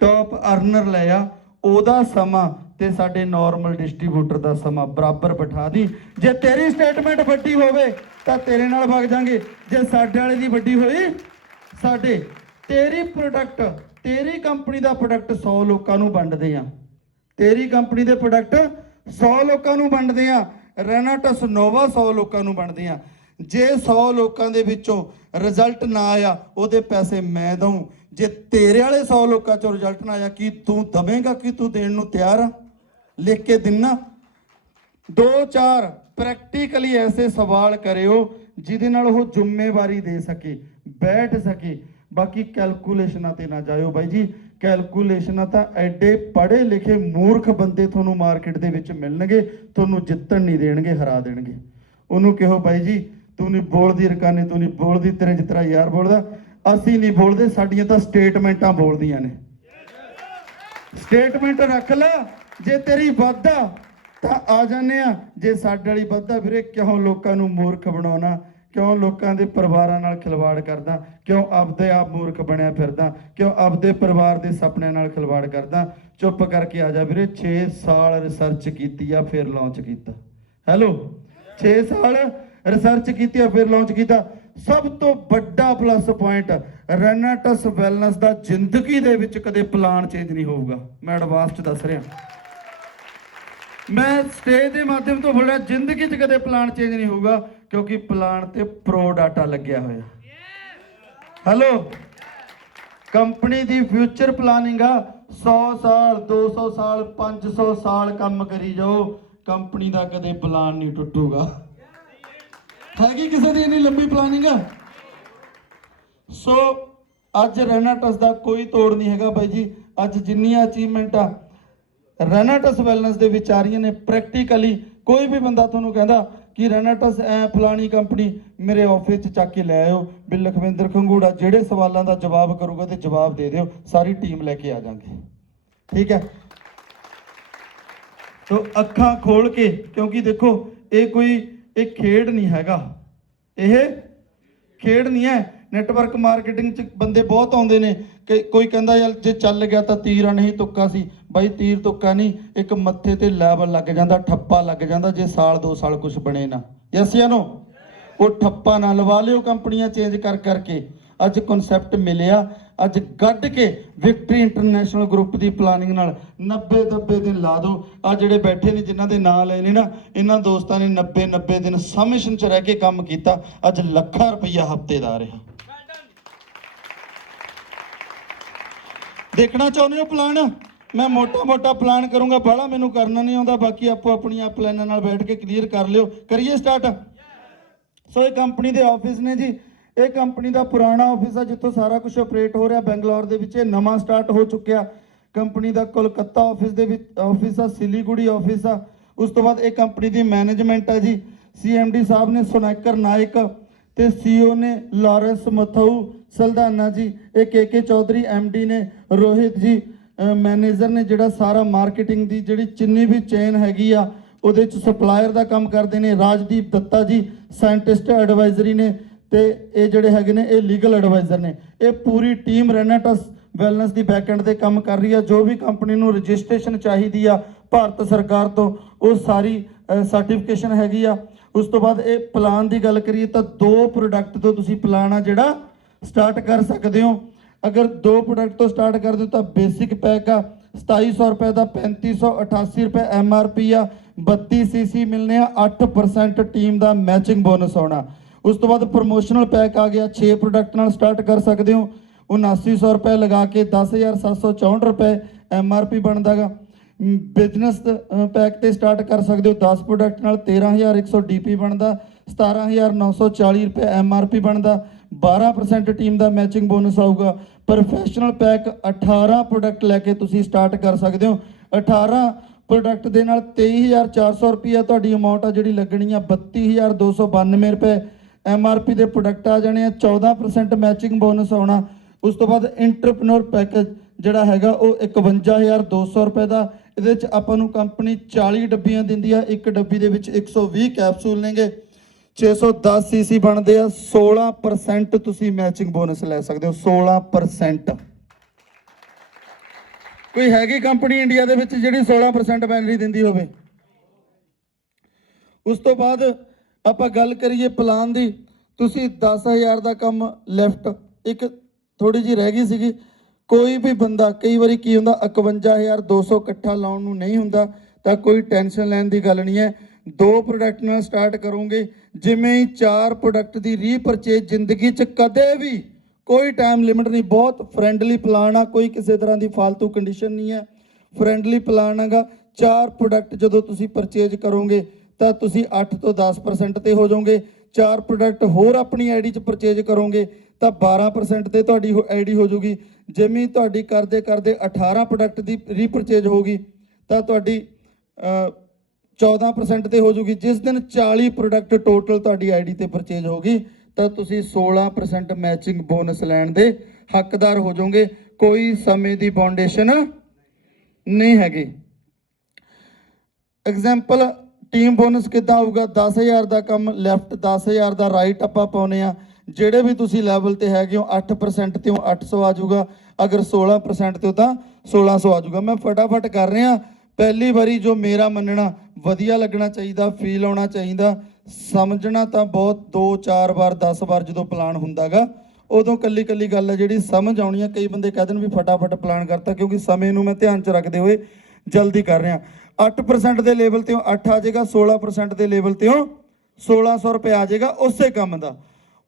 ਟੌਪ ਅਰਨਰ ਲੈ ਆ। ਉਹਦਾ ਸਮਾਂ ਤੇ ਸਾਡੇ ਨਾਰਮਲ ਡਿਸਟ੍ਰੀਬਿਊਟਰ ਦਾ ਸਮਾਂ ਬਰਾਬਰ ਬਿਠਾ ਦੀ। ਜੇ ਤੇਰੀ ਸਟੇਟਮੈਂਟ ਵੱਡੀ ਹੋਵੇ ਤਾਂ ਤੇਰੇ ਨਾਲ ਵਗ ਜਾਾਂਗੇ, ਜੇ ਸਾਡੇ ਵਾਲੇ ਦੀ ਵੱਡੀ ਹੋਈ ਸਾਡੇ। ਤੇਰੀ ਪ੍ਰੋਡਕਟ, ਤੇਰੀ ਕੰਪਨੀ ਦਾ ਪ੍ਰੋਡਕਟ 100 ਲੋਕਾਂ ਨੂੰ ਵੰਡਦੇ ਆ, ਤੇਰੀ ਕੰਪਨੀ ਦੇ ਪ੍ਰੋਡਕਟ 100 ਲੋਕਾਂ ਨੂੰ ਵੰਡਦੇ ਆ। ਰੈਨਾਟਸ ਨੋਵਾ 100 ਲੋਕਾਂ ਨੂੰ ਵੰਡਦੇ ਆ। ਜੇ 100 ਲੋਕਾਂ ਦੇ ਵਿੱਚੋਂ ਰਿਜ਼ਲਟ ਨਾ ਆਇਆ, ਉਹਦੇ ਪੈਸੇ ਮੈਂ ਦਊਂ। ਜੇ ਤੇਰੇ ਵਾਲੇ 100 ਲੋਕਾਂ ਚੋਂ ਰਿਜ਼ਲਟ ਨਾ ਆਇਆ, ਕੀ ਤੂੰ ਦਵੇਂਗਾ? ਕਿ ਤੂੰ ਦੇਣ ਨੂੰ ਤਿਆਰ ਆ? ਲਿਖ ਕੇ ਦਿਨਾ। 2-4 ਪ੍ਰੈਕਟੀਕਲੀ ਐਸੇ ਸਵਾਲ ਕਰਿਓ ਜਿਹਦੇ ਨਾਲ ਉਹ ਜ਼ਿੰਮੇਵਾਰੀ ਦੇ ਸਕੇ, ਬੈਠ ਸਕੇ। ਬਾਕੀ ਕੈਲਕੂਲੇਸ਼ਨਾਂ ਤੇ ਨਾ ਜਾਇਓ ਬਾਈ ਜੀ। ਕੈਲਕੂਲੇਸ਼ਨਾਂ ਤਾਂ ਐਡੇ ਪੜ੍ਹੇ ਲਿਖੇ ਮੂਰਖ ਬੰਦੇ ਤੁਹਾਨੂੰ ਮਾਰਕੀਟ ਦੇ ਵਿੱਚ ਮਿਲਣਗੇ, ਤੁਹਾਨੂੰ ਜਿੱਤਣ ਨਹੀਂ ਦੇਣਗੇ, ਹਰਾ ਦੇਣਗੇ। ਉਹਨੂੰ ਕਹੋ ਬਾਈ ਜੀ ਤੂੰ ਨਹੀਂ ਬੋਲਦੀ ਰਕਾਨੇ, ਤੂੰ ਨਹੀਂ ਬੋਲਦੀ, ਤੇਰੇ ਜਿਤਰਾ ਯਾਰ ਬੋਲਦਾ। ਅਸੀਂ ਨਹੀਂ ਬੋਲਦੇ, ਸਾਡੀਆਂ ਤਾਂ ਸਟੇਟਮੈਂਟਾਂ ਬੋਲਦੀਆਂ ਨੇ। ਸਟੇਟਮੈਂਟ ਰੱਖ ਲੈ। ਜੇ ਤੇਰੀ ਵਾਧਾ ਤਾਂ ਆ ਜਾਂਦੇ ਆ, ਜੇ ਸਾਡੇ ਵਾਲੀ ਵਾਧਾ ਵੀਰੇ ਕਿਉਂ ਲੋਕਾਂ ਨੂੰ ਮੂਰਖ ਬਣਾਉਣਾ? ਕਿਉਂ ਲੋਕਾਂ ਦੇ ਪਰਿਵਾਰਾਂ ਨਾਲ ਖਿਲਵਾੜ ਕਰਦਾ? ਕਿਉਂ ਆਪਦੇ ਆਪ ਮੂਰਖ ਬਣਿਆ ਫਿਰਦਾ? ਕਿਉਂ ਆਪਦੇ ਪਰਿਵਾਰ ਦੇ ਸੁਪਨਿਆਂ ਨਾਲ ਖਿਲਵਾੜ ਕਰਦਾ? ਚੁੱਪ ਕਰਕੇ ਆ ਜਾ ਵੀਰੇ। 6 ਸਾਲ ਰਿਸਰਚ ਕੀਤੀ ਆ, ਫਿਰ ਲਾਂਚ ਕੀਤਾ। ਹੈਲੋ, 6 ਸਾਲ ਰਿਸਰਚ ਕੀਤੀ ਆ, ਫਿਰ ਲਾਂਚ ਕੀਤਾ। ਸਭ ਤੋਂ ਵੱਡਾ ਪਲੱਸ ਪੁਆਇੰਟ ਰੈਨਾਟਸ ਵੈਲਨੈਸ ਦਾ ਜ਼ਿੰਦਗੀ ਦੇ ਵਿੱਚ ਕਦੇ ਪਲਾਨ ਚੇਂਜ ਨਹੀਂ ਹੋਊਗਾ। ਮੈਂ ਐਡਵਾਂਸ 'ਚ ਦੱਸ ਰਿਹਾ, ਮੈਂ ਸਟੇਜ ਦੇ ਮਾਧਿਅਮ ਤੋਂ ਬੋਲਿਆ, ਜ਼ਿੰਦਗੀ 'ਚ ਕਦੇ ਪਲਾਨ ਚੇਂਜ ਨਹੀਂ ਹੋਊਗਾ, ਕਿਉਂਕਿ ਪਲਾਨ ਤੇ ਪ੍ਰੋ ਡਾਟਾ ਲੱਗਿਆ ਹੋਇਆ। ਹੈਲੋ, ਕੰਪਨੀ ਦੀ ਫਿਊਚਰ ਪਲਾਨਿੰਗ ਆ। 100 ਸਾਲ 200 ਸਾਲ 500 ਸਾਲ ਕੰਮ ਕਰੀ ਜਾਓ, ਕੰਪਨੀ ਦਾ ਕਦੇ ਪਲਾਨ ਨਹੀਂ ਟੁੱਟੂਗਾ। ਹੈਗੀ ਕਿਸੇ ਦੀ ਇੰਨੀ ਲੰਬੀ ਪਲਾਨਿੰਗ ਆ? ਸੋ ਅੱਜ ਰੈਨਾਟਸ ਦਾ ਕੋਈ ਤੋੜ ਨਹੀਂ ਹੈਗਾ ਬਾਈ ਜੀ। ਅੱਜ ਜਿੰਨੀਆਂ ਅਚੀਵਮੈਂਟ ਆ ਰੈਨਾਟਸ ਵੈਲਨੈਸ ਦੇ ਵਿੱਚ ਆ ਰਹੀਆਂ ਨੇ, ਪ੍ਰੈਕਟੀਕਲੀ ਕੋਈ ਵੀ ਬੰਦਾ ਤੁਹਾਨੂੰ ਕਹਿੰਦਾ ਕਿ ਰੈਨਾਟਸ ਐ ਫਲਾਣੀ ਕੰਪਨੀ, ਮੇਰੇ ਆਫਿਸ 'ਚ ਚੱਕ ਕੇ ਲੈ ਆਇਓ ਵੀ ਲਖਵਿੰਦਰ ਖੰਗੂੜਾ ਜਿਹੜੇ ਸਵਾਲਾਂ ਦਾ ਜਵਾਬ ਕਰੂਗਾ ਤੇ ਜਵਾਬ ਦੇ ਦਿਓ, ਸਾਰੀ ਟੀਮ ਲੈ ਕੇ ਆ ਜਾਾਂਗੇ। ਠੀਕ ਹੈ? ਤੋ ਅੱਖਾਂ ਖੋਲ ਕੇ, ਕਿਉਂਕਿ ਦੇਖੋ ਇਹ ਖੇਡ ਨਹੀਂ ਹੈਗਾ, ਇਹ ਖੇਡ ਨਹੀਂ ਹੈ। ਨੈਟਵਰਕ ਮਾਰਕੀਟਿੰਗ 'ਚ ਬੰਦੇ ਬਹੁਤ ਆਉਂਦੇ ਨੇ ਕਿ ਕੋਈ ਕਹਿੰਦਾ ਯਾਰ ਜੇ ਚੱਲ ਗਿਆ ਤਾਂ ਤੀਰ ਨਹੀਂ ਤੁੱਕਾ ਸੀ। ਬਾਈ ਤੀਰ ਤੁੱਕਾ ਨਹੀਂ, ਇੱਕ ਮੱਥੇ ਤੇ ਲੈਵਲ ਲੱਗ ਜਾਂਦਾ, ਠੱਪਾ ਲੱਗ ਜਾਂਦਾ। ਜੇ ਸਾਲ 2 ਸਾਲ ਕੁਝ ਬਣੇ ਨਾ, ਯੈਸ ਜਾਂ ਨੋ? ਉਹ ਠੱਪਾ ਨਾ ਲਵਾ ਲਿਓ ਕੰਪਨੀਆਂ ਚੇਂਜ ਕਰਕੇ। ਅੱਜ ਕਨਸੈਪਟ ਮਿਲਿਆ, ਅੱਜ ਗੱਡ ਕੇ ਵਿਕਟਰੀ ਇੰਟਰਨੈਸ਼ਨਲ ਗਰੁੱਪ ਦੀ ਪਲਾਨਿੰਗ ਨਾਲ 90 ਦਿਨ ਲਾ ਦਿਓ। ਆ ਜਿਹੜੇ ਬੈਠੇ ਨੇ ਜਿਨ੍ਹਾਂ ਦੇ ਨਾਂ ਲਏ ਨੇ ਨਾ, ਇਹਨਾਂ ਦੋਸਤਾਂ ਨੇ 90 ਦਿਨ ਸਬਮਿਸ਼ਨ 'ਚ ਰਹਿ ਕੇ ਕੰਮ ਕੀਤਾ। ਅੱਜ ਲੱਖਾਂ ਰੁਪਈਆ ਹਫ਼ਤੇਦਾਰ ਆ। ਦੇਖਣਾ ਚਾਹੁੰਦੇ ਹੋ ਪਲਾਨ? ਮੈਂ ਮੋਟਾ ਪਲਾਨ ਕਰੂੰਗਾ, ਬਾਹਲਾ ਮੈਨੂੰ ਕਰਨਾ ਨਹੀਂ ਆਉਂਦਾ। ਬਾਕੀ ਆਪੋ ਆਪਣੀਆਂ ਪਲਾਨਾਂ ਨਾਲ ਬੈਠ ਕੇ ਕਲੀਅਰ ਕਰ ਲਿਓ। ਕਰੀਏ ਸਟਾਰਟ। ਸੋ ਇਹ ਕੰਪਨੀ ਦੇ ਆਫਿਸ ਨੇ ਜੀ। ਇਹ ਕੰਪਨੀ ਦਾ ਪੁਰਾਣਾ ਆਫਿਸ ਆ ਜਿੱਥੋਂ ਸਾਰਾ ਕੁਝ ਆਪਰੇਟ ਹੋ ਰਿਹਾ ਬੈਂਗਲੌਰ ਦੇ ਵਿੱਚ। ਇਹ ਨਵਾਂ ਸਟਾਰਟ ਹੋ ਚੁੱਕਿਆ। ਕੰਪਨੀ ਦਾ ਕੋਲਕਾਤਾ ਆਫਿਸ ਦੇ ਵਿੱਚ ਆਫਿਸ ਆ, ਸਿਲੀਗੁੜੀ ਆਫਿਸ ਆ। ਉਸ ਤੋਂ ਬਾਅਦ ਇਹ ਕੰਪਨੀ ਦੀ ਮੈਨੇਜਮੈਂਟ ਹੈ ਜੀ। CMD ਸਾਹਿਬ ਨੇ ਸੁਨੈਕਰ ਨਾਇਕ ਤੇ CEO ਨੇ ਲਾਰੈਂਸ ਮਥੂ ਸਲਦਾਨਾ ਜੀ। ਇਹ KK ਚੌਧਰੀ MD ਨੇ। ਰੋਹਿਤ ਜੀ ਮੈਨੇਜਰ ਨੇ, ਜਿਹੜਾ ਸਾਰਾ ਮਾਰਕੀਟਿੰਗ ਦੀ ਜਿਹੜੀ ਜਿੰਨੀ ਵੀ ਚੇਨ ਹੈਗੀ ਆ ਉਹਦੇ 'ਚ ਸਪਲਾਇਰ ਦਾ ਕੰਮ ਕਰਦੇ ਨੇ। ਰਾਜਦੀਪ ਦੱਤਾ ਜੀ ਸਾਇੰਟਿਸਟ ਐਡਵਾਈਜ਼ਰੀ ਨੇ ਤੇ ਇਹ ਜਿਹੜੇ ਹੈਗੇ ਨੇ ਇਹ ਲੀਗਲ ਐਡਵਾਈਜ਼ਰ ਨੇ। ਇਹ ਪੂਰੀ ਟੀਮ ਰੈਨਾਟਸ ਵੈਲਨੈਸ ਦੀ ਬੈਕਐਂਡ ਤੇ ਕੰਮ ਕਰ ਰਹੀ ਆ। ਜੋ ਵੀ ਕੰਪਨੀ ਨੂੰ ਰਜਿਸਟ੍ਰੇਸ਼ਨ ਚਾਹੀਦੀ ਆ ਭਾਰਤ ਸਰਕਾਰ ਤੋਂ ਉਹ ਸਾਰੀ ਸਰਟੀਫਿਕੇਸ਼ਨ ਹੈਗੀ ਆ। ਉਸ ਤੋਂ ਬਾਅਦ ਇਹ ਪਲਾਨ ਦੀ ਗੱਲ ਕਰੀਏ ਤਾਂ 2 ਪ੍ਰੋਡਕਟ ਤੋਂ ਤੁਸੀਂ ਪਲਾਨ ਆ ਜਿਹੜਾ ਸਟਾਰਟ ਕਰ ਸਕਦੇ ਹੋ। ਅਗਰ 2 ਪ੍ਰੋਡਕਟ ਤੋਂ ਸਟਾਰਟ ਕਰਦੇ ਹੋ ਤਾਂ ਬੇਸਿਕ ਪੈਕ ਆ 2700 ਰੁਪਏ ਦਾ, 3588 ਰੁਪਏ MRP ਆ, 32 CC ਮਿਲਨੇ ਆ, 8% ਟੀਮ ਦਾ ਮੈਚਿੰਗ ਬੋਨਸ ਆਉਣਾ। ਉਸ ਤੋਂ ਬਾਅਦ ਪ੍ਰਮੋਸ਼ਨਲ ਪੈਕ ਆ ਗਿਆ 6 ਪ੍ਰੋਡਕਟ ਨਾਲ ਸਟਾਰਟ ਕਰ ਸਕਦੇ ਹੋ। 7900 ਰੁਪਏ ਲਗਾ ਕੇ 10764 ਰੁਪਏ MRP ਬਣਦਾ ਗਾ। ਬਿਜ਼ਨਸ ਪੈਕ ਤੇ ਸਟਾਰਟ ਕਰ ਸਕਦੇ ਹੋ 10 ਪ੍ਰੋਡਕਟ ਨਾਲ 13100 DP ਬਣਦਾ, 17940 ਰੁਪਏ MRP ਬਣਦਾ, 12% ਟੀਮ ਦਾ ਮੈਚਿੰਗ ਬੋਨਸ ਆਊਗਾ। ਪ੍ਰੋਫੈਸ਼ਨਲ ਪੈਕ 18 ਪ੍ਰੋਡਕਟ ਲੈ ਕੇ ਤੁਸੀਂ ਸਟਾਰਟ ਕਰ ਸਕਦੇ ਹੋ। 18 ਪ੍ਰੋਡਕਟ ਦੇ ਨਾਲ 23400 ਰੁਪਈਆ ਤੁਹਾਡੀ ਅਮਾਊਂਟ ਆ ਜਿਹੜੀ ਲੱਗਣੀ ਆ। 32292 ਰੁਪਏ MRP ਦੇ ਪ੍ਰੋਡਕਟ ਆ ਜਾਣੇ ਆ। 14% ਮੈਚਿੰਗ ਬੋਨਸ ਆਉਣਾ। ਉਸ ਤੋਂ ਬਾਅਦ ਇੰਟਰਪ੍ਰੀਨਿਓਰ ਪੈਕੇਜ ਜਿਹੜਾ ਹੈਗਾ ਉਹ 51200 ਰੁਪਏ ਦਾ। ਇਹਦੇ ਵਿੱਚ ਆਪਾਂ ਨੂੰ ਕੰਪਨੀ 40 ਡੱਬੀਆਂ ਦਿੰਦੀ ਆ। ਇੱਕ ਡੱਬੀ ਦੇ ਵਿੱਚ 120 ਕੈਪਸੂਲ ਨੇਗੇ, 610 CC ਬਣਦੇ ਆ। 16% ਤੁਸੀਂ ਮੈਚਿੰਗ ਬੋਨਸ ਲੈ ਸਕਦੇ ਹੋ। 16%। ਕੋਈ ਹੈਗੀ ਕੰਪਨੀ ਇੰਡੀਆ ਦੇ ਵਿੱਚ ਜਿਹੜੀ 16% ਬੈਨਰੀ ਦਿੰਦੀ ਹੋਵੇ? ਉਸ ਤੋਂ ਬਾਅਦ ਆਪਾਂ ਗੱਲ ਕਰੀਏ ਪਲਾਨ ਦੀ। ਤੁਸੀਂ 10000 ਦਾ ਕੰਮ ਲੈਫਟ ਇੱਕ ਥੋੜੀ ਜਿਹੀ ਰਹਿ ਗਈ ਸੀਗੀ। ਕੋਈ ਵੀ ਬੰਦਾ ਕਈ ਵਾਰੀ ਕੀ ਹੁੰਦਾ 51200 ਇਕੱਠਾ ਲਾਉਣ ਨੂੰ ਨਹੀਂ ਹੁੰਦਾ ਤਾਂ ਕੋਈ ਟੈਨਸ਼ਨ ਲੈਣ ਦੀ ਗੱਲ ਨਹੀਂ ਹੈ। 2 ਪ੍ਰੋਡਕਟ ਨਾਲ ਸਟਾਰਟ ਕਰੋਗੇ। ਜਿਵੇਂ ਹੀ 4 ਪ੍ਰੋਡਕਟ ਦੀ ਰੀਪਰਚੇਜ ਜ਼ਿੰਦਗੀ 'ਚ ਕਦੇ ਵੀ ਕੋਈ ਟਾਈਮ ਲਿਮਿਟ ਨਹੀਂ। ਬਹੁਤ ਫਰੈਂਡਲੀ ਪਲਾਨ ਆ, ਕੋਈ ਕਿਸੇ ਤਰ੍ਹਾਂ ਦੀ ਫालतू ਕੰਡੀਸ਼ਨ ਨਹੀਂ ਹੈ। ਫਰੈਂਡਲੀ ਪਲਾਨ ਹੈਗਾ। 4 ਪ੍ਰੋਡਕਟ ਜਦੋਂ ਤੁਸੀਂ ਪਰਚੇਜ ਕਰੋਗੇ ਤਾਂ ਤੁਸੀਂ 8 ਤੋਂ 10% ਤੇ ਹੋ ਜਾਓਗੇ। 4 ਪ੍ਰੋਡਕਟ ਹੋਰ ਆਪਣੀ ਆਈਡੀ 'ਚ ਪਰਚੇਜ ਕਰੋਗੇ ਤਾਂ 12% ਤੇ ਤੁਹਾਡੀ ਆਈਡੀ ਹੋ ਜਾਊਗੀ। ਜਿਵੇਂ ਤੁਹਾਡੀ ਕਰਦੇ ਕਰਦੇ 18 ਪ੍ਰੋਡਕਟ ਦੀ ਰੀਪਰਚੇਜ ਹੋਗੀ ਤਾਂ ਤੁਹਾਡੀ 14% ਤੇ ਹੋ ਜਾਊਗੀ। ਜਿਸ ਦਿਨ 40 ਪ੍ਰੋਡਕਟ ਟੋਟਲ ਤੁਹਾਡੀ ਆਈਡੀ ਤੇ ਪਰਚੇਜ ਹੋਗੀ ਤਾਂ ਤੁਸੀਂ 16% ਮੈਚਿੰਗ ਬੋਨਸ ਲੈਣ ਦੇ ਹੱਕਦਾਰ ਹੋ ਜਾਓਗੇ। ਕੋਈ ਸਮੇਂ ਦੀ ਬਾਉਂਡੇਸ਼ਨ ਨਹੀਂ ਹੈਗੀ। ਐਗਜ਼ਾਮਪਲ ਟੀਮ ਬੋਨਸ ਕਿੱਦਾਂ ਆਊਗਾ? 10000 ਦਾ ਕੰਮ ਲੈਫਟ, 10000 ਦਾ ਰਾਈਟ ਆਪਾਂ ਪਾਉਨੇ ਆ। ਜਿਹੜੇ ਵੀ ਤੁਸੀਂ ਲੈਵਲ ਤੇ ਹੈਗੇ ਹੋ 8% ਤੇ 800 ਆ ਜਾਊਗਾ। ਅਗਰ 16% ਤੇ ਤਾਂ 1600 ਆ ਜਾਊਗਾ। ਮੈਂ ਫਟਾਫਟ ਕਰ ਰਿਹਾ। ਪਹਿਲੀ ਵਾਰੀ ਜੋ ਮੇਰਾ ਮੰਨਣਾ ਵਧੀਆ ਲੱਗਣਾ ਚਾਹੀਦਾ, ਫੀਲ ਆਉਣਾ ਚਾਹੀਦਾ। ਸਮਝਣਾ ਤਾਂ ਬਹੁਤ 2-4 ਵਾਰ 10 ਵਾਰ ਜਦੋਂ ਪਲਾਨ ਹੁੰਦਾਗਾ ਉਦੋਂ ਕੱਲੀ ਕੱਲੀ ਗੱਲ ਹੈ ਜਿਹੜੀ ਸਮਝ ਆਉਣੀ ਹੈ। ਕਈ ਬੰਦੇ ਕਹਿ ਦੇਣ ਵੀ ਫਟਾਫਟ ਪਲਾਨ ਕਰਤਾ, ਕਿਉਂਕਿ ਸਮੇਂ ਨੂੰ ਮੈਂ ਧਿਆਨ 'ਚ ਰੱਖਦੇ ਹੋਏ ਜਲਦੀ ਕਰ ਰਿਹਾ। 8% ਦੇ ਲੈਵਲ ਤੇ 8 ਆ ਜਾਏਗਾ, 16% ਦੇ ਲੈਵਲ ਤੇ 1600 ਰੁਪਏ ਆ ਜਾਏਗਾ ਉਸੇ ਕੰਮ ਦਾ।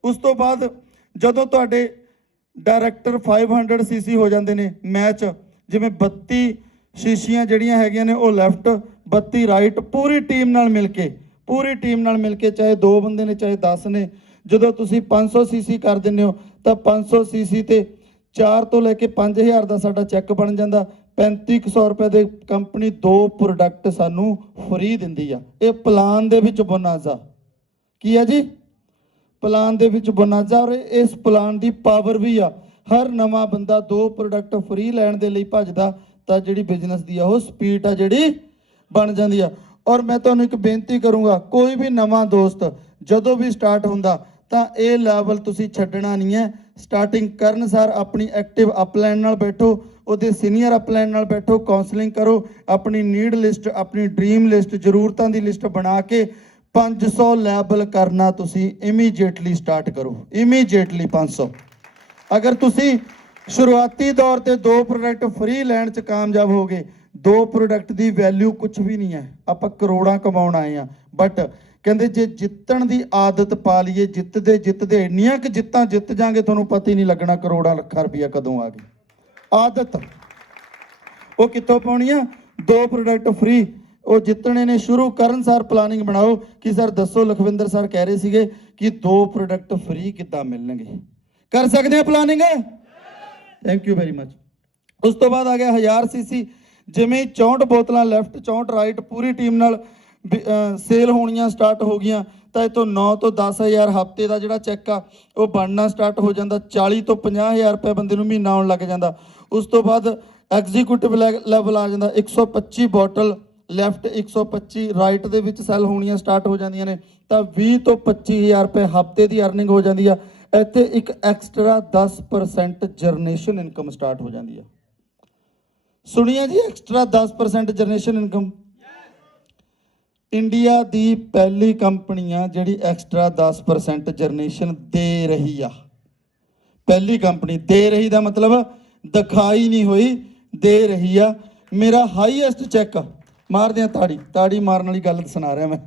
ਉਸ ਤੋਂ ਬਾਅਦ ਜਦੋਂ ਤੁਹਾਡੇ ਡਾਇਰੈਕਟਰ 500 CC ਹੋ ਜਾਂਦੇ ਨੇ ਮੈਚ, ਜਿਵੇਂ 32 ਸ਼ੀਸ਼ੀਆਂ ਜਿਹੜੀਆਂ ਹੈਗੀਆਂ ਨੇ ਉਹ ਲੈਫਟ, 32 ਰਾਈਟ, ਪੂਰੀ ਟੀਮ ਨਾਲ ਮਿਲ ਕੇ ਚਾਹੇ 2 ਬੰਦੇ ਨੇ ਚਾਹੇ 10 ਨੇ, ਜਦੋਂ ਤੁਸੀਂ 500 CC ਕਰ ਦਿੰਦੇ ਹੋ ਤਾਂ 500 CC ਤੇ 4 ਤੋਂ ਲੈ ਕੇ 5000 ਦਾ ਸਾਡਾ ਚੈੱਕ ਬਣ ਜਾਂਦਾ। 3500 ਰੁਪਏ ਦੇ ਕੰਪਨੀ 2 ਪ੍ਰੋਡਕਟ ਸਾਨੂੰ ਫ੍ਰੀ ਦਿੰਦੀ ਆ। ਇਹ ਪਲਾਨ ਦੇ ਵਿੱਚ ਬੋਨਾਜ਼ਾ ਕੀ ਹੈ ਜੀ? ਪਲਾਨ ਦੇ ਵਿੱਚ ਬੋਨਾਜ਼ਾ। ਔਰ ਇਸ ਪਲਾਨ ਦੀ ਪਾਵਰ ਵੀ ਆ। ਹਰ ਨਵਾਂ ਬੰਦਾ 2 ਪ੍ਰੋਡਕਟ ਫ੍ਰੀ ਲੈਣ ਦੇ ਲਈ ਭੱਜਦਾ ਤਾਂ ਜਿਹੜੀ ਬਿਜ਼ਨਸ ਦੀ ਆ ਉਹ ਸਪੀਡ ਆ ਜਿਹੜੀ ਬਣ ਜਾਂਦੀ ਆ। ਔਰ ਮੈਂ ਤੁਹਾਨੂੰ ਇੱਕ ਬੇਨਤੀ ਕਰੂੰਗਾ, ਕੋਈ ਵੀ ਨਵਾਂ ਦੋਸਤ ਜਦੋਂ ਵੀ ਸਟਾਰਟ ਹੁੰਦਾ ਤਾਂ ਇਹ ਲੈਵਲ ਤੁਸੀਂ ਛੱਡਣਾ ਨਹੀਂ ਹੈ। ਸਟਾਰਟਿੰਗ ਕਰਨ ਸਾਰ ਆਪਣੀ ਐਕਟਿਵ ਅਪਲਾਈਨ ਨਾਲ ਬੈਠੋ, ਉਹਦੇ ਸੀਨੀਅਰ ਅਪਲਾਈਨ ਨਾਲ ਬੈਠੋ, ਕਾਉਂਸਲਿੰਗ ਕਰੋ, ਆਪਣੀ ਨੀਡ ਲਿਸਟ, ਆਪਣੀ ਡ੍ਰੀਮ ਲਿਸਟ, ਜ਼ਰੂਰਤਾਂ ਦੀ ਲਿਸਟ ਬਣਾ ਕੇ 500 ਲੈਵਲ ਕਰਨਾ ਤੁਸੀਂ ਇਮੀਡੀਏਟਲੀ ਸਟਾਰਟ ਕਰੋ। ਇਮੀਡੀਏਟਲੀ 500। ਅਗਰ ਤੁਸੀਂ ਸ਼ੁਰੂਆਤੀ ਦੌਰ ਤੇ 2 ਪ੍ਰੋਡਕਟ ਫ੍ਰੀ ਲੈਣ 'ਚ ਕਾਮਯਾਬ ਹੋਗੇ, 2 ਪ੍ਰੋਡਕਟ ਦੀ ਵੈਲਿਊ ਕੁਝ ਵੀ ਨਹੀਂ ਹੈ। ਆਪਾਂ ਕਰੋੜਾਂ ਕਮਾਉਣ ਆਏ ਆ। ਬਟ ਕਹਿੰਦੇ ਜੇ ਜਿੱਤਣ ਦੀ ਆਦਤ ਪਾ ਲਈਏ, ਜਿੱਤਦੇ ਇੰਨੀਆਂ ਕਿ ਜਿੱਤਾਂ ਜਿੱਤ ਜਾਾਂਗੇ ਤੁਹਾਨੂੰ ਪਤਾ ਹੀ ਨਹੀਂ ਲੱਗਣਾ ਕਰੋੜਾਂ ਲੱਖਾਂ ਰੁਪਈਆ ਕਦੋਂ ਆ ਗਈ। ਆਦਤ ਉਹ ਕਿੱਥੋਂ ਪਾਉਣੀ ਆ? 2 ਪ੍ਰੋਡਕਟ ਫ੍ਰੀ ਉਹ ਜਿੱਤਣੇ ਨੇ। ਸ਼ੁਰੂ ਕਰਨ ਸਾਰ ਪਲਾਨਿੰਗ ਬਣਾਓ ਕਿ ਸਰ ਦੱਸੋ, ਲਖਵਿੰਦਰ ਸਰ ਕਹਿ ਰਹੇ ਸੀਗੇ ਕਿ 2 ਪ੍ਰੋਡਕਟ ਫ੍ਰੀ ਕਿੱਦਾਂ ਮਿਲਣਗੇ। ਕਰ ਸਕਦੇ ਆ planning? Thank you very much. ਉਸ ਤੋਂ ਬਾਅਦ ਆ ਗਿਆ 1000 CC। ਜਿਵੇਂ 64 ਬੋਤਲਾਂ ਲੈਫਟ, 64 ਰਾਈਟ, ਪੂਰੀ ਟੀਮ ਨਾਲ ਸੇਲ ਹੋਣੀਆਂ ਸਟਾਰਟ ਹੋ ਗਈਆਂ ਤਾਂ ਇਤੋਂ 9 ਤੋਂ 10000 ਹਫ਼ਤੇ ਦਾ ਜਿਹੜਾ ਚੈੱਕ ਆ ਉਹ ਬਣਨਾ ਸਟਾਰਟ ਹੋ ਜਾਂਦਾ। 40 ਤੋਂ 50000 ਰੁਪਏ ਬੰਦੇ ਨੂੰ ਮਹੀਨਾ ਆਉਣ ਲੱਗ ਜਾਂਦਾ। ਉਸ ਤੋਂ ਬਾਅਦ ਐਗਜ਼ੀਕਿਊਟਿਵ ਲੈਵਲ ਆ ਜਾਂਦਾ। 125 ਬੋਟਲ ਲੈਫਟ 125, ਰਾਈਟ ਦੇ ਵਿੱਚ ਸੈੱਲ ਹੋਣੀਆਂ ਸਟਾਰਟ ਹੋ ਜਾਂਦੀਆਂ ਨੇ ਤਾਂ 20 ਤੋਂ 25000 ਰੁਪਏ ਹਫਤੇ ਦੀ ਅਰਨਿੰਗ ਹੋ ਜਾਂਦੀ ਆ। ਇੱਥੇ ਇੱਕ ਐਕਸਟਰਾ 10% ਜਨਰੇਸ਼ਨ ਇਨਕਮ ਸਟਾਰਟ ਹੋ ਜਾਂਦੀ ਆ। ਸੁਣੀਆ ਜੀ, ਐਕਸਟਰਾ 10% ਜਨਰੇਸ਼ਨ ਇਨਕਮ। ਇੰਡੀਆ ਦੀ ਪਹਿਲੀ ਕੰਪਨੀ ਆ ਜਿਹੜੀ ਐਕਸਟਰਾ 10% ਜਨਰੇਸ਼ਨ ਦੇ ਰਹੀ ਆ। ਪਹਿਲੀ ਕੰਪਨੀ ਦੇ ਰਹੀ ਦਾ ਮਤਲਬ ਦਿਖਾਈ ਨਹੀਂ ਹੋਈ, ਦੇ ਰਹੀ ਆ। ਮੇਰਾ ਹਾਈਐਸਟ ਚੈੱਕ, ਮਾਰਦੇ ਆ ਤਾੜੀ ਮਾਰਨ ਵਾਲੀ ਗੱਲ ਸੁਣਾ ਰਿਹਾ ਮੈਂ।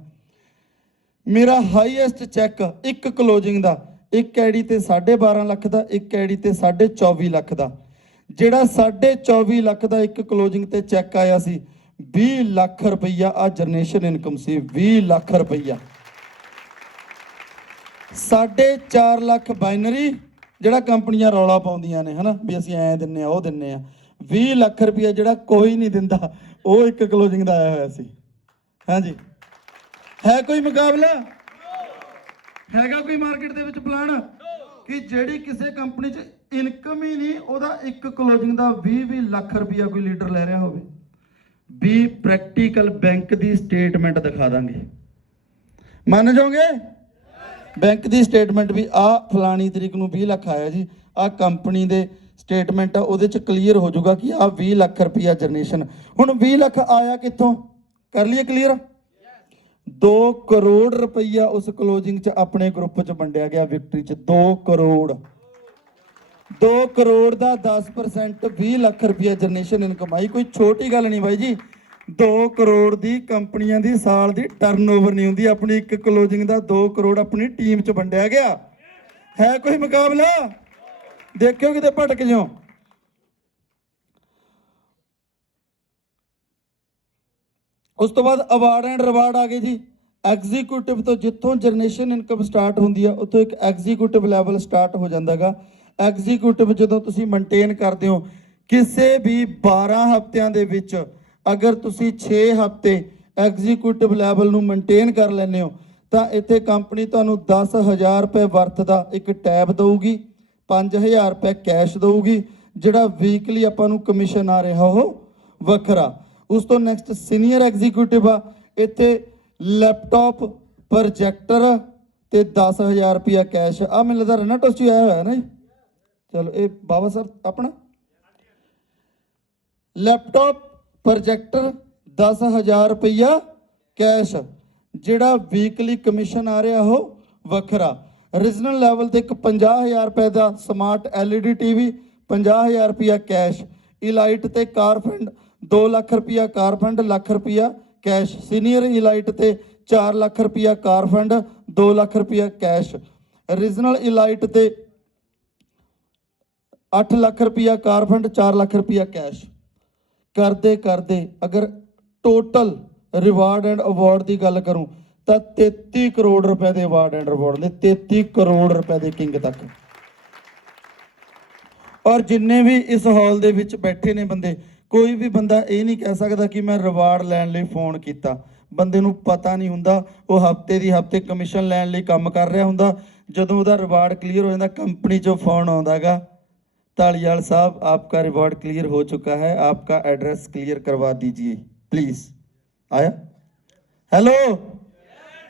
ਮੇਰਾ ਹਾਈਐਸਟ ਚੈੱਕ ਇੱਕ ਕਲੋजिंग ਦਾ, ਇੱਕ ਆਈਡੀ ਤੇ 12.5 ਲੱਖ ਦਾ, ਇੱਕ ਆਈਡੀ ਤੇ 24.5 ਲੱਖ ਦਾ। ਜਿਹੜਾ 24.5 ਲੱਖ ਦਾ ਇੱਕ ਕਲੋजिंग ਤੇ ਚੈੱਕ ਆਇਆ ਸੀ, 20 ਲੱਖ ਰੁਪਈਆ ਆ ਜਨਰੇਸ਼ਨ ਇਨਕਮ ਸੀ। 20 ਲੱਖ ਰੁਪਈਆ। 4.5 ਲੱਖ ਬਾਈਨਰੀ, ਜਿਹੜਾ ਕੰਪਨੀਆਂ ਰੌਲਾ ਪਾਉਂਦੀਆਂ ਨੇ ਹਨਾ ਵੀ ਅਸੀਂ ਐਂ ਦਿੰਨੇ ਆ ਉਹ ਦਿੰਨੇ ਆ। 20 ਲੱਖ ਰੁਪਈਆ ਜਿਹੜਾ ਕੋਈ ਨਹੀਂ ਦਿੰਦਾ, ਉਹ ਇੱਕ ਕਲੋजिंग ਦਾ ਆਇਆ ਹੋਇਆ ਸੀ। ਹਾਂਜੀ, ਹੈ ਕੋਈ ਮੁਕਾਬਲਾ? ਹੈਗਾ ਕੋਈ ਮਾਰਕੀਟ ਦੇ ਵਿੱਚ ਪਲਾਨ ਕਿ ਜਿਹੜੀ ਕਿਸੇ ਕੰਪਨੀ 'ਚ ਇਨਕਮ ਹੀ ਨਹੀਂ, ਉਹਦਾ ਇੱਕ ਕਲੋजिंग ਦਾ 20 ਲੱਖ ਰੁਪਈਆ ਕੋਈ ਲੀਡਰ ਲੈ ਰਿਹਾ ਹੋਵੇ? ਵੀ ਪ੍ਰੈਕਟੀਕਲ ਬੈਂਕ ਦੀ ਸਟੇਟਮੈਂਟ ਦਿਖਾ ਦਾਂਗੇ, ਮੰਨ ਜਾਓਗੇ? ਬੈਂਕ ਦੀ ਸਟੇਟਮੈਂਟ ਵੀ ਆ ਫਲਾਣੀ ਤਰੀਕ ਨੂੰ 20 ਲੱਖ ਆਇਆ ਜੀ, ਆ ਕੰਪਨੀ ਦੇ ਸਟੇਟਮੈਂਟ ਆ, ਉਹਦੇ 'ਚ ਕਲੀਅਰ ਹੋ ਜਾਊਗਾ ਕਿ ਆ 20 ਲੱਖ ਰੁਪਈਆ ਜਨਰੇਸ਼ਨ। ਹੁਣ 20 ਲੱਖ ਆਇਆ ਕਿੱਥੋਂ, ਕਰ ਲਈਏ ਕਲੀਅਰ? 2 ਕਰੋੜ ਰੁਪਈਆ ਉਸ ਕਲੋजिंग 'ਚ ਆਪਣੇ ਗਰੁੱਪ 'ਚ ਵੰਡਿਆ ਗਿਆ ਵਿਕਟਰੀ 'ਚ। 2 ਕਰੋੜ। 2 ਕਰੋੜ ਦਾ 10% 20 ਲੱਖ ਰੁਪਈਆ ਜਨਰੇਸ਼ਨ ਇਨਕਮ ਆਈ। ਕੋਈ ਛੋਟੀ ਗੱਲ ਨਹੀਂ ਬਾਈ ਜੀ। 2 ਕਰੋੜ ਦੀ ਕੰਪਨੀਆਂ ਦੀ ਸਾਲ ਦੀ ਟਰਨਓਵਰ ਨਹੀਂ ਹੁੰਦੀ। ਆਪਣੀ ਇੱਕ ਕਲੋजिंग ਦਾ 2 ਕਰੋੜ ਆਪਣੀ ਟੀਮ 'ਚ ਵੰਡਿਆ ਗਿਆ। ਹੈ ਕੋਈ ਮੁਕਾਬਲਾ? ਦੇਖਿਓ ਕਿਤੇ ਭਟਕ ਜਾਓ। ਉਸ ਤੋਂ ਬਾਅਦ ਅਵਾਰਡ ਐਂਡ ਰਿਵਾਰਡ ਆ ਗਏ ਜੀ। ਐਗਜ਼ੀਕਿਊਟਿਵ ਤੋਂ, ਜਿੱਥੋਂ ਜਨਰੇਸ਼ਨ ਇਨਕਮ ਸਟਾਰਟ ਹੁੰਦੀ ਆ ਉੱਥੋਂ ਇੱਕ ਐਗਜ਼ੀਕਿਊਟਿਵ ਲੈਵਲ ਸਟਾਰਟ ਹੋ ਜਾਂਦਾ ਗਾ। ਐਗਜ਼ੀਕਿਊਟਿਵ ਜਦੋਂ ਤੁਸੀਂ ਮੇਨਟੇਨ ਕਰਦੇ ਹੋ, ਕਿਸੇ ਵੀ 12 ਹਫ਼ਤਿਆਂ ਦੇ ਵਿੱਚ ਅਗਰ ਤੁਸੀਂ 6 ਹਫ਼ਤੇ ਐਗਜ਼ੀਕਿਊਟਿਵ ਲੈਵਲ ਨੂੰ ਮੇਨਟੇਨ ਕਰ ਲੈਂਦੇ ਹੋ ਤਾਂ ਇੱਥੇ ਕੰਪਨੀ ਤੁਹਾਨੂੰ 10,000 ਰੁਪਏ ਵਰਥ ਦਾ ਇੱਕ ਟੈਬ ਦਊਗੀ, 5,000 ਰੁਪਏ ਕੈਸ਼ ਦਊਗੀ, ਜਿਹੜਾ ਵੀਕਲੀ ਆਪਾਂ ਨੂੰ ਕਮਿਸ਼ਨ ਆ ਰਿਹਾ ਉਹ ਵੱਖਰਾ। ਉਸ ਤੋਂ ਨੈਕਸਟ ਸੀਨੀਅਰ ਐਗਜ਼ੀਕਿਊਟਿਵ ਆ, ਇੱਥੇ ਲੈਪਟਾਪ, ਪ੍ਰੋਜੈਕਟਰ ਤੇ 10,000 ਰੁਪਇਆ ਕੈਸ਼। ਆ ਮੈਨੂੰ ਲੱਗਦਾ ਰੈਨਾਟੋਸ 'ਚ ਆਇਆ ਹੋਇਆ ਨਾ ਜੀ। ਚਲੋ ਇਹ ਬਾਬਾ ਸਰ ਆਪਣਾ ਲੈਪਟਾਪ, ਪ੍ਰੋਜੈਕਟਰ, 10,000 ਰੁਪਇਆ ਕੈਸ਼, ਜਿਹੜਾ ਵੀਕਲੀ ਕਮਿਸ਼ਨ ਆ ਰਿਹਾ ਉਹ ਵੱਖਰਾ। ਰੀਜਨਲ ਲੈਵਲ ਤੇ ਇੱਕ 50,000 ਰੁਪਏ ਦਾ ਸਮਾਰਟ LED TV, 50,000 ਰੁਪਇਆ ਕੈਸ਼। ਇਲਾਈਟ ਤੇ ਕਾਰ ਫੰਡ 2 ਲੱਖ ਰੁਪਇਆ ਕਾਰ ਫੰਡ, ਲੱਖ ਰੁਪਇਆ ਕੈਸ਼। ਸੀਨੀਅਰ ਇਲਾਈਟ ਤੇ 4 ਲੱਖ ਰੁਪਇਆ ਕਾਰ ਫੰਡ, 2 ਲੱਖ ਰੁਪਇਆ ਕੈਸ਼। ਰੀਜਨਲ ਇਲਾਈਟ ਤੇ 8 ਲੱਖ ਰੁਪਇਆ ਕਾਰ ਫੰਡ, 4 ਲੱਖ ਰੁਪਇਆ ਕੈਸ਼। ਕਰਦੇ ਕਰਦੇ ਅਗਰ ਟੋਟਲ ਰਿਵਾਰਡ ਐਂਡ ਅਵਾਰਡ ਦੀ ਗੱਲ ਕਰੂੰ ਤਾਂ 33 ਕਰੋੜ ਰੁਪਏ ਦੇ ਅਵਾਰਡ ਐਂਡ ਰਿਵਾਰਡ ਨੇ। 33 ਕਰੋੜ ਰੁਪਏ ਦੇ ਕਿੰਗ ਤੱਕ। ਔਰ ਜਿੰਨੇ ਵੀ ਇਸ ਹਾਲ ਦੇ ਵਿੱਚ ਬੈਠੇ ਨੇ ਬੰਦੇ, ਕੋਈ ਵੀ ਬੰਦਾ ਇਹ ਨਹੀਂ ਕਹਿ ਸਕਦਾ ਕਿ ਮੈਂ ਰਿਵਾਰਡ ਲੈਣ ਲਈ ਫੋਨ ਕੀਤਾ। ਬੰਦੇ ਨੂੰ ਪਤਾ ਨਹੀਂ ਹੁੰਦਾ, ਉਹ ਹਫਤੇ ਦੀ ਹਫਤੇ ਕਮਿਸ਼ਨ ਲੈਣ ਲਈ ਕੰਮ ਕਰ ਰਿਹਾ ਹੁੰਦਾ। ਜਦੋਂ ਉਹਦਾ ਰਿਵਾਰਡ ਕਲੀਅਰ ਹੋ ਜਾਂਦਾ, ਕੰਪਨੀ 'ਚੋਂ ਫੋਨ ਆਉਂਦਾਗਾ, तालियाल साहब आपका रिवॉर्ड क्लियर हो चुका है, आपका एड्रेस क्लियर करवा दीजिए प्लीज। आया हेलो,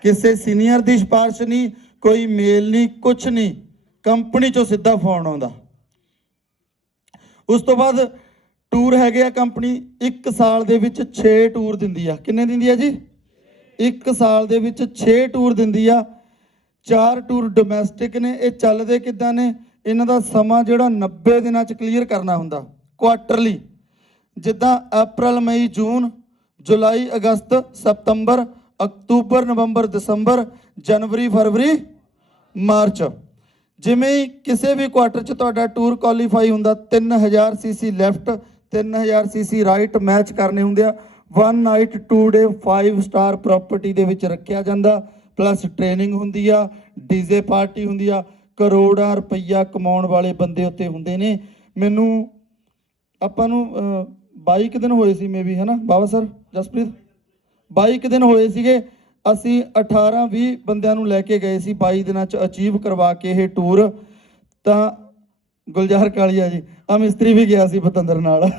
किसी सीनियर की सिफारिश नहीं, कोई मेल नहीं, कुछ नहीं, कंपनी चो सीधा फोन आता। उस तो बाद टूर है कंपनी 1 साल दे विच 6 टूर दिंदी आ। किन्ने दिंदी आ जी? 1 साल दे विच 6 टूर दिंदी आ। 4 टूर डोमैसटिक ने। ये चलदे किदां ने? इन्हां दा समा जिहड़ा 90 दिनां च क्लीयर करना हुंदा क्वार्टरली। जिद्दां अप्रैल मई जून जुलाई अगस्त सितंबर अक्तूबर नवंबर दिसंबर जनवरी फरवरी मार्च। जिवें ही किसी भी क्वार्टर च तुहाडा टूर क्वालीफाई हुंदा, 3000 CC left 3000 CC right match करने हुंदे आ। 1 नाइट 2 डे 5 स्टार प्रॉपर्टी दे विच रखिया जांदा, प्लस ट्रेनिंग हुंदी आ, डीजे पार्टी हुंदी आ। करोड़ां रुपया कमाउण वाले बंदे उत्ते हुंदे ने। मैनू आपां नूं 22 दिन होए सी मे बी, है ना बाबा सर जसप्रीत? 22 दिन होए सीगे। असी 18-20 बंदियां नूं लैके गए सी 22 दिनां च अचीव करवा के ये टूर। तां गुलजार कालिया जी आ मिस्त्री भी गया सी पतंदर नाल।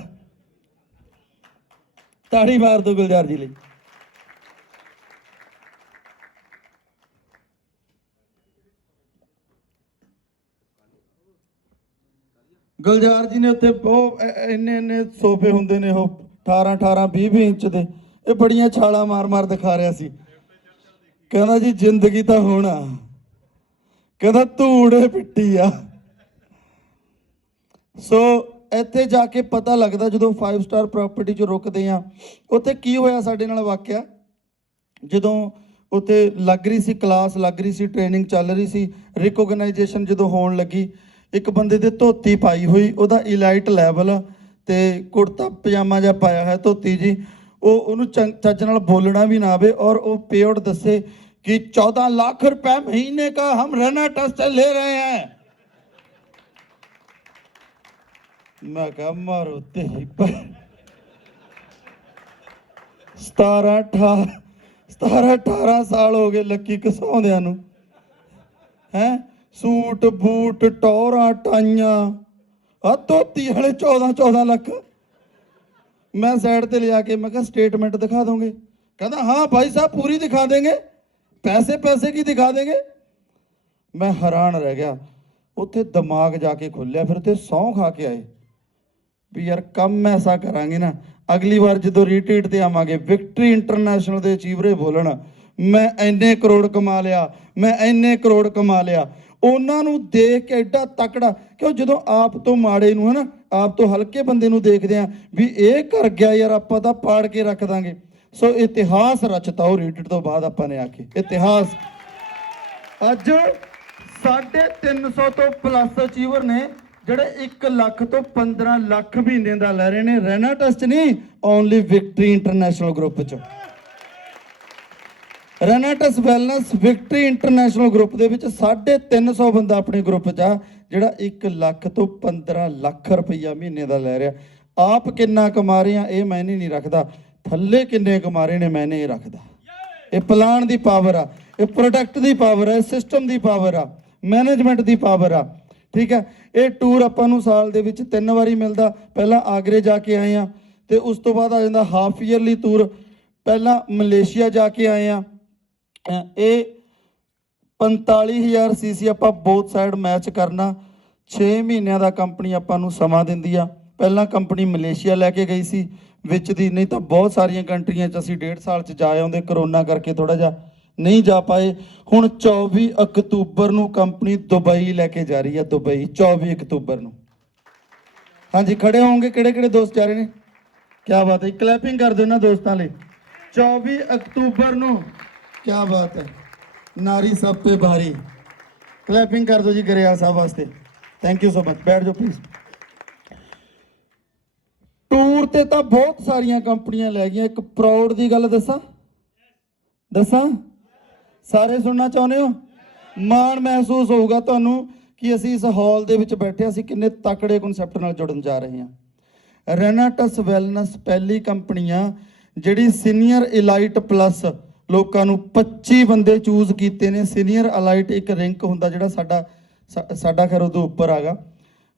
ताड़ी मार दो गुलजार जी लई। ਗੁਲਜ਼ਾਰ ਜੀ ਨੇ ਉੱਥੇ ਬਹੁਤ ਇੰਨੇ ਇੰਨੇ ਸੋਫੇ ਹੁੰਦੇ ਨੇ, ਉਹ 18 20 ਇੰਚ ਦੇ, ਇਹ ਬੜੀਆਂ ਛਾਲਾਂ ਮਾਰ ਦਿਖਾ ਰਿਹਾ ਸੀ। ਕਹਿੰਦਾ ਜੀ ਜ਼ਿੰਦਗੀ ਤਾਂ ਹੋਣਾ, ਕਹਿੰਦਾ ਧੂੜੇ ਪਿੱਟੀ ਆ। ਸੋ ਇੱਥੇ ਜਾ ਕੇ ਪਤਾ ਲੱਗਦਾ ਜਦੋਂ 5 ਸਟਾਰ ਪ੍ਰਾਪਰਟੀ 'ਚ ਰੁਕਦੇ ਆ, ਉੱਥੇ ਕੀ ਹੋਇਆ ਸਾਡੇ ਨਾਲ ਵਾਕਿਆ। ਜਦੋਂ ਉੱਥੇ ਲੱਗ ਰਹੀ ਸੀ ਕਲਾਸ, ਲੱਗ ਰਹੀ ਸੀ ਟ੍ਰੇਨਿੰਗ ਚੱਲ ਰਹੀ ਸੀ, ਰਿਕੋਗਨਾਈਜੇਸ਼ਨ ਜਦੋਂ ਹੋਣ ਲੱਗੀ, ਇੱਕ ਬੰਦੇ ਦੇ ਧੋਤੀ ਪਾਈ ਹੋਈ, ਉਹਦਾ ਇਲਾਈਟ ਲੈਵਲ ਤੇ ਕੁੜਤਾ ਪਜਾਮਾ ਜਿਹਾ ਪਾਇਆ ਹੈ ਧੋਤੀ ਜੀ, ਉਹਨੂੰ ਚੱਜ ਨਾਲ ਬੋਲਣਾ ਵੀ ਨਾ ਆਵੇ ਔਰ ਉਹ ਪੇਆਊਟ ਦੱਸੇ कि 14 लाख रुपए महीने का हम रैना ट्रस्ट से ले रहे हैं। मैं कहा मारो तेरी पर 17-18 साल हो गए लक्की घसाउंदियां नूं हैं, सूट बूट टौरा टाइयां आ धोती वाले 14 लाख। मैं साइड ते लिया के मैं कहा स्टेटमेंट दिखा दोगे? कहता हाँ भाई साहब पूरी दिखा देंगे, पैसे की दिखा देंगे। मैं हैरान रह गया। उत्थे दिमाग जाके खुलिया, फिर उत्थे सौं खा के आए भी यार कम ऐसा करांगे ना, अगली बार जो रीट्रीट ते आवांगे विक्ट्री इंटरनेशनल दे अचीवरे बोलण मैं इन्ने करोड़ कमा लिया, मैं इन्ने करोड़ कमा लिया। ਉਹਨਾਂ ਨੂੰ ਦੇਖ ਕੇ ਐਡਾ ਤਕੜਾ, ਕਿਉਂ ਜਦੋਂ ਆਪ ਤੋਂ ਮਾੜੇ ਨੂੰ ਹੈ ਨਾ, ਆਪ ਤੋਂ ਹਲਕੇ ਬੰਦੇ ਨੂੰ ਦੇਖਦੇ ਆ ਵੀ ਇਹ ਕਰ ਗਿਆ ਯਾਰ ਆਪਾਂ ਤਾਂ ਪਾੜ ਕੇ ਰੱਖ ਦਾਂਗੇ। ਸੋ ਇਤਿਹਾਸ ਰਚਤਾ ਉਹ ਰੀਟਡ ਤੋਂ ਬਾਅਦ ਆਪਾਂ ਨੇ ਆ ਕੇ ਇਤਿਹਾਸ। ਅੱਜ 350 ਤੋਂ ਪਲੱਸ ਅਚੀਵਰ ਨੇ ਜਿਹੜੇ 1 ਲੱਖ ਤੋਂ 15 ਲੱਖ ਮਹੀਨੇ ਦਾ ਲੈ ਰਹੇ ਨੇ ਰੈਨਾ ਟੈਸਟ ਨਹੀਂ, ਓਨਲੀ ਵਿਕਟਰੀ ਇੰਟਰਨੈਸ਼ਨਲ ਗਰੁੱਪ 'ਚ। Renatus wellness victory international group ਦੇ ਵਿੱਚ 350 ਬੰਦਾ ਆਪਣੇ ਗਰੁੱਪ 'ਚ ਆ ਜਿਹੜਾ 1 ਲੱਖ ਤੋਂ 15 ਲੱਖ ਰੁਪਈਆ ਮਹੀਨੇ ਦਾ ਲੈ ਰਿਹਾ। ਆਪ ਕਿੰਨਾ ਕਮਾ ਰਹੇ ਆ ਇਹ ਮੈਨੇ ਨਹੀਂ ਰੱਖਦਾ, ਥੱਲੇ ਕਿੰਨੇ ਕਮਾ ਰਹੇ ਨੇ ਮੈਨੇ ਇਹ ਰੱਖਦਾ। ਇਹ ਪਲਾਨ ਦੀ ਪਾਵਰ ਆ, ਇਹ ਪ੍ਰੋਡਕਟ ਦੀ ਪਾਵਰ ਆ, ਸਿਸਟਮ ਦੀ ਪਾਵਰ ਆ, ਮੈਨੇਜਮੈਂਟ ਦੀ ਪਾਵਰ ਆ। ਠੀਕ ਹੈ, ਇਹ ਟੂਰ ਆਪਾਂ ਨੂੰ ਸਾਲ ਦੇ ਵਿੱਚ 3 ਵਾਰੀ ਮਿਲਦਾ। ਪਹਿਲਾਂ ਆਗਰੇ ਜਾ ਕੇ ਆਏ ਆ ਤੇ ਉਸ ਤੋਂ ਬਾਅਦ ਆ ਜਾਂਦਾ ਹਾਫ ਈਅਰਲੀ ਟੂਰ, ਪਹਿਲਾਂ ਮਲੇਸ਼ੀਆ ਜਾ ਕੇ ਆਏ ਆ। ਇਹ 45,000 ਸੀਸੀ ਆਪਾਂ ਬੋਥ ਸਾਈਡ ਮੈਚ ਕਰਨਾ, 6 ਮਹੀਨਿਆਂ ਦਾ ਕੰਪਨੀ ਆਪਾਂ ਨੂੰ ਸਮਾਂ ਦਿੰਦੀ ਆ। ਪਹਿਲਾਂ ਕੰਪਨੀ ਮਲੇਸ਼ੀਆ ਲੈ ਕੇ ਗਈ ਸੀ ਵਿੱਚ ਦੀ, ਨਹੀਂ ਤਾਂ ਬਹੁਤ ਸਾਰੀਆਂ ਕੰਟਰੀਆਂ 'ਚ ਅਸੀਂ 1.5 ਸਾਲ 'ਚ ਜਾ ਆਉਂਦੇ, ਕਰੋਨਾ ਕਰਕੇ ਥੋੜ੍ਹਾ ਜਿਹਾ ਨਹੀਂ ਜਾ ਪਾਏ। ਹੁਣ 24 ਅਕਤੂਬਰ ਨੂੰ ਕੰਪਨੀ ਦੁਬਈ ਲੈ ਕੇ ਜਾ ਰਹੀ ਹੈ, ਦੁਬਈ 24 ਅਕਤੂਬਰ ਨੂੰ। ਹਾਂਜੀ ਖੜੇ ਹੋਣਗੇ ਕਿਹੜੇ ਕਿਹੜੇ ਦੋਸਤ ਜਾ ਰਹੇ ਨੇ? ਕਿਆ ਬਾਤ ਹੈ, ਕਲੈਪਿੰਗ ਕਰ ਦਿਓ ਇਹਨਾਂ ਦੋਸਤਾਂ ਲਈ। 24 ਅਕਤੂਬਰ ਨੂੰ, ਕਿਆ ਬਾਤ ਹੈ, ਨਾਰੀ ਸਭ पे भारी। ਕਲੈਪਿੰਗ ਕਰ ਦਿਓ ਜੀ ਗਰੇਵਾਲ ਸਾਹਿਬ ਵਾਸਤੇ। Thank you so much. ਬੈਠ ਜਾਓ ਪਲੀਜ਼। ਟੂਰ ਤੇ ਤਾਂ ਬਹੁਤ ਸਾਰੀਆਂ ਕੰਪਨੀਆਂ ਲੈ ਗਈਆਂ। ਇੱਕ ਪ੍ਰਾਊਡ ਦੀ ਗੱਲ ਦੱਸਾਂ ਸਾਰੇ ਸੁਣਨਾ ਚਾਹੁੰਦੇ ਹੋ? ਮਾਣ ਮਹਿਸੂਸ ਹੋਊਗਾ ਤੁਹਾਨੂੰ ਕਿ ਅਸੀਂ ਇਸ ਹਾਲ ਦੇ ਵਿੱਚ ਬੈਠੇ, ਅਸੀਂ ਕਿੰਨੇ ਤਕੜੇ ਕਨਸੈਪਟ ਨਾਲ ਜੁੜਨ ਜਾ ਰਹੇ ਹਾਂ। ਰੈਨਾ ਟੈਸਟ ਵੈਲਨੈਸ ਪਹਿਲੀ ਕੰਪਨੀ ਆ ਜਿਹੜੀ ਸੀਨੀਅਰ ਇਲਾਈਟ ਪਲੱਸ ਲੋਕਾਂ ਨੂੰ 25 ਬੰਦੇ ਚੂਜ਼ ਕੀਤੇ ਨੇ। ਸੀਨੀਅਰ ਅਲਾਈਟ ਇੱਕ ਰੈਂਕ ਹੁੰਦਾ ਜਿਹੜਾ ਸਾਡਾ ਖੈਰ ਉਹਦੇ ਉੱਪਰ ਆਗਾ।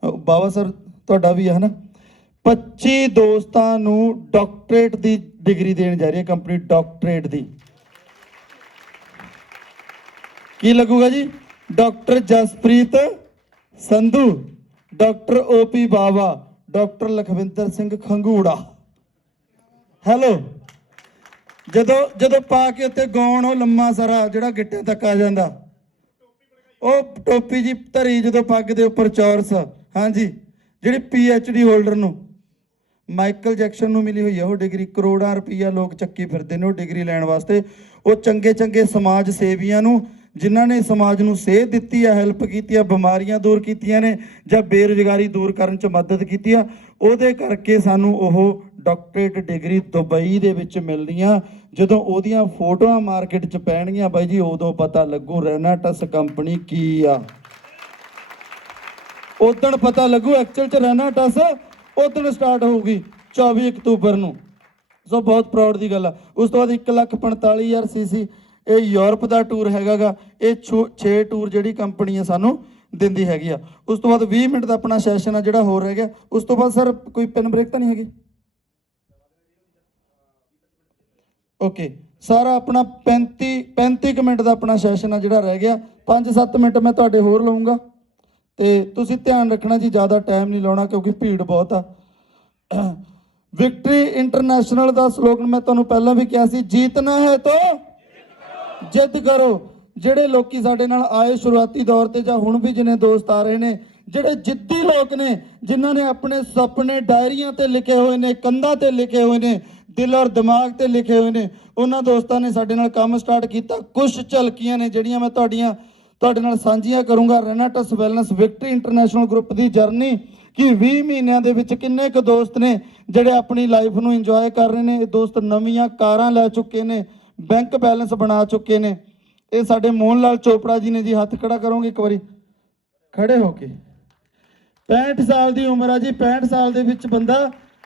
ਬਾਬਾ ਸਰ ਤੁਹਾਡਾ ਵੀ ਹੈ ਨਾ। 25 ਦੋਸਤਾਂ ਨੂੰ ਡਾਕਟਰੇਟ ਦੀ ਡਿਗਰੀ ਦੇਣ ਜਾ ਰਹੀ ਹੈ ਕੰਪਨੀ, ਡਾਕਟਰੇਟ ਦੀ। ਕੀ ਲੱਗੂਗਾ ਜੀ? Doctor Jaspreet Sandhu, doctor OP Bawa, doctor Lakhwinder Singh Khangura. Hello, ਜਦੋਂ ਪਾ ਕੇ ਉੱਤੇ ਗਾਉਣ ਉਹ ਲੰਮਾ ਸਾਰਾ ਜਿਹੜਾ ਗਿੱਟਿਆਂ ਤੱਕ ਆ ਜਾਂਦਾ, ਉਹ ਟੋਪੀ ਜੀ ਧਰੀ ਜਦੋਂ ਪੱਗ ਦੇ ਉੱਪਰ ਚੌਰਸ। ਹਾਂਜੀ, ਜਿਹੜੀ PhD ਹੋਲਡਰ ਨੂੰ, ਮਾਈਕਲ ਜੈਕਸਨ ਨੂੰ ਮਿਲੀ ਹੋਈ ਆ ਉਹ ਡਿਗਰੀ। ਕਰੋੜਾਂ ਰੁਪਈਆ ਲੋਕ ਚੱਕੀ ਫਿਰਦੇ ਨੇ ਉਹ ਡਿਗਰੀ ਲੈਣ ਵਾਸਤੇ। ਉਹ ਚੰਗੇ ਸਮਾਜ ਸੇਵੀਆਂ ਨੂੰ ਜਿਨ੍ਹਾਂ ਨੇ ਸਮਾਜ ਨੂੰ ਸੇਧ ਦਿੱਤੀ ਆ, ਹੈਲਪ ਕੀਤੀ ਆ, ਬਿਮਾਰੀਆਂ ਦੂਰ ਕੀਤੀਆਂ ਨੇ ਜਾਂ ਬੇਰੁਜ਼ਗਾਰੀ ਦੂਰ ਕਰਨ 'ਚ ਮਦਦ ਕੀਤੀ ਆ, ਉਹਦੇ ਕਰਕੇ ਸਾਨੂੰ ਉਹ ਡਾਕਟਰੇਟ ਡਿਗਰੀ ਦੁਬਈ ਦੇ ਵਿੱਚ ਮਿਲਦੀਆਂ। ਜਦੋਂ ਉਹਦੀਆਂ ਫੋਟੋਆਂ ਮਾਰਕੀਟ 'ਚ ਪੈਣਗੀਆਂ ਬਾਈ ਜੀ, ਉਦੋਂ ਪਤਾ ਲੱਗੂ ਰੈਨਾ ਟੈਸਟ ਕੰਪਨੀ ਕੀ ਆ। ਉਦੋਂ ਪਤਾ ਲੱਗੂ ਐਕਚੁਅਲ 'ਚ ਰੈਨਾ ਟੈਸਟ ਉਦੋਂ ਸਟਾਰਟ ਹੋਊਗੀ 24 ਅਕਤੂਬਰ ਨੂੰ। ਸੋ ਬਹੁਤ ਪ੍ਰਾਊਡ ਦੀ ਗੱਲ ਆ। ਉਸ ਤੋਂ ਬਾਅਦ 1,45,000 ਸੀਸੀ ਇਹ ਯੂਰਪ ਦਾ ਟੂਰ ਹੈਗਾ। ਇਹ 6 ਟੂਰ ਜਿਹੜੀ ਕੰਪਨੀ ਆ ਸਾਨੂੰ ਦਿੰਦੀ ਹੈਗੀ ਆ। ਉਸ ਤੋਂ ਬਾਅਦ 20 ਮਿੰਟ ਦਾ ਆਪਣਾ ਸੈਸ਼ਨ ਆ ਜਿਹੜਾ ਹੋਰ ਰਹਿ ਗਿਆ। ਉਸ ਤੋਂ ਬਾਅਦ ਸਰ ਕੋਈ ਪੈਨ ਬ੍ਰੇਕ ਤਾਂ ਨਹੀਂ ਹੈਗੀ? ਓਕੇ, ਸਾਰਾ ਆਪਣਾ 35 ਮਿੰਟ ਦਾ ਆਪਣਾ ਸੈਸ਼ਨ ਆ ਜਿਹੜਾ ਰਹਿ ਗਿਆ। 5-7 ਮਿੰਟ ਮੈਂ ਤੁਹਾਡੇ ਹੋਰ ਲਵਾਂਗਾ ਤੇ ਤੁਸੀਂ ਧਿਆਨ ਰੱਖਣਾ ਜੀ, ਜ਼ਿਆਦਾ ਟਾਈਮ ਨਹੀਂ ਲਾਉਣਾ ਕਿਉਂਕਿ ਭੀੜ ਬਹੁਤ ਆ। ਵਿਕਟਰੀ ਇੰਟਰਨੈਸ਼ਨਲ ਦਾ ਸਲੋਗਨ ਮੈਂ ਤੁਹਾਨੂੰ ਪਹਿਲਾਂ ਵੀ ਕਿਹਾ ਸੀ, ਜੀਤਣਾ ਹੈ ਤਾਂ ਜਿੱਦ ਕਰੋ। ਜਿਹੜੇ ਲੋਕੀ ਸਾਡੇ ਨਾਲ ਆਏ ਸ਼ੁਰੂਆਤੀ ਦੌਰ ਤੇ ਜਾਂ ਹੁਣ ਵੀ ਜਿਹਨੇ ਦੋਸਤ ਆ ਰਹੇ ਨੇ, ਜਿਹੜੇ ਜਿੱਦੀ ਲੋਕ ਨੇ, ਜਿਨ੍ਹਾਂ ਨੇ ਆਪਣੇ ਸੁਪਨੇ ਡਾਇਰੀਆਂ ਤੇ ਲਿਖੇ ਹੋਏ ਨੇ, ਕੰਧਾਂ ਤੇ ਲਿਖੇ ਹੋਏ ਨੇ, ਦਿਲ ਔਰ ਦਿਮਾਗ ਤੇ ਲਿਖੇ ਹੋਏ ਨੇ, ਉਹਨਾਂ ਦੋਸਤਾਂ ਨੇ ਸਾਡੇ ਨਾਲ ਕੰਮ ਸਟਾਰਟ ਕੀਤਾ। ਕੁਝ ਝਲਕੀਆਂ ਨੇ ਜਿਹੜੀਆਂ ਮੈਂ ਤੁਹਾਡੇ ਨਾਲ ਸਾਂਝੀਆਂ ਕਰੂੰਗਾ। ਰੈਨਾਟਸ ਵੈਲਨੈਸ ਵਿਕਟਰੀ ਇੰਟਰਨੈਸ਼ਨਲ ਗਰੁੱਪ ਦੀ ਜਰਨੀ ਕਿ 20 ਮਹੀਨਿਆਂ ਦੇ ਵਿੱਚ ਕਿੰਨੇ ਕੁ ਦੋਸਤ ਨੇ ਜਿਹੜੇ ਆਪਣੀ ਲਾਈਫ ਨੂੰ ਇੰਜੋਏ ਕਰ ਰਹੇ ਨੇ। ਇਹ ਦੋਸਤ ਨਵੀਆਂ ਕਾਰਾਂ ਲੈ ਚੁੱਕੇ ਨੇ, ਬੈਂਕ ਬੈਲੈਂਸ ਬਣਾ ਚੁੱਕੇ ਨੇ। ਇਹ ਸਾਡੇ ਮੋਹਨ ਲਾਲ ਚੋਪੜਾ ਜੀ ਨੇ ਜੀ, ਹੱਥ ਖੜਾ ਕਰੋਗੇ ਇੱਕ ਵਾਰੀ ਖੜੇ ਹੋ ਕੇ। 65 ਸਾਲ ਦੀ ਉਮਰ ਆ ਜੀ। 65 ਸਾਲ ਦੇ ਵਿੱਚ ਬੰਦਾ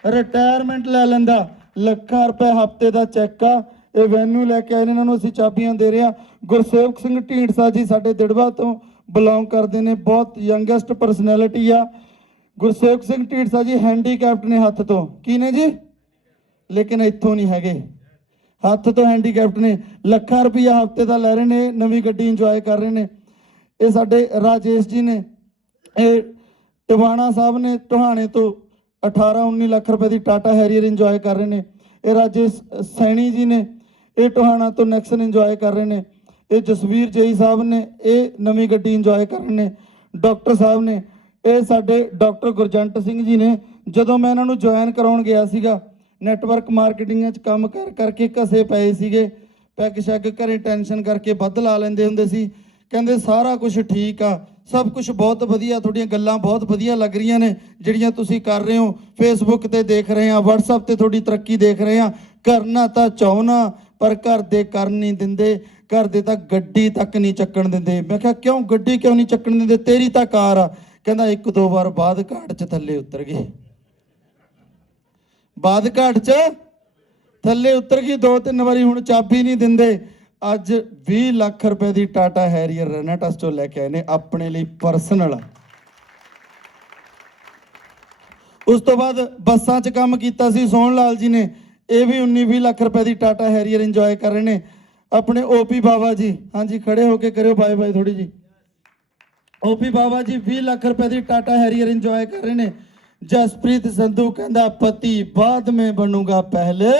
ਰਿਟਾਇਰਮੈਂਟ ਲੈ ਲੈਂਦਾ। ਲੱਖਾਂ ਰੁਪਏ ਹਫ਼ਤੇ ਦਾ ਚੈੱਕ ਆ। ਇਹ ਵੈਨਿਊ ਲੈ ਕੇ ਆਏ ਨੇ, ਇਹਨਾਂ ਨੂੰ ਅਸੀਂ ਚਾਬੀਆਂ ਦੇ ਰਹੇ ਹਾਂ। ਗੁਰਸੇਵਕ ਸਿੰਘ ਢੀਂਡਸਾ ਜੀ ਸਾਡੇ ਦਿੜਵਾ ਤੋਂ ਬਿਲੋਂਗ ਕਰਦੇ ਨੇ, ਬਹੁਤ ਯੰਗੈਸਟ ਪਰਸਨੈਲਿਟੀ ਆ। ਗੁਰਸੇਵਕ ਸਿੰਘ ਢੀਂਡਸਾ ਜੀ ਹੈਂਡੀਕੈਪਟ ਨੇ ਹੱਥ ਤੋਂ, ਕੀ ਨੇ ਜੀ, ਲੇਕਿਨ ਇੱਥੋਂ ਨਹੀਂ ਹੈਗੇ, ਹੱਥ ਤੋਂ ਹੈਂਡੀਕੈਪਟ ਨੇ। ਲੱਖਾਂ ਰੁਪਈਆ ਹਫ਼ਤੇ ਦਾ ਲੈ ਰਹੇ ਨੇ, ਨਵੀਂ ਗੱਡੀ ਇੰਜੋਏ ਕਰ ਰਹੇ ਨੇ। ਇਹ ਸਾਡੇ ਰਾਜੇਸ਼ ਜੀ ਨੇ, ਇਹ ਟਿਵਾਣਾ ਸਾਹਿਬ ਨੇ, ਟੋਹਾਣੇ ਤੋਂ 18-19 ਲੱਖ ਰੁਪਏ ਦੀ ਟਾਟਾ ਹੈਰੀਅਰ ਇੰਜੋਏ ਕਰ ਰਹੇ ਨੇ। ਇਹ ਰਾਜੇਸ਼ ਸੈਣੀ ਜੀ ਨੇ, ਇਹ ਟੋਹਾਣਾ ਤੋਂ ਨੈਕਸਨ ਇੰਜੋਏ ਕਰ ਰਹੇ ਨੇ। ਇਹ ਜਸਵੀਰ ਜਈ ਸਾਹਿਬ ਨੇ, ਇਹ ਨਵੀਂ ਗੱਡੀ ਇੰਜੋਏ ਕਰ ਰਹੇ ਨੇ। ਡਾਕਟਰ ਸਾਹਿਬ ਨੇ, ਇਹ ਸਾਡੇ ਡਾਕਟਰ ਗੁਰਜੰਟ ਸਿੰਘ ਜੀ ਨੇ। ਜਦੋਂ ਮੈਂ ਇਹਨਾਂ ਨੂੰ ਜੁਆਇਨ ਕਰਾਉਣ ਗਿਆ ਸੀਗਾ, ਨੈਟਵਰਕ ਮਾਰਕੀਟਿੰਗ 'ਚ ਕੰਮ ਕਰਕੇ ਘਸੇ ਪਏ ਸੀਗੇ, ਪੈਗ ਸ਼ੈਗ ਘਰੇ ਟੈਨਸ਼ਨ ਕਰਕੇ ਵੱਧ ਲਾ ਲੈਂਦੇ ਹੁੰਦੇ ਸੀ। ਕਹਿੰਦੇ ਸਾਰਾ ਕੁਝ ਠੀਕ ਆ, ਸਭ ਕੁਝ ਬਹੁਤ ਵਧੀਆ, ਤੁਹਾਡੀਆਂ ਗੱਲਾਂ ਬਹੁਤ ਵਧੀਆ ਲੱਗ ਰਹੀਆਂ ਨੇ ਜਿਹੜੀਆਂ ਤੁਸੀਂ ਕਰ ਰਹੇ ਹੋ। ਫੇਸਬੁੱਕ ਤੇ ਦੇਖ ਰਹੇ ਹਾਂ, WhatsApp ਤੇ ਤੁਹਾਡੀ ਤਰੱਕੀ ਦੇਖ ਰਹੇ ਹਾਂ। ਕਰਨਾ ਤਾਂ ਚਾਹੁੰਨਾ ਪਰ ਘਰ ਦੇ ਕਰਨ ਨਹੀਂ ਦਿੰਦੇ, ਘਰ ਦੇ ਤਾਂ ਗੱਡੀ ਤੱਕ ਨਹੀਂ ਚੱਕਣ ਦਿੰਦੇ। ਮੈਂ ਕਿਹਾ ਕਿਉਂ, ਗੱਡੀ ਕਿਉਂ ਨਹੀਂ ਚੱਕਣ ਦਿੰਦੇ, ਤੇਰੀ ਤਾਂ ਕਾਰ ਆ। ਕਹਿੰਦਾ 1-2 ਵਾਰ ਬਾਅਦ ਘਾਟ 'ਚ ਥੱਲੇ ਉਤਰ ਗਏ, ਬਾਅਦ ਘਾਟ 'ਚ ਥੱਲੇ ਉਤਰ ਗਈ 2-3 ਵਾਰੀ, ਹੁਣ ਚਾਬੀ ਨਹੀਂ ਦਿੰਦੇ। ਅੱਜ 20 ਲੱਖ ਰੁਪਏ ਦੀ ਟਾਟਾ ਹੈਰੀਅਰ ਰੈਨਾਟਸ ਚੋਂ ਲੈ ਕੇ ਆਏ ਨੇ ਆਪਣੇ ਲਈ ਪਰਸਨਲ। ਉਸ ਤੋਂ ਬਾਅਦ ਬੱਸਾਂ 'ਚ ਕੰਮ ਕੀਤਾ ਸੀ ਸੋਹਣ ਲਾਲ ਜੀ ਨੇ, ਇਹ ਵੀ 19-20 ਲੱਖ ਰੁਪਏ ਦੀ ਟਾਟਾ ਹੈਰੀਅਰ ਇੰਜੋਏ ਕਰ ਰਹੇ ਨੇ। ਆਪਣੇ ਓਪੀ ਬਾਬਾ ਜੀ, ਹਾਂਜੀ ਖੜੇ ਹੋ ਕੇ ਕਰਿਓ ਬਾਏ ਬਾਏ ਥੋੜੀ ਜੀ। ਓਪੀ ਬਾਬਾ ਜੀ 20 ਲੱਖ ਰੁਪਏ ਦੀ ਟਾਟਾ ਹੈਰੀਅਰ ਇੰਜੋਏ ਕਰ ਰਹੇ ਨੇ। ਜਸਪ੍ਰੀਤ ਸੰਧੂ ਕਹਿੰਦਾ ਪਤੀ ਬਾਅਦ में बनूंगा पहले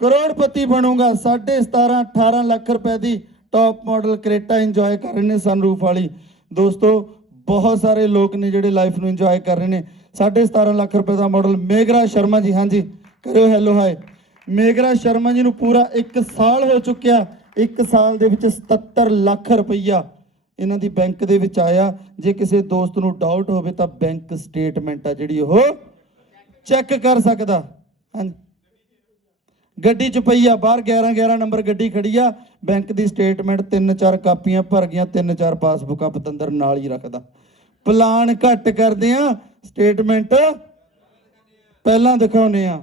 करोड़पति बनूंगा। 17.5-18 ਲੱਖ ਰੁਪਏ ਦੀ ਟੌਪ ਮਾਡਲ ਕਰੇਟਾ ਇੰਜੋਏ ਕਰ ਰਹੇ ਨੇ ਸਨਰੂਫ ਵਾਲੀ। ਦੋਸਤੋ ਬਹੁਤ ਸਾਰੇ ਲੋਕ ਨੇ ਜਿਹੜੇ ਲਾਈਫ ਨੂੰ ਇੰਜੋਏ ਕਰ ਰਹੇ ਨੇ। 17.5 ਲੱਖ ਰੁਪਏ ਦਾ ਮਾਡਲ ਮੇਗਰਾ ਸ਼ਰਮਾ ਜੀ, ਹਾਂਜੀ ਕਰਿਓ ਹੈਲੋ ਹਾਏ। ਮੇਗਰਾ ਸ਼ਰਮਾ ਜੀ ਨੂੰ ਪੂਰਾ 1 ਸਾਲ ਹੋ ਚੁੱਕਿਆ। 1 ਸਾਲ ਦੇ ਵਿੱਚ 77 ਲੱਖ ਰੁਪਈਆ ਇਹਨਾਂ ਦੀ ਬੈਂਕ ਦੇ ਵਿੱਚ ਆਇਆ। ਜੇ ਕਿਸੇ ਦੋਸਤ ਨੂੰ ਡਾਊਟ ਹੋਵੇ ਤਾਂ ਬੈਂਕ ਸਟੇਟਮੈਂਟ ਆ ਜਿਹੜੀ ਉਹ ਚੈੱਕ ਕਰ ਸਕਦਾ। ਹਾਂਜੀ ਗੱਡੀ 'ਚ ਪਈ ਆ ਬਾਹਰ, 11 ਨੰਬਰ ਗੱਡੀ ਖੜੀ ਆ, ਬੈਂਕ ਦੀ ਸਟੇਟਮੈਂਟ 3-4 ਕਾਪੀਆਂ ਭਰ ਗਈਆਂ, 3-4 ਪਾਸਬੁੱਕਾਂ ਪਤੰਦਰ ਨਾਲ ਹੀ ਰੱਖਦਾ। ਪਲਾਨ ਘੱਟ ਕਰਦੇ ਆ, ਸਟੇਟਮੈਂਟ ਪਹਿਲਾਂ ਦਿਖਾਉਂਦੇ ਆ।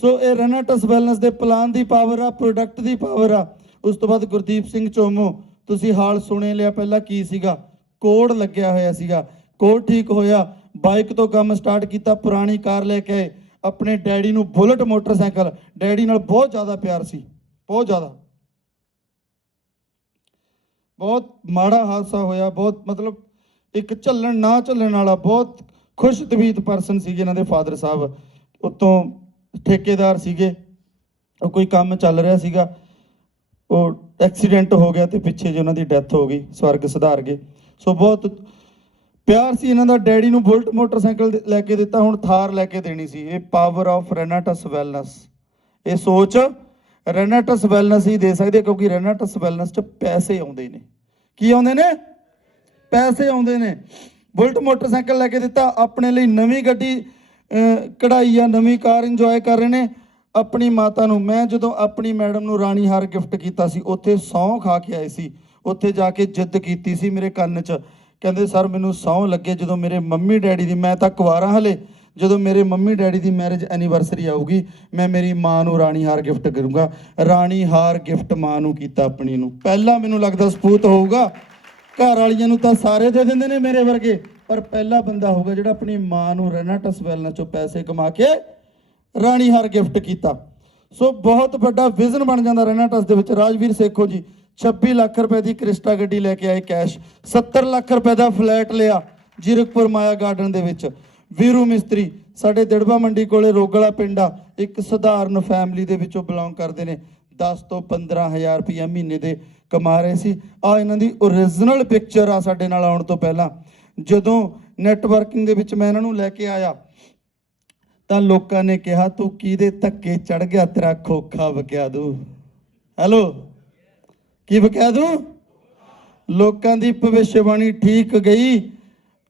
ਸੋ ਇਹ ਰੈਨਾਟਸ ਵੈਲਨੈਸ ਦੇ ਪਲਾਨ ਦੀ ਪਾਵਰ ਆ, ਪ੍ਰੋਡਕਟ ਦੀ ਪਾਵਰ ਆ। ਉਸ ਤੋਂ ਬਾਅਦ ਗੁਰਦੀਪ ਸਿੰਘ ਚੋਮੋ, ਤੁਸੀਂ ਹਾਲ ਸੁਣੇ ਲਿਆ, ਪਹਿਲਾਂ ਕੀ ਸੀਗਾ, ਕੋਡ ਲੱਗਿਆ ਹੋਇਆ ਸੀਗਾ, ਕੋਡ ਠੀਕ ਹੋਇਆ, ਬਾਈਕ ਤੋਂ ਕੰਮ ਸਟਾਰਟ ਕੀਤਾ, ਪੁਰਾਣੀ ਕਾਰ ਲੈ ਕੇ ਆਏ। ਆਪਣੇ ਡੈਡੀ ਨੂੰ ਬੁਲਟ ਮੋਟਰਸਾਈਕਲ, ਡੈਡੀ ਨਾਲ ਬਹੁਤ ਜ਼ਿਆਦਾ ਪਿਆਰ ਸੀ, ਬਹੁਤ ਜ਼ਿਆਦਾ। ਬਹੁਤ ਮਾੜਾ ਹਾਦਸਾ ਹੋਇਆ, ਬਹੁਤ ਮਤਲਬ ਇੱਕ ਝੱਲਣ ਨਾ ਝੱਲਣ ਵਾਲਾ, ਬਹੁਤ ਖੁਸ਼ ਤਬੀਅਤ ਪਰਸਨ ਸੀਗੇ ਇਹਨਾਂ ਦੇ ਫਾਦਰ ਸਾਹਿਬ। ਉੱਤੋਂ ਠੇਕੇਦਾਰ ਸੀਗੇ, ਉਹ ਕੋਈ ਕੰਮ ਚੱਲ ਰਿਹਾ ਸੀਗਾ, ਉਹ ਐਕਸੀਡੈਂਟ ਹੋ ਗਿਆ ਤੇ ਪਿੱਛੇ ਜੇ ਉਹਨਾਂ ਦੀ ਡੈਥ ਹੋ ਗਈ, ਸਵਰਗ ਸਿਧਾਰ ਗਏ। ਸੋ ਬਹੁਤ ਪਿਆਰ ਸੀ ਇਹਨਾਂ ਦਾ। ਡੈਡੀ ਨੂੰ ਬੁਲਟ ਮੋਟਰਸਾਈਕਲ ਲੈ ਕੇ ਦਿੱਤਾ, ਹੁਣ ਥਾਰ ਲੈ ਕੇ ਦੇਣੀ ਸੀ। ਇਹ ਪਾਵਰ ਆਫ ਰੈਨਾਟਸ ਵੈਲਨੈਸ, ਇਹ ਸੋਚ ਰੈਨਾਟਸ ਵੈਲਨੈਸ ਹੀ ਦੇ ਸਕਦੇ, ਕਿਉਂਕਿ ਰੈਨਾਟਸ ਵੈਲਨੈਸ 'ਚ ਪੈਸੇ ਆਉਂਦੇ ਨੇ। ਕੀ ਆਉਂਦੇ ਨੇ? ਪੈਸੇ ਆਉਂਦੇ ਨੇ। ਬੁਲਟ ਮੋਟਰਸਾਈਕਲ ਲੈ ਕੇ ਦਿੱਤਾ, ਆਪਣੇ ਲਈ ਨਵੀਂ ਗੱਡੀ ਕਢਾਈ ਆ, ਨਵੀਂ ਕਾਰ ਇੰਜੋਏ ਕਰ ਰਹੇ ਨੇ। ਆਪਣੀ ਮਾਤਾ ਨੂੰ, ਮੈਂ ਜਦੋਂ ਆਪਣੀ ਮੈਡਮ ਨੂੰ ਰਾਣੀ ਹਾਰ ਗਿਫਟ ਕੀਤਾ ਸੀ, ਉੱਥੇ ਸਹੁੰ ਖਾ ਕੇ ਆਏ ਸੀ। ਉੱਥੇ ਜਾ ਕੇ ਜਿੱਦ ਕੀਤੀ ਸੀ ਮੇਰੇ ਕੰਨ 'ਚ, ਕਹਿੰਦੇ ਸਰ ਮੈਨੂੰ ਸਹੁੰ ਲੱਗੇ ਜਦੋਂ ਮੇਰੇ ਮੰਮੀ ਡੈਡੀ ਦੀ, ਮੈਂ ਤਾਂ ਕੁਆਰਾ ਹਲੇ, ਜਦੋਂ ਮੇਰੇ ਮੰਮੀ ਡੈਡੀ ਦੀ ਮੈਰਿਜ ਐਨੀਵਰਸਰੀ ਆਊਗੀ ਮੈਂ ਮੇਰੀ ਮਾਂ ਨੂੰ ਰਾਣੀ ਹਾਰ ਗਿਫਟ ਕਰੂੰਗਾ। ਰਾਣੀ ਹਾਰ ਗਿਫਟ ਮਾਂ ਨੂੰ ਕੀਤਾ ਆਪਣੀ ਨੂੰ। ਪਹਿਲਾਂ ਮੈਨੂੰ ਲੱਗਦਾ ਸਪੂਤ ਹੋਊਗਾ, ਘਰ ਵਾਲੀਆਂ ਨੂੰ ਤਾਂ ਸਾਰੇ ਦੇ ਦਿੰਦੇ ਨੇ ਮੇਰੇ ਵਰਗੇ, ਪਰ ਪਹਿਲਾ ਬੰਦਾ ਹੋਊਗਾ ਜਿਹੜਾ ਆਪਣੀ ਮਾਂ ਨੂੰ ਰੈਨਾਟਸ ਵੈਲਨੈਸ 'ਚੋਂ ਪੈਸੇ ਕਮਾ ਕੇ ਰਾਣੀ ਹਾਰ ਗਿਫਟ ਕੀਤਾ। ਸੋ ਬਹੁਤ ਵੱਡਾ ਵਿਜ਼ਨ ਬਣ ਜਾਂਦਾ ਰੈਨਾਟਸ ਦੇ ਵਿੱਚ। ਰਾਜਵੀਰ ਸੇਖੋ ਜੀ 26 ਲੱਖ ਰੁਪਏ ਦੀ ਕ੍ਰਿਸਟਾ ਗੱਡੀ ਲੈ ਕੇ ਆਏ ਕੈਸ਼। 70 ਲੱਖ ਰੁਪਏ ਦਾ ਫਲੈਟ ਲਿਆ ਜੀਰਕਪੁਰ ਮਾਇਆ ਗਾਰਡਨ ਦੇ ਵਿੱਚ। ਵੀਰੂ ਮਿਸਤਰੀ ਸਾਡੇ ਦਿੜਬਾ ਮੰਡੀ ਕੋਲੇ ਰੋਗਲਾ ਪਿੰਡ ਆ, ਇੱਕ ਸਧਾਰਨ ਫੈਮਿਲੀ ਦੇ ਵਿੱਚੋਂ ਬਿਲੋਂਗ ਕਰਦੇ ਨੇ। 10 ਤੋਂ 15,000 ਰੁਪਈਆ ਮਹੀਨੇ ਦੇ ਕਮਾ ਰਹੇ ਸੀ। ਆ ਇਹਨਾਂ ਦੀ ਓਰੀਜਨਲ ਪਿਕਚਰ ਆ ਸਾਡੇ ਨਾਲ ਆਉਣ ਤੋਂ ਪਹਿਲਾਂ। ਜਦੋਂ ਨੈਟਵਰਕਿੰਗ ਦੇ ਵਿੱਚ ਮੈਂ ਇਹਨਾਂ ਨੂੰ ਲੈ ਕੇ ਆਇਆ ਤਾਂ ਲੋਕਾਂ ਨੇ ਕਿਹਾ ਤੂੰ ਕਿਹਦੇ ਧੱਕੇ ਚੜ ਗਿਆ, ਤੇਰਾ ਖੋਖਾ ਵਕਿਆ ਦੂ। ਹੈਲੋ, ਕੀ ਵਕਿਆ ਦੂ? ਲੋਕਾਂ ਦੀ ਭਵਿੱਖਬਾਣੀ ਠੀਕ ਗਈ,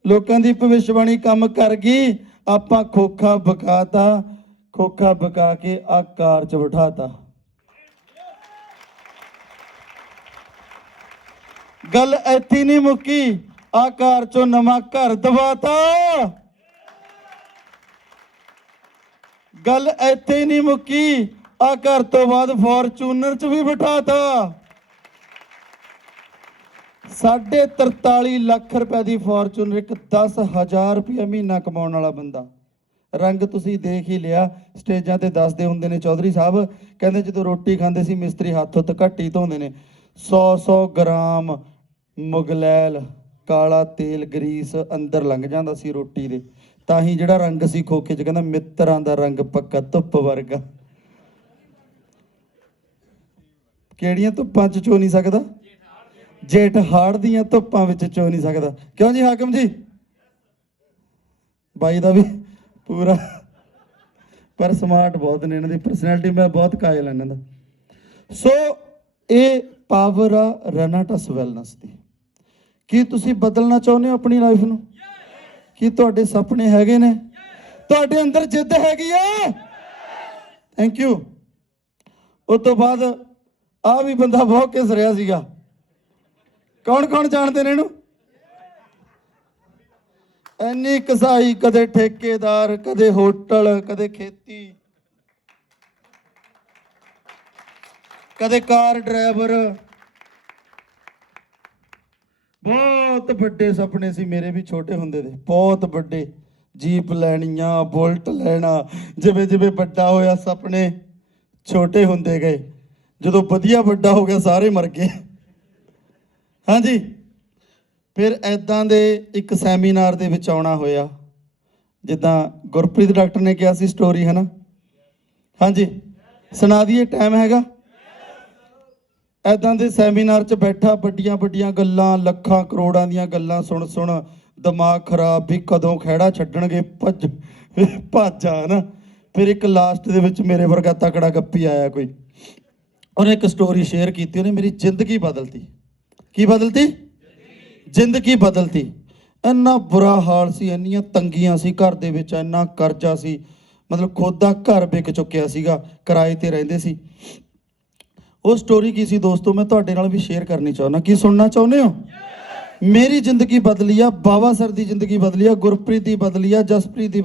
ਲੋਕਾਂ ਦੀ ਭਵਿੱਖਬਾਣੀ ਕੰਮ ਕਰ ਗਈ। ਆਪਾਂ ਖੋਖਾ ਵਕਾਤਾ, ਖੋਖਾ ਵਕਾ ਕੇ ਆ ਕਾਰ 'ਚ ਬਿਠਾਤਾ। ਗੱਲ ਇੱਥੇ ਨਹੀਂ ਮੁੱਕੀ, ਆ ਕਾਰ 'ਚੋਂ ਨਵਾਂ ਘਰ ਦਵਾਤਾ। ਗੱਲ ਇੱਥੇ ਨਹੀਂ ਮੁੱਕੀ, ਆ ਘਰ ਤੋਂ ਬਾਅਦ ਫੋਰਚੂਨਰ 'ਚ ਵੀ ਬਿਠਾਤਾ। 43.5 ਲੱਖ ਰੁਪਏ ਦੀ ਫੋਰਚੂਨਰ, ਇੱਕ 10,000 ਰੁਪਇਆ ਮਹੀਨਾ ਕਮਾਉਣ ਵਾਲਾ ਬੰਦਾ। ਰੰਗ ਤੁਸੀਂ ਦੇਖ ਹੀ ਲਿਆ, ਸਟੇਜਾਂ ਤੇ ਦੱਸਦੇ ਹੁੰਦੇ ਨੇ ਚੌਧਰੀ ਸਾਹਿਬ, ਕਹਿੰਦੇ ਜਦੋਂ ਰੋਟੀ ਖਾਂਦੇ ਸੀ ਮਿਸਤਰੀ ਹੱਥ ਉੱਤ ਘੱਟ ਹੀ ਧੋਂਦੇ ਨੇ। 100 ਗ੍ਰਾਮ ਮੁਗਲੈਲ ਕਾਲਾ ਤੇਲ ਗਰੀਸ ਅੰਦਰ ਲੰਘ ਜਾਂਦਾ ਸੀ ਰੋਟੀ ਦੇ, ਤਾਂ ਹੀ ਜਿਹੜਾ ਰੰਗ ਸੀ ਖੋਖੇ 'ਚ, ਕਹਿੰਦਾ ਮਿੱਤਰਾਂ ਦਾ ਰੰਗ ਪੱਕਾ ਧੁੱਪ ਵਰਗਾ। ਕਿਹੜੀਆਂ ਧੁੱਪਾਂ 'ਚ ਚੋ ਨਹੀਂ ਸਕਦਾ? ਜੇਠ ਹਾੜ ਦੀਆਂ ਧੁੱਪਾਂ ਵਿੱਚ ਚੋ ਨਹੀਂ ਸਕਦਾ। ਕਿਉਂ ਜੀ ਹਾਕਮ ਜੀ? ਬਾਈ ਦਾ ਵੀ ਪੂਰਾ, ਪਰ ਸਮਾਰਟ ਬਹੁਤ ਨੇ ਇਹਨਾਂ ਦੀ ਪਰਸਨੈਲਿਟੀ, ਮੈਂ ਬਹੁਤ ਕਾਇਲ ਇਹਨਾਂ ਦਾ। ਸੋ ਇਹ ਪਾਵਰ ਆ ਰੈਨਾਟਸ ਵੈਲਨੈਸ ਦੀ। ਕੀ ਤੁਸੀਂ ਬਦਲਣਾ ਚਾਹੁੰਦੇ ਹੋ ਆਪਣੀ ਲਾਈਫ ਨੂੰ? ਕੀ ਤੁਹਾਡੇ ਸੁਪਨੇ ਹੈਗੇ ਨੇ? ਤੁਹਾਡੇ ਅੰਦਰ ਜਿੱਦ ਹੈਗੀ ਆ? Thank you. ਉਸ ਤੋਂ ਬਾਅਦ ਆ ਵੀ ਬੰਦਾ ਬਹੁਤ ਘਿਸ ਰਿਹਾ ਸੀਗਾ। ਕੌਣ ਕੌਣ ਜਾਣਦੇ ਨੇ ਇਹਨੂੰ? ਇੰਨੀ ਕਸਾਈ, ਕਦੇ ਠੇਕੇਦਾਰ, ਕਦੇ ਹੋਟਲ, ਕਦੇ ਖੇਤੀ, ਕਦੇ ਕਾਰ ਡਰਾਈਵਰ। ਬਹੁਤ ਵੱਡੇ ਸੁਪਨੇ ਸੀ ਮੇਰੇ ਵੀ ਛੋਟੇ ਹੁੰਦੇ ਦੇ, ਬਹੁਤ ਵੱਡੇ। ਜੀਪ ਲੈਣੀਆਂ, ਬੁਲਟ ਲੈਣਾ। ਜਿਵੇਂ ਜਿਵੇਂ ਵੱਡਾ ਹੋਇਆ ਸੁਪਨੇ ਛੋਟੇ ਹੁੰਦੇ ਗਏ। ਜਦੋਂ ਵਧੀਆ ਵੱਡਾ ਹੋ ਗਿਆ ਸਾਰੇ ਮਰ ਗਏ। ਹਾਂਜੀ, ਫਿਰ ਐਦਾਂ ਦੇ ਇੱਕ ਸੈਮੀਨਾਰ ਦੇ ਵਿੱਚ ਆਉਣਾ ਹੋਇਆ, ਜਿੱਦਾਂ ਗੁਰਪ੍ਰੀਤ ਡਾਕਟਰ ਨੇ ਕਿਹਾ ਸੀ ਸਟੋਰੀ, ਹੈ ਨਾ? ਹਾਂਜੀ, ਸੁਣਾ ਦਈਏ? ਟਾਈਮ ਹੈਗਾ? ਐਦਾਂ ਦੇ ਸੈਮੀਨਾਰ 'ਚ ਬੈਠਾ, ਵੱਡੀਆਂ ਵੱਡੀਆਂ ਗੱਲਾਂ, ਲੱਖਾਂ ਕਰੋੜਾਂ ਦੀਆਂ ਗੱਲਾਂ ਸੁਣ ਦਿਮਾਗ ਖਰਾਬ ਵੀ ਕਦੋਂ ਖਹਿੜਾ ਛੱਡਣਗੇ, ਭੱਜ ਆ ਨਾ। ਫਿਰ ਇੱਕ ਲਾਸਟ ਦੇ ਵਿੱਚ ਮੇਰੇ ਵਰਗਾ ਤਕੜਾ ਗੱਪੀ ਆਇਆ ਕੋਈ, ਉਹਨੇ ਇੱਕ ਸਟੋਰੀ ਸ਼ੇਅਰ ਕੀਤੀ, ਉਹਨੇ ਮੇਰੀ ਜ਼ਿੰਦਗੀ ਬਦਲਤੀ। ਕੀ ਬਦਲਤੀ? ਜ਼ਿੰਦਗੀ ਬਦਲਤੀ। ਇੰਨਾ ਬੁਰਾ ਹਾਲ ਸੀ, ਇੰਨੀਆਂ ਤੰਗੀਆਂ ਸੀ ਘਰ ਦੇ ਵਿੱਚ, ਇੰਨਾ ਕਰਜ਼ਾ ਸੀ, ਮਤਲਬ ਖੁਦ ਦਾ ਘਰ ਵਿਕ ਚੁੱਕਿਆ ਸੀਗਾ, ਕਿਰਾਏ ਤੇ ਰਹਿੰਦੇ ਸੀ। ਉਹ ਸਟੋਰੀ ਕੀ ਸੀ ਦੋਸਤੋ, ਮੈਂ ਤੁਹਾਡੇ ਨਾਲ ਵੀ ਸ਼ੇਅਰ ਕਰਨੀ ਚਾਹੁੰਦਾ। ਕੀ ਸੁਣਨਾ ਚਾਹੁੰਦੇ ਹੋ? ਮੇਰੀ ਜ਼ਿੰਦਗੀ ਬਦਲੀ ਆ, ਬਾਵਾ ਸਰ ਦੀ ਜ਼ਿੰਦਗੀ ਬਦਲੀ ਆ, ਗੁਰਪ੍ਰੀਤ ਦੀ ਬਦਲੀ ਆ, ਜਸਪ੍ਰੀਤ ਦੀ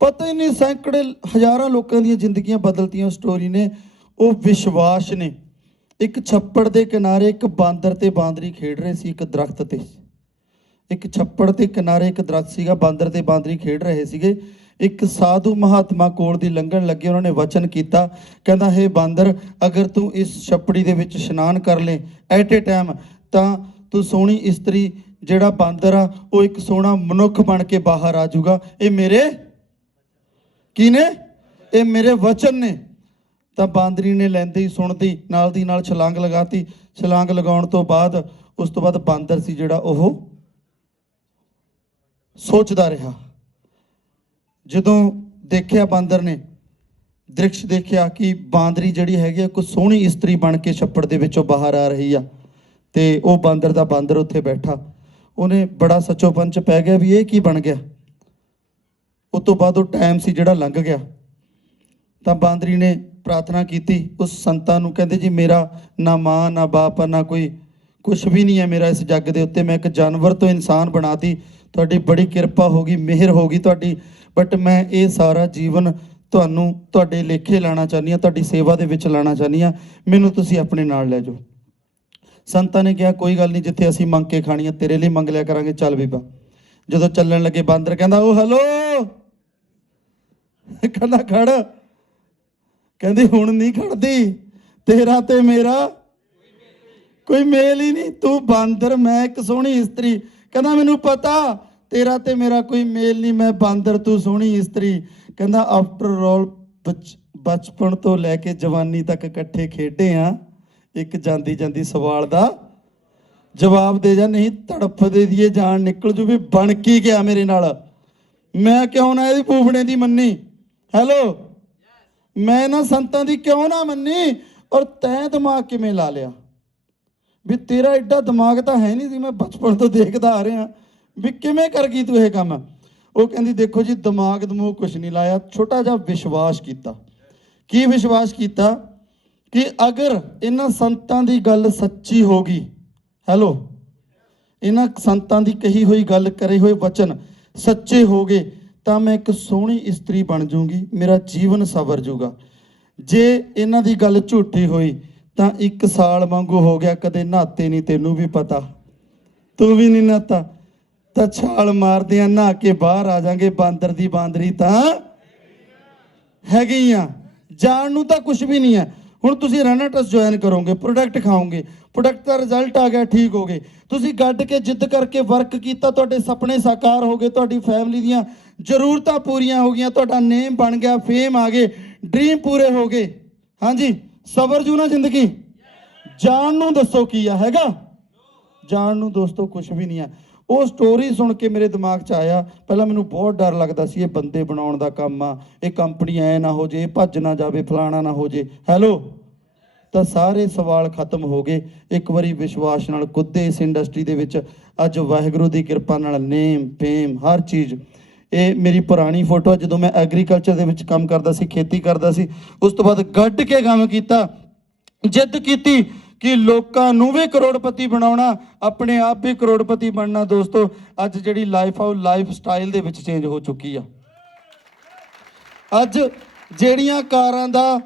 ਪਤਾ ਹੀ ਨਹੀਂ, ਸੈਂਕੜੇ ਹਜ਼ਾਰਾਂ ਲੋਕਾਂ ਦੀਆਂ ਜ਼ਿੰਦਗੀਆਂ ਬਦਲਤੀਆਂ ਸਟੋਰੀ ਨੇ। ਉਹ ਵਿਸ਼ਵਾਸ ਨੇ। ਇੱਕ ਛੱਪੜ ਦੇ ਕਿਨਾਰੇ ਇੱਕ ਬਾਂਦਰ ਤੇ ਬਾਂਦਰੀ ਖੇਡ ਰਹੇ ਸੀ ਇੱਕ ਦਰਖਤ ਤੇ। ਇੱਕ ਛੱਪੜ ਦੇ ਕਿਨਾਰੇ ਇੱਕ ਦਰਖਤ ਸੀਗਾ, ਬਾਂਦਰ ਤੇ ਬਾਂਦਰੀ ਖੇਡ ਰਹੇ ਸੀਗੇ। ਇੱਕ ਸਾਧੂ ਮਹਾਤਮਾ ਕੋਲ ਦੀ ਲੰਘਣ ਲੱਗੇ, ਉਹਨਾਂ ਨੇ ਵਚਨ ਕੀਤਾ, ਕਹਿੰਦਾ ਹੇ ਬਾਂਦਰ, ਅਗਰ ਤੂੰ ਇਸ ਛੱਪੜੀ ਦੇ ਵਿੱਚ ਇਸ਼ਨਾਨ ਕਰ ਲੈ ਐਟ ਏ ਟਾਈਮ, ਤਾਂ ਤੂੰ ਸੋਹਣੀ ਇਸਤਰੀ, ਜਿਹੜਾ ਬਾਂਦਰ ਆ ਉਹ ਇੱਕ ਸੋਹਣਾ ਮਨੁੱਖ ਬਣ ਕੇ ਬਾਹਰ ਆ ਜਾਊਗਾ। ਇਹ ਮੇਰੇ ਕੀ ਨੇ? ਇਹ ਮੇਰੇ ਵਚਨ ਨੇ। ਤਾਂ ਬਾਂਦਰੀ ਨੇ ਲੈਂਦੇ ਹੀ ਸੁਣਦੀ ਨਾਲ ਦੀ ਨਾਲ ਛਲਾਂਗ ਲਗਾਤੀ। ਛਲਾਂਗ ਲਗਾਉਣ ਤੋਂ ਬਾਅਦ ਉਸ ਤੋਂ ਬਾਅਦ ਬਾਂਦਰ ਸੀ ਜਿਹੜਾ ਉਹ ਸੋਚਦਾ ਰਿਹਾ। ਜਦੋਂ ਦੇਖਿਆ ਬਾਂਦਰ ਨੇ ਦ੍ਰਿਸ਼ ਦੇਖਿਆ ਕਿ ਬਾਂਦਰੀ ਜਿਹੜੀ ਹੈਗੀ ਆ ਕੋਈ ਸੋਹਣੀ ਇਸਤਰੀ ਬਣ ਕੇ ਛੱਪੜ ਦੇ ਵਿੱਚੋਂ ਬਾਹਰ ਆ ਰਹੀ ਆ, ਤੇ ਉਹ ਬਾਂਦਰ ਦਾ ਬਾਂਦਰ ਉੱਥੇ ਬੈਠਾ, ਉਹਨੇ ਬੜਾ ਸੱਚੋਪਨ 'ਚ ਪੈ ਗਿਆ ਵੀ ਇਹ ਕੀ ਬਣ ਗਿਆ। ਉਸ ਤੋਂ ਬਾਅਦ ਉਹ ਟਾਈਮ ਸੀ ਜਿਹੜਾ ਲੰਘ ਗਿਆ। ਤਾਂ ਬਾਂਦਰੀ ਨੇ ਪ੍ਰਾਰਥਨਾ ਕੀਤੀ ਉਸ ਸੰਤਾਂ ਨੂੰ, ਕਹਿੰਦੇ ਜੀ ਮੇਰਾ ਨਾ ਮਾਂ ਨਾ ਬਾਪ ਨਾ ਕੋਈ ਕੁਛ ਵੀ ਨਹੀਂ ਹੈ ਮੇਰਾ ਇਸ ਜੱਗ ਦੇ ਉੱਤੇ, ਮੈਂ ਇੱਕ ਜਾਨਵਰ ਤੋਂ ਇਨਸਾਨ ਬਣਾਤੀ, ਤੁਹਾਡੀ ਬੜੀ ਕਿਰਪਾ ਹੋ ਗਈ, ਮਿਹਰ ਹੋ ਗਈ ਤੁਹਾਡੀ, ਬਟ ਮੈਂ ਇਹ ਸਾਰਾ ਜੀਵਨ ਤੁਹਾਨੂੰ ਤੁਹਾਡੇ ਲੇਖੇ ਲਾਣਾ ਚਾਹੁੰਦੀ ਹਾਂ, ਤੁਹਾਡੀ ਸੇਵਾ ਦੇ ਵਿੱਚ ਲਾਣਾ ਚਾਹੁੰਦੀ ਹਾਂ, ਮੈਨੂੰ ਤੁਸੀਂ ਆਪਣੇ ਨਾਲ ਲੈ ਜਾਓ। ਸੰਤਾਂ ਨੇ ਕਿਹਾ ਕੋਈ ਗੱਲ ਨਹੀਂ, ਜਿੱਥੇ ਅਸੀਂ ਮੰਗ ਕੇ ਖਾਣੀ ਆ ਤੇਰੇ ਲਈ ਮੰਗ ਲਿਆ ਕਰਾਂਗੇ, ਚੱਲ ਬੀਬਾ। ਜਦੋਂ ਚੱਲਣ ਲੱਗੇ ਬਾਂਦਰ ਕਹਿੰਦਾ ਉਹ ਹੈਲੋ, ਕਹਿੰਦਾ ਖੜ, ਕਹਿੰਦੀ ਹੁਣ ਨਹੀਂ ਖੜਦੀ, ਤੇਰਾ ਤੇ ਮੇਰਾ ਕੋਈ ਮੇਲ ਹੀ ਨਹੀਂ, ਤੂੰ ਬਾਂਦਰ ਮੈਂ ਇੱਕ ਸੋਹਣੀ ਇਸਤਰੀ। ਕਹਿੰਦਾ ਮੈਨੂੰ ਪਤਾ ਤੇਰਾ ਤੇ ਮੇਰਾ ਕੋਈ ਮੇਲ ਨਹੀਂ, ਮੈਂ ਬਾਂਦਰ ਤੂੰ ਸੋਹਣੀ ਇਸਤਰੀ। ਕਹਿੰਦਾ ਆਫਟਰ ਆਲ ਬਚਪਨ ਤੋਂ ਲੈ ਕੇ ਜਵਾਨੀ ਤੱਕ ਇਕੱਠੇ ਖੇਡੇ ਆ, ਇੱਕ ਜਾਂਦੀ ਜਾਂਦੀ ਸਵਾਲ ਦਾ ਜਵਾਬ ਦੇ ਜਾ, ਨਹੀਂ ਤੜਫਦੇ ਦੀਏ ਜਾਨ ਨਿਕਲ ਜੂ। ਵੀ ਬਣ ਕੀ ਗਿਆ ਮੇਰੇ ਨਾਲ, ਮੈਂ ਕਿਉਂ ਨਾ ਇਹਦੀ ਫੂਫੜੇ ਦੀ ਮੰਨੀ। ਹੈਲੋ, ਮੈਂ ਨਾ ਸੰਤਾਂ ਦੀ ਕਿਉਂ ਨਾ ਮੰਨੀ। ਔਰ ਤੈਂ ਦਿਮਾਗ ਕਿਵੇਂ ਲਾ ਲਿਆ? ਵੀ ਤੇਰਾ ਐਡਾ ਦਿਮਾਗ ਤਾਂ ਹੈ ਨਹੀਂ ਸੀ, ਮੈਂ ਬਚਪਨ ਤੋਂ ਦੇਖਦਾ ਆ ਰਿਹਾ ਵੀ ਕਿਵੇਂ ਕਰ ਗਈ ਤੂੰ ਇਹ ਕੰਮ। ਉਹ ਕਹਿੰਦੀ ਦੇਖੋ ਜੀ ਦਿਮਾਗ ਦਮੂਗ ਕੁਛ ਨਹੀਂ ਲਾਇਆ, ਛੋਟਾ ਜਿਹਾ ਵਿਸ਼ਵਾਸ ਕੀਤਾ। ਕੀ ਵਿਸ਼ਵਾਸ ਕੀਤਾ? ਕਿ ਅਗਰ ਇਹਨਾਂ ਸੰਤਾਂ ਦੀ ਗੱਲ ਸੱਚੀ ਹੋ ਗਈ, ਹੈਲੋ, ਇਹਨਾਂ ਸੰਤਾਂ ਦੀ ਕਹੀ ਹੋਈ ਗੱਲ, ਕਰੇ ਹੋਏ ਵਚਨ ਸੱਚੇ ਹੋ ਗਏ, ਤਾਂ ਮੈਂ ਇੱਕ ਸੋਹਣੀ ਇਸਤਰੀ ਬਣ ਜਾਊਂਗੀ, ਮੇਰਾ ਜੀਵਨ ਸਵਰ ਜਾਊਗਾ। ਜੇ ਇਹਨਾਂ ਦੀ ਗੱਲ ਝੂਠੀ ਹੋਈ ਤਾਂ 1 ਸਾਲ ਵਾਂਗੂ ਹੋ ਗਿਆ, ਕਦੇ ਨਹਾਤੇ ਨਹੀਂ, ਤੈਨੂੰ ਵੀ ਪਤਾ, ਤੂੰ ਵੀ ਨਹੀਂ ਨਹਾਤਾ, ਤਾਂ ਛਾਲ ਮਾਰਦੇ ਆ, ਨਹਾ ਕੇ ਬਾਹਰ ਆ ਜਾਾਂਗੇ। ਬਾਂਦਰ ਦੀ ਬਾਂਦਰੀ ਤਾਂ ਹੈਗੀ ਆ, ਜਾਣ ਨੂੰ ਤਾਂ ਕੁਝ ਵੀ ਨਹੀਂ ਹੈ। ਹੁਣ ਤੁਸੀਂ ਰੈਨਾਟਸ ਜੁਆਇਨ ਕਰੋਗੇ, ਪ੍ਰੋਡਕਟ ਖਾਓਗੇ, ਪ੍ਰੋਡਕਟ ਦਾ ਰਿਜ਼ਲਟ ਆ ਗਿਆ, ਠੀਕ ਹੋ ਗਏ, ਤੁਸੀਂ ਗੱਡ ਕੇ ਜਿੱਦ ਕਰਕੇ ਵਰਕ ਕੀਤਾ, ਤੁਹਾਡੇ ਸੁਪਨੇ ਸਾਕਾਰ ਹੋ ਗਏ, ਤੁਹਾਡੀ ਫੈਮਿਲੀ ਦੀਆਂ ਜ਼ਰੂਰਤਾਂ ਪੂਰੀਆਂ ਹੋ ਗਈਆਂ, ਤੁਹਾਡਾ ਨੇਮ ਬਣ ਗਿਆ, ਫੇਮ ਆ ਗਏ, ਡ੍ਰੀਮ ਪੂਰੇ ਹੋ ਗਏ। ਹਾਂਜੀ, ਸਬਰ ਜੂ ਨਾ ਜ਼ਿੰਦਗੀ। ਜਾਣ ਨੂੰ ਦੱਸੋ ਕੀ ਆ? ਹੈਗਾ ਜਾਣ ਨੂੰ ਦੋਸਤੋ ਕੁਝ ਵੀ ਨਹੀਂ ਆ। ਉਹ ਸਟੋਰੀ ਸੁਣ ਕੇ ਮੇਰੇ ਦਿਮਾਗ 'ਚ ਆਇਆ, ਪਹਿਲਾਂ ਮੈਨੂੰ ਬਹੁਤ ਡਰ ਲੱਗਦਾ ਸੀ, ਇਹ ਬੰਦੇ ਬਣਾਉਣ ਦਾ ਕੰਮ ਆ, ਇਹ ਕੰਪਨੀ ਐ ਨਾ ਹੋ ਜੇ, ਇਹ ਭੱਜ ਨਾ ਜਾਵੇ, ਫਲਾਣਾ ਨਾ ਹੋ ਜੇ। ਹੈਲੋ, ਤਾਂ ਸਾਰੇ ਸਵਾਲ ਖਤਮ ਹੋ ਗਏ। ਇੱਕ ਵਾਰੀ ਵਿਸ਼ਵਾਸ ਨਾਲ ਕੁੱਦੇ ਇਸ ਇੰਡਸਟਰੀ ਦੇ ਵਿੱਚ। ਅੱਜ ਵਾਹਿਗੁਰੂ ਦੀ ਕਿਰਪਾ ਨਾਲ ਨੇਮ ਫੇਮ ਹਰ ਚੀਜ਼। ਇਹ ਮੇਰੀ ਪੁਰਾਣੀ ਫੋਟੋ ਜਦੋਂ ਮੈਂ ਐਗਰੀਕਲਚਰ ਦੇ ਵਿੱਚ ਕੰਮ ਕਰਦਾ ਸੀ, ਖੇਤੀ ਕਰਦਾ ਸੀ। ਉਸ ਤੋਂ ਬਾਅਦ ਗੱਡ ਕੇ ਕੰਮ ਕੀਤਾ, ਜਿੱਦ ਕੀਤੀ ਕਿ ਲੋਕਾਂ ਨੂੰ ਵੀ ਕਰੋੜਪਤੀ ਬਣਾਉਣਾ, ਆਪਣੇ ਆਪ ਵੀ ਕਰੋੜਪਤੀ ਬਣਨਾ। ਦੋਸਤੋ ਅੱਜ ਜਿਹੜੀ ਲਾਈਫ ਆ ਉਹ ਲਾਈਫ ਸਟਾਈਲ ਦੇ ਵਿੱਚ ਚੇਂਜ ਹੋ ਚੁੱਕੀ ਆ। ਅੱਜ ਜਿਹੜੀਆਂ ਕਾਰਾਂ ਦਾ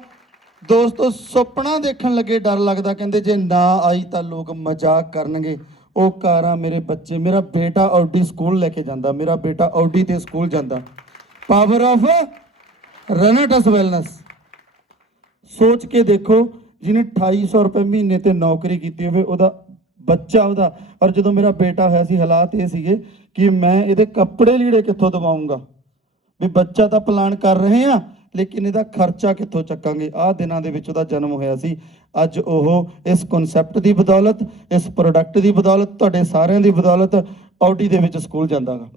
ਦੋਸਤੋ ਸੁਪਨਾ ਦੇਖਣ ਲੱਗੇ ਡਰ ਲੱਗਦਾ, ਕਹਿੰਦੇ ਜੇ ਨਾ ਆਈ ਤਾਂ ਲੋਕ ਮਜ਼ਾਕ ਕਰਨਗੇ, ਉਹ ਕਾਰਾਂ ਮੇਰੇ ਬੱਚੇ, ਮੇਰਾ ਬੇਟਾ ਆਡੀ ਸਕੂਲ ਲੈ ਕੇ ਜਾਂਦਾ, ਮੇਰਾ ਬੇਟਾ ਆਡੀ ਤੇ ਸਕੂਲ ਜਾਂਦਾ। Power of Renatus wellness. ਸੋਚ ਕੇ ਦੇਖੋ, ਜਿਹਨੇ 2800 ਰੁਪਏ ਮਹੀਨੇ ਤੇ ਨੌਕਰੀ ਕੀਤੀ ਹੋਵੇ, ਉਹਦਾ ਬੱਚਾ ਉਹਦਾ। ਔਰ ਜਦੋਂ ਮੇਰਾ ਬੇਟਾ ਹੋਇਆ ਸੀ, ਹਾਲਾਤ ਇਹ ਸੀਗੇ ਕਿ ਮੈਂ ਇਹਦੇ ਕੱਪੜੇ ਲੀੜੇ ਕਿੱਥੋਂ ਦਵਾਉਂਗਾ, ਵੀ ਬੱਚਾ ਤਾਂ ਪਲਾਨ ਕਰ ਰਹੇ ਆ, ਲੇਕਿਨ ਇਹਦਾ ਖਰਚਾ ਕਿੱਥੋਂ ਚੱਕਾਂਗੇ। ਆਹ ਦਿਨਾਂ ਦੇ ਵਿੱਚ ਉਹਦਾ ਜਨਮ ਹੋਇਆ ਸੀ। ਅੱਜ ਉਹ ਇਸ ਕਨਸੈਪਟ ਦੀ ਬਦੌਲਤ, ਇਸ ਪ੍ਰੋਡਕਟ ਦੀ ਬਦੌਲਤ, ਤੁਹਾਡੇ ਸਾਰਿਆਂ ਦੀ ਬਦੌਲਤ ਆਡੀ ਦੇ ਵਿੱਚ ਸਕੂਲ ਜਾਂਦਾ ਗਾ।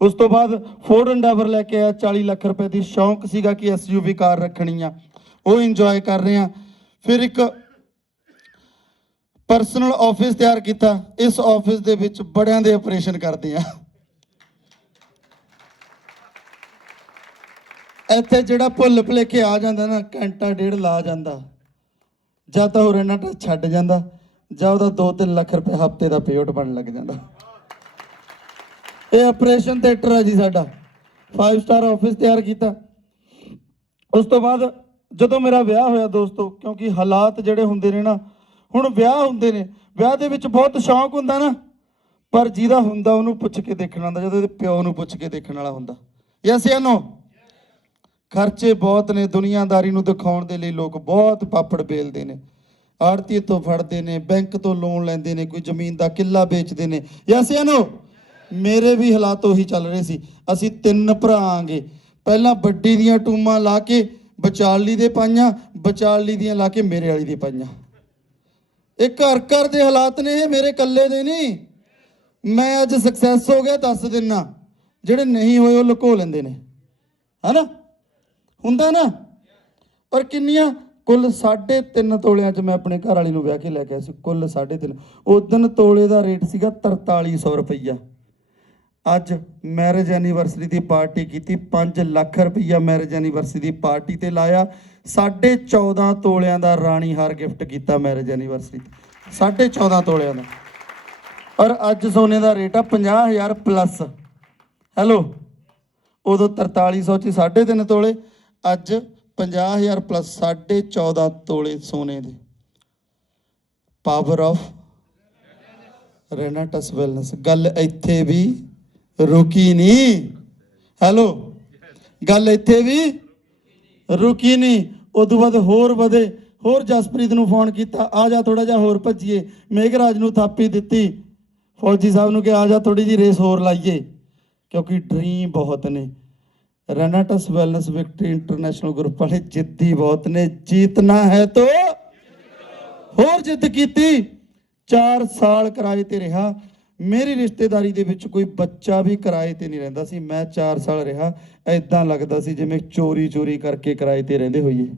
ਉਸ ਤੋਂ ਬਾਅਦ ਫੋਰਡ ਐਂਡੇਵਰ ਲੈ ਕੇ ਆਇਆ, 40 ਲੱਖ ਰੁਪਏ ਦੀ। ਸ਼ੌਂਕ ਸੀਗਾ ਕਿ SUV ਕਾਰ ਰੱਖਣੀ ਆ, ਉਹ ਇੰਜੋਏ ਕਰ ਰਹੇ ਆ। ਫਿਰ ਇੱਕ ਪਰਸਨਲ ਆਫਿਸ ਤਿਆਰ ਕੀਤਾ, ਇਸ ਆਫਿਸ ਦੇ ਵਿੱਚ ਬੜਿਆਂ ਦੇ ਆਪਰੇਸ਼ਨ ਕਰਦੇ ਆ। ਇੱਥੇ ਜਿਹੜਾ ਭੁੱਲ ਭੁਲੇਖੇ ਆ ਜਾਂਦਾ ਨਾ, ਘੰਟਾ ਡੇਢ ਲਾ ਜਾਂਦਾ, ਜਾਂ ਤਾਂ ਉਹ ਰੈਨਾਟਸ ਛੱਡ ਜਾਂਦਾ, ਜਾਂ ਉਹਦਾ 2-3 ਲੱਖ ਰੁਪਏ ਹਫ਼ਤੇ ਦਾ ਪੇਆਊਟ ਬਣਨ ਲੱਗ ਜਾਂਦਾ। ਇਹ ਆਪਰੇਸ਼ਨ ਥੀਏਟਰ ਹੈ ਜੀ ਸਾਡਾ। 5 ਸਟਾਰ ਆਫਿਸ ਤਿਆਰ ਕੀਤਾ। ਉਸ ਤੋਂ ਬਾਅਦ ਜਦੋਂ ਮੇਰਾ ਵਿਆਹ ਹੋਇਆ ਦੋਸਤੋ, ਕਿਉਂਕਿ ਹਾਲਾਤ ਜਿਹੜੇ ਹੁੰਦੇ ਨੇ ਨਾ, ਹੁਣ ਵਿਆਹ ਹੁੰਦੇ ਨੇ, ਵਿਆਹ ਦੇ ਵਿੱਚ ਬਹੁਤ ਸ਼ੌਂਕ ਹੁੰਦਾ ਨਾ, ਪਰ ਜਿਹਦਾ ਹੁੰਦਾ ਉਹਨੂੰ ਪੁੱਛ ਕੇ ਦੇਖਣਾ ਹੁੰਦਾ, ਜਦੋਂ ਇਹਦੇ ਪਿਓ ਨੂੰ ਪੁੱਛ ਕੇ ਦੇਖਣ ਵਾਲਾ ਹੁੰਦਾ। ਯੈਸ ਜਾਂ ਨੋ? ਖਰਚੇ ਬਹੁਤ ਨੇ, ਦੁਨੀਆਦਾਰੀ ਨੂੰ ਦਿਖਾਉਣ ਦੇ ਲਈ ਲੋਕ ਬਹੁਤ ਪਾਪੜ ਬੇਲਦੇ ਨੇ, ਆੜਤੀ ਤੋਂ ਫੜਦੇ ਨੇ, ਬੈਂਕ ਤੋਂ ਲੋਨ ਲੈਂਦੇ ਨੇ, ਕੋਈ ਜ਼ਮੀਨ ਦਾ ਕਿੱਲਾ ਵੇਚਦੇ ਨੇ। ਯੈਸ ਜਾਂ ਨੋ? ਮੇਰੇ ਵੀ ਹਾਲਾਤ ਉਹੀ ਚੱਲ ਰਹੇ ਸੀ। ਅਸੀਂ 3 ਭਰਾ ਆਂਗੇ, ਪਹਿਲਾਂ ਵੱਡੀ ਦੀਆਂ ਟੂਮਾਂ ਲਾ ਕੇ ਵਿਚਾਲੀ ਦੇ ਪਾਈਆਂ, ਵਿਚਾਲੀ ਦੀਆਂ ਲਾ ਕੇ ਮੇਰੇ ਵਾਲੀ ਦੇ ਪਾਈਆਂ। ਇਹ ਘਰ ਘਰ ਦੇ ਹਾਲਾਤ ਨੇ, ਇਹ ਮੇਰੇ ਇਕੱਲੇ ਦੇ ਨਹੀਂ। ਮੈਂ ਅੱਜ ਸਕਸੈਸ ਹੋ ਗਿਆ, ਦੱਸ ਦਿੰਨਾ, ਜਿਹੜੇ ਨਹੀਂ ਹੋਏ ਉਹ ਲੁਕੋ ਲੈਂਦੇ ਨੇ, ਹੈਨਾ, ਹੁੰਦਾ ਨਾ। ਪਰ ਕਿੰਨੀਆਂ? ਕੁੱਲ 3.5 ਤੋਲਿਆਂ 'ਚ ਮੈਂ ਆਪਣੇ ਘਰ ਵਾਲੀ ਨੂੰ ਵਿਆਹ ਕੇ ਲੈ ਕੇ ਆਇਆ ਸੀ, ਕੁੱਲ 3.5। ਉਦੋਂ ਤੋਲੇ ਦਾ ਰੇਟ ਸੀਗਾ 4300 ਰੁਪਈਆ। ਅੱਜ ਮੈਰਿਜ ਐਨੀਵਰਸਰੀ ਦੀ ਪਾਰਟੀ ਕੀਤੀ, 5 ਲੱਖ ਰੁਪਈਆ ਮੈਰਿਜ ਐਨੀਵਰਸਰੀ ਦੀ ਪਾਰਟੀ ਤੇ ਲਾਇਆ। 14.5 ਤੋਲਿਆਂ ਦਾ ਰਾਣੀ ਹਾਰ ਗਿਫਟ ਕੀਤਾ ਮੈਰਿਜ ਐਨੀਵਰਸਰੀ ਤੇ, 14.5 ਤੋਲਿਆਂ ਦਾ। ਔਰ ਅੱਜ ਸੋਨੇ ਦਾ ਰੇਟ ਆ 50,000 ਪਲੱਸ। ਹੈਲੋ, ਉਦੋਂ 4300 'ਚ 3.5 ਤੋਲੇ, ਅੱਜ 50,000 ਪਲੱਸ 14.5 ਤੋਲੇ ਸੋਨੇ ਦੇ। Power of Renatus wellness. ਗੱਲ ਇੱਥੇ ਵੀ ਰੁਕੀ ਨਹੀਂ। ਹੈਲੋ, ਗੱਲ ਇੱਥੇ ਵੀ ਰੁਕੀ ਨਹੀਂ। ਉਦੋਂ ਬਾਅਦ ਹੋਰ ਵਧੇ, ਹੋਰ ਜਸਪ੍ਰੀਤ ਨੂੰ ਫੋਨ ਕੀਤਾ, ਆ ਜਾ ਥੋੜਾ ਜਿਹਾ ਹੋਰ ਭੱਜੀਏ। ਮੇਘਰਾਜ ਨੂੰ ਥਾਪੀ ਦਿੱਤੀ, ਫੌਜੀ ਸਾਹਿਬ ਨੂੰ ਕਿ ਆ ਜਾ ਥੋੜੀ ਜਿਹੀ ਰੇਸ ਹੋਰ ਲਾਈਏ, ਕਿਉਂਕਿ ਡ੍ਰੀਮ ਬਹੁਤ ਨੇ। रेनाटस वेलनेस विक्ट्री इंटरनेशनल ग्रुप वाले जिद्दी बहुत ने, जीतना है तो होर जिद कीती। 4 साल किराए ते रहा। मेरी रिश्तेदारी दे विच कोई बच्चा भी किराए ते नहीं रहिंदा सी। मैं 4 साल रहा, ऐदां लगदा सी जिवें चोरी चोरी करके किराए ते रहिंदे होईए,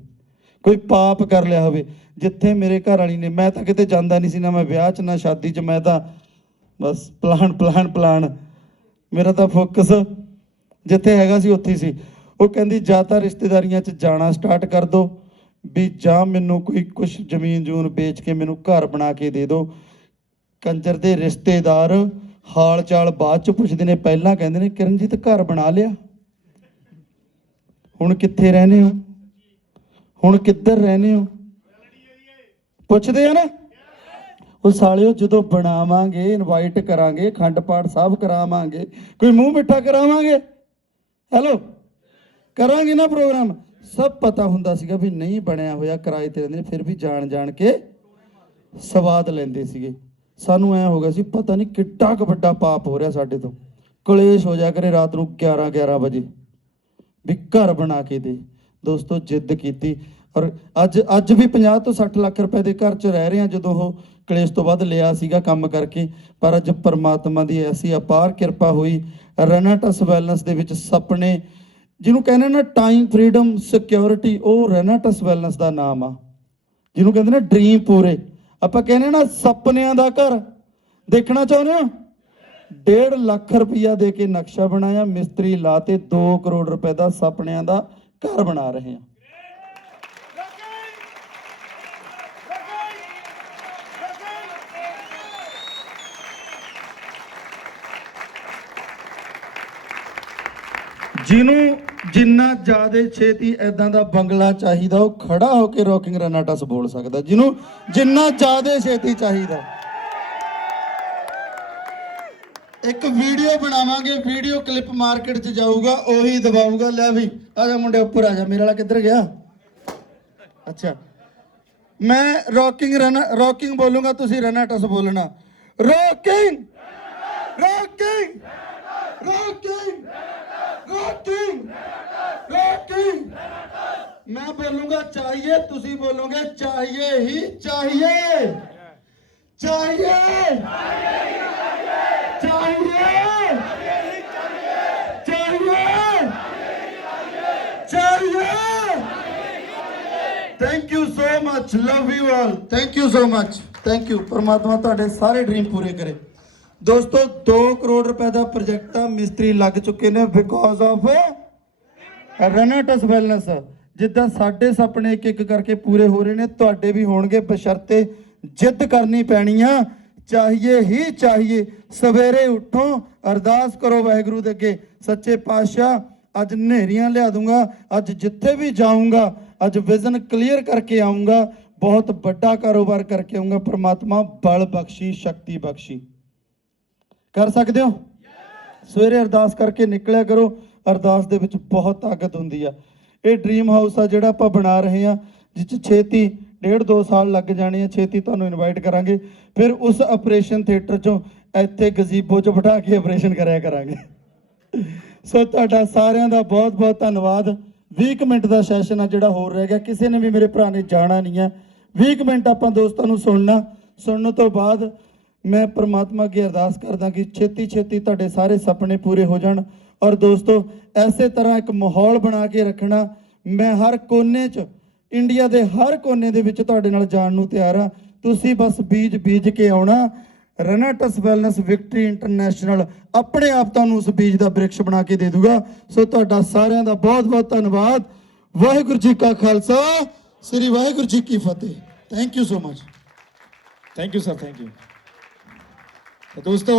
कोई पाप कर लिया होवे। जिथे मेरे घर वाली ने, मैं तां किते जांदा नहीं सी, ना मैं विआह च ना शादी च, मैं तां बस प्लान प्लान प्लान, मेरा तां फोकस जिथे हैगा सी उत्थे सी। वो कहंदी जा तां रिश्तेदारियां च जाना स्टार्ट कर दो भी, जां मैनू कोई कुछ जमीन जून बेच के मैनू घर बना के दे दो। कंजर दे रिश्तेदार हाल चाल बाद च पुछदे ने, पहलां कहंदे ने किरणजीत घर बना लिया, हुण कित्थे रहने हो, हुण किद्धर रहने हो, पुछदे आ ना। वो सालिओ जदों बनावांगे, इनवाइट करांगे, खंड पाठ साहब करावांगे, कोई मूँह मिठा करावांगे, हेलो करांगे ना प्रोग्राम, सब पता हुंदा सीगा भी नहीं बनया होया, किराए ते रहिंदे, फिर भी जान जान के स्वाद लैंदे सीगे। सानू ऐ हो गया सी पता नहीं किड्डा क वड्डा पाप हो रहा साडे तो, कलेश हो जाया करे रात नूं 11-11 बजे भी घर बना के दे। दोस्तों जिद कीती, और अज भी 50 ਤੋਂ 60 ਲੱਖ रुपए के घर च रह रहे हैं, जो वो कलेश तो बाद लिया सीगा काम करके। पर अज परमात्मा की ऐसी अपार किरपा हुई, रेनाटस वैलनेस दे विच सपने जिन्हों कहने ना टाइम फ्रीडम सिक्योरिटी, वो रेनाटस वैलनेस का नाम आ। जिन्हों कहते ना ड्रीम पूरे, आप कहने ना सपनियां दा घर देखना चाहते हो। 1.5 लाख रुपया दे के नक्शा बनाया, मिस्त्री लाते 2 करोड़ रुपए का सपनियां दा घर बना रहे हैं। जिन्हों जिन्ना ज़्यादा छेती इदां दा बंगला चाहिए, वो खड़ा होकर रॉकिंग रेनाटस बोल सकता। जिन्हों जिन्ना ज़्यादा छेती चाहिए, एक वीडियो बनावांगे, वीडियो क्लिप मार्केट च जाऊगा, उही दबाऊगा, लै भी आजा मुंडे उपर आजा, मेरे वाला किधर गया। अच्छा मैं रॉकिंग बोलूंगा, तुसी रेनाटस बोलना, rocking rocking rocking rocking rocking. मैं बोलूंगा चाहिए, तुसी बोलोगे चाहिए ही चाहिए, चाहिए चाहिए चाहिए चाहिए। Thank you so much, love you all, thank you so much, thank you. परमात्मा तुहाडे सारे ड्रीम पूरे करे। दोस्तों 2 करोड़ रुपए का प्रोजेक्ट आ, मिस्त्री लग चुके ने बिकॉज ऑफ रेनाटस वैलनेस। जिद्दां साडे सपने एक एक करके पूरे हो रहे ने, तुहाडे भी होणगे, बशर्ते जिद करनी पैनी आ। चाहिए ही चाहिए। सवेरे उठो, अरदास करो वाहिगुरू दे अगे, सच्चे पातशाह अज नेरियां लिया दूंगा, अज जिथे भी जाऊंगा अज विजन क्लीयर करके आऊँगा, बहुत बड़ा कारोबार करके आऊँगा। परमात्मा बल बख्शी, शक्ति बख्शी। कर सकते हो? सवेरे अरदास करके निकलिया करो, अरदास दे विच बहुत ताकत हुंदी आ। ये ड्रीम हाउस आ जिहड़ा आपां बना रहे हैं, जिस छेती 1.5-2 साल लग जाने हैं, छेती तुहानूं इनवाइट करांगे। फिर उस ऑपरेशन थिएटर चों इत्थे गजीबो च बिठा के ऑपरेशन कराया करांगे। सो तुहाडा सारिਆਂ ਦਾ बहुत बहुत धन्नवाद। 20 मिनट का सैशन आ जिहड़ा होर रह गया, किसी ने भी मेरे भरा ने जाना नहीं है। 20 मिनट आपां दोस्तां नूं सुनना, सुनने तो बाद मैं परमात्मा की अरदास करदा कि छेती छेती तुहाडे सारे सपने पूरे हो जाण। और दोस्तों ऐसे तरह एक माहौल बना के रखना। मैं हर कोने च, इंडिया के हर कोने दे विच तुहाडे नाल जाण नूं तैयार हाँ। तुसीं बस बीज के आउणा। रेनाटस वैलनेस विक्ट्री इंटरनेशनल अपने आप तुहानूं उस बीज का वृक्ष बना के दे दूगा। सो तुहाडा सारिਆਂ ਦਾ बहुत बहुत धन्नवाद। वाहिगुरू जी का खालसा, श्री वाहिगुरू जी की फतेह। Thank you so much. Thank you sir, thank you. तो दोस्तों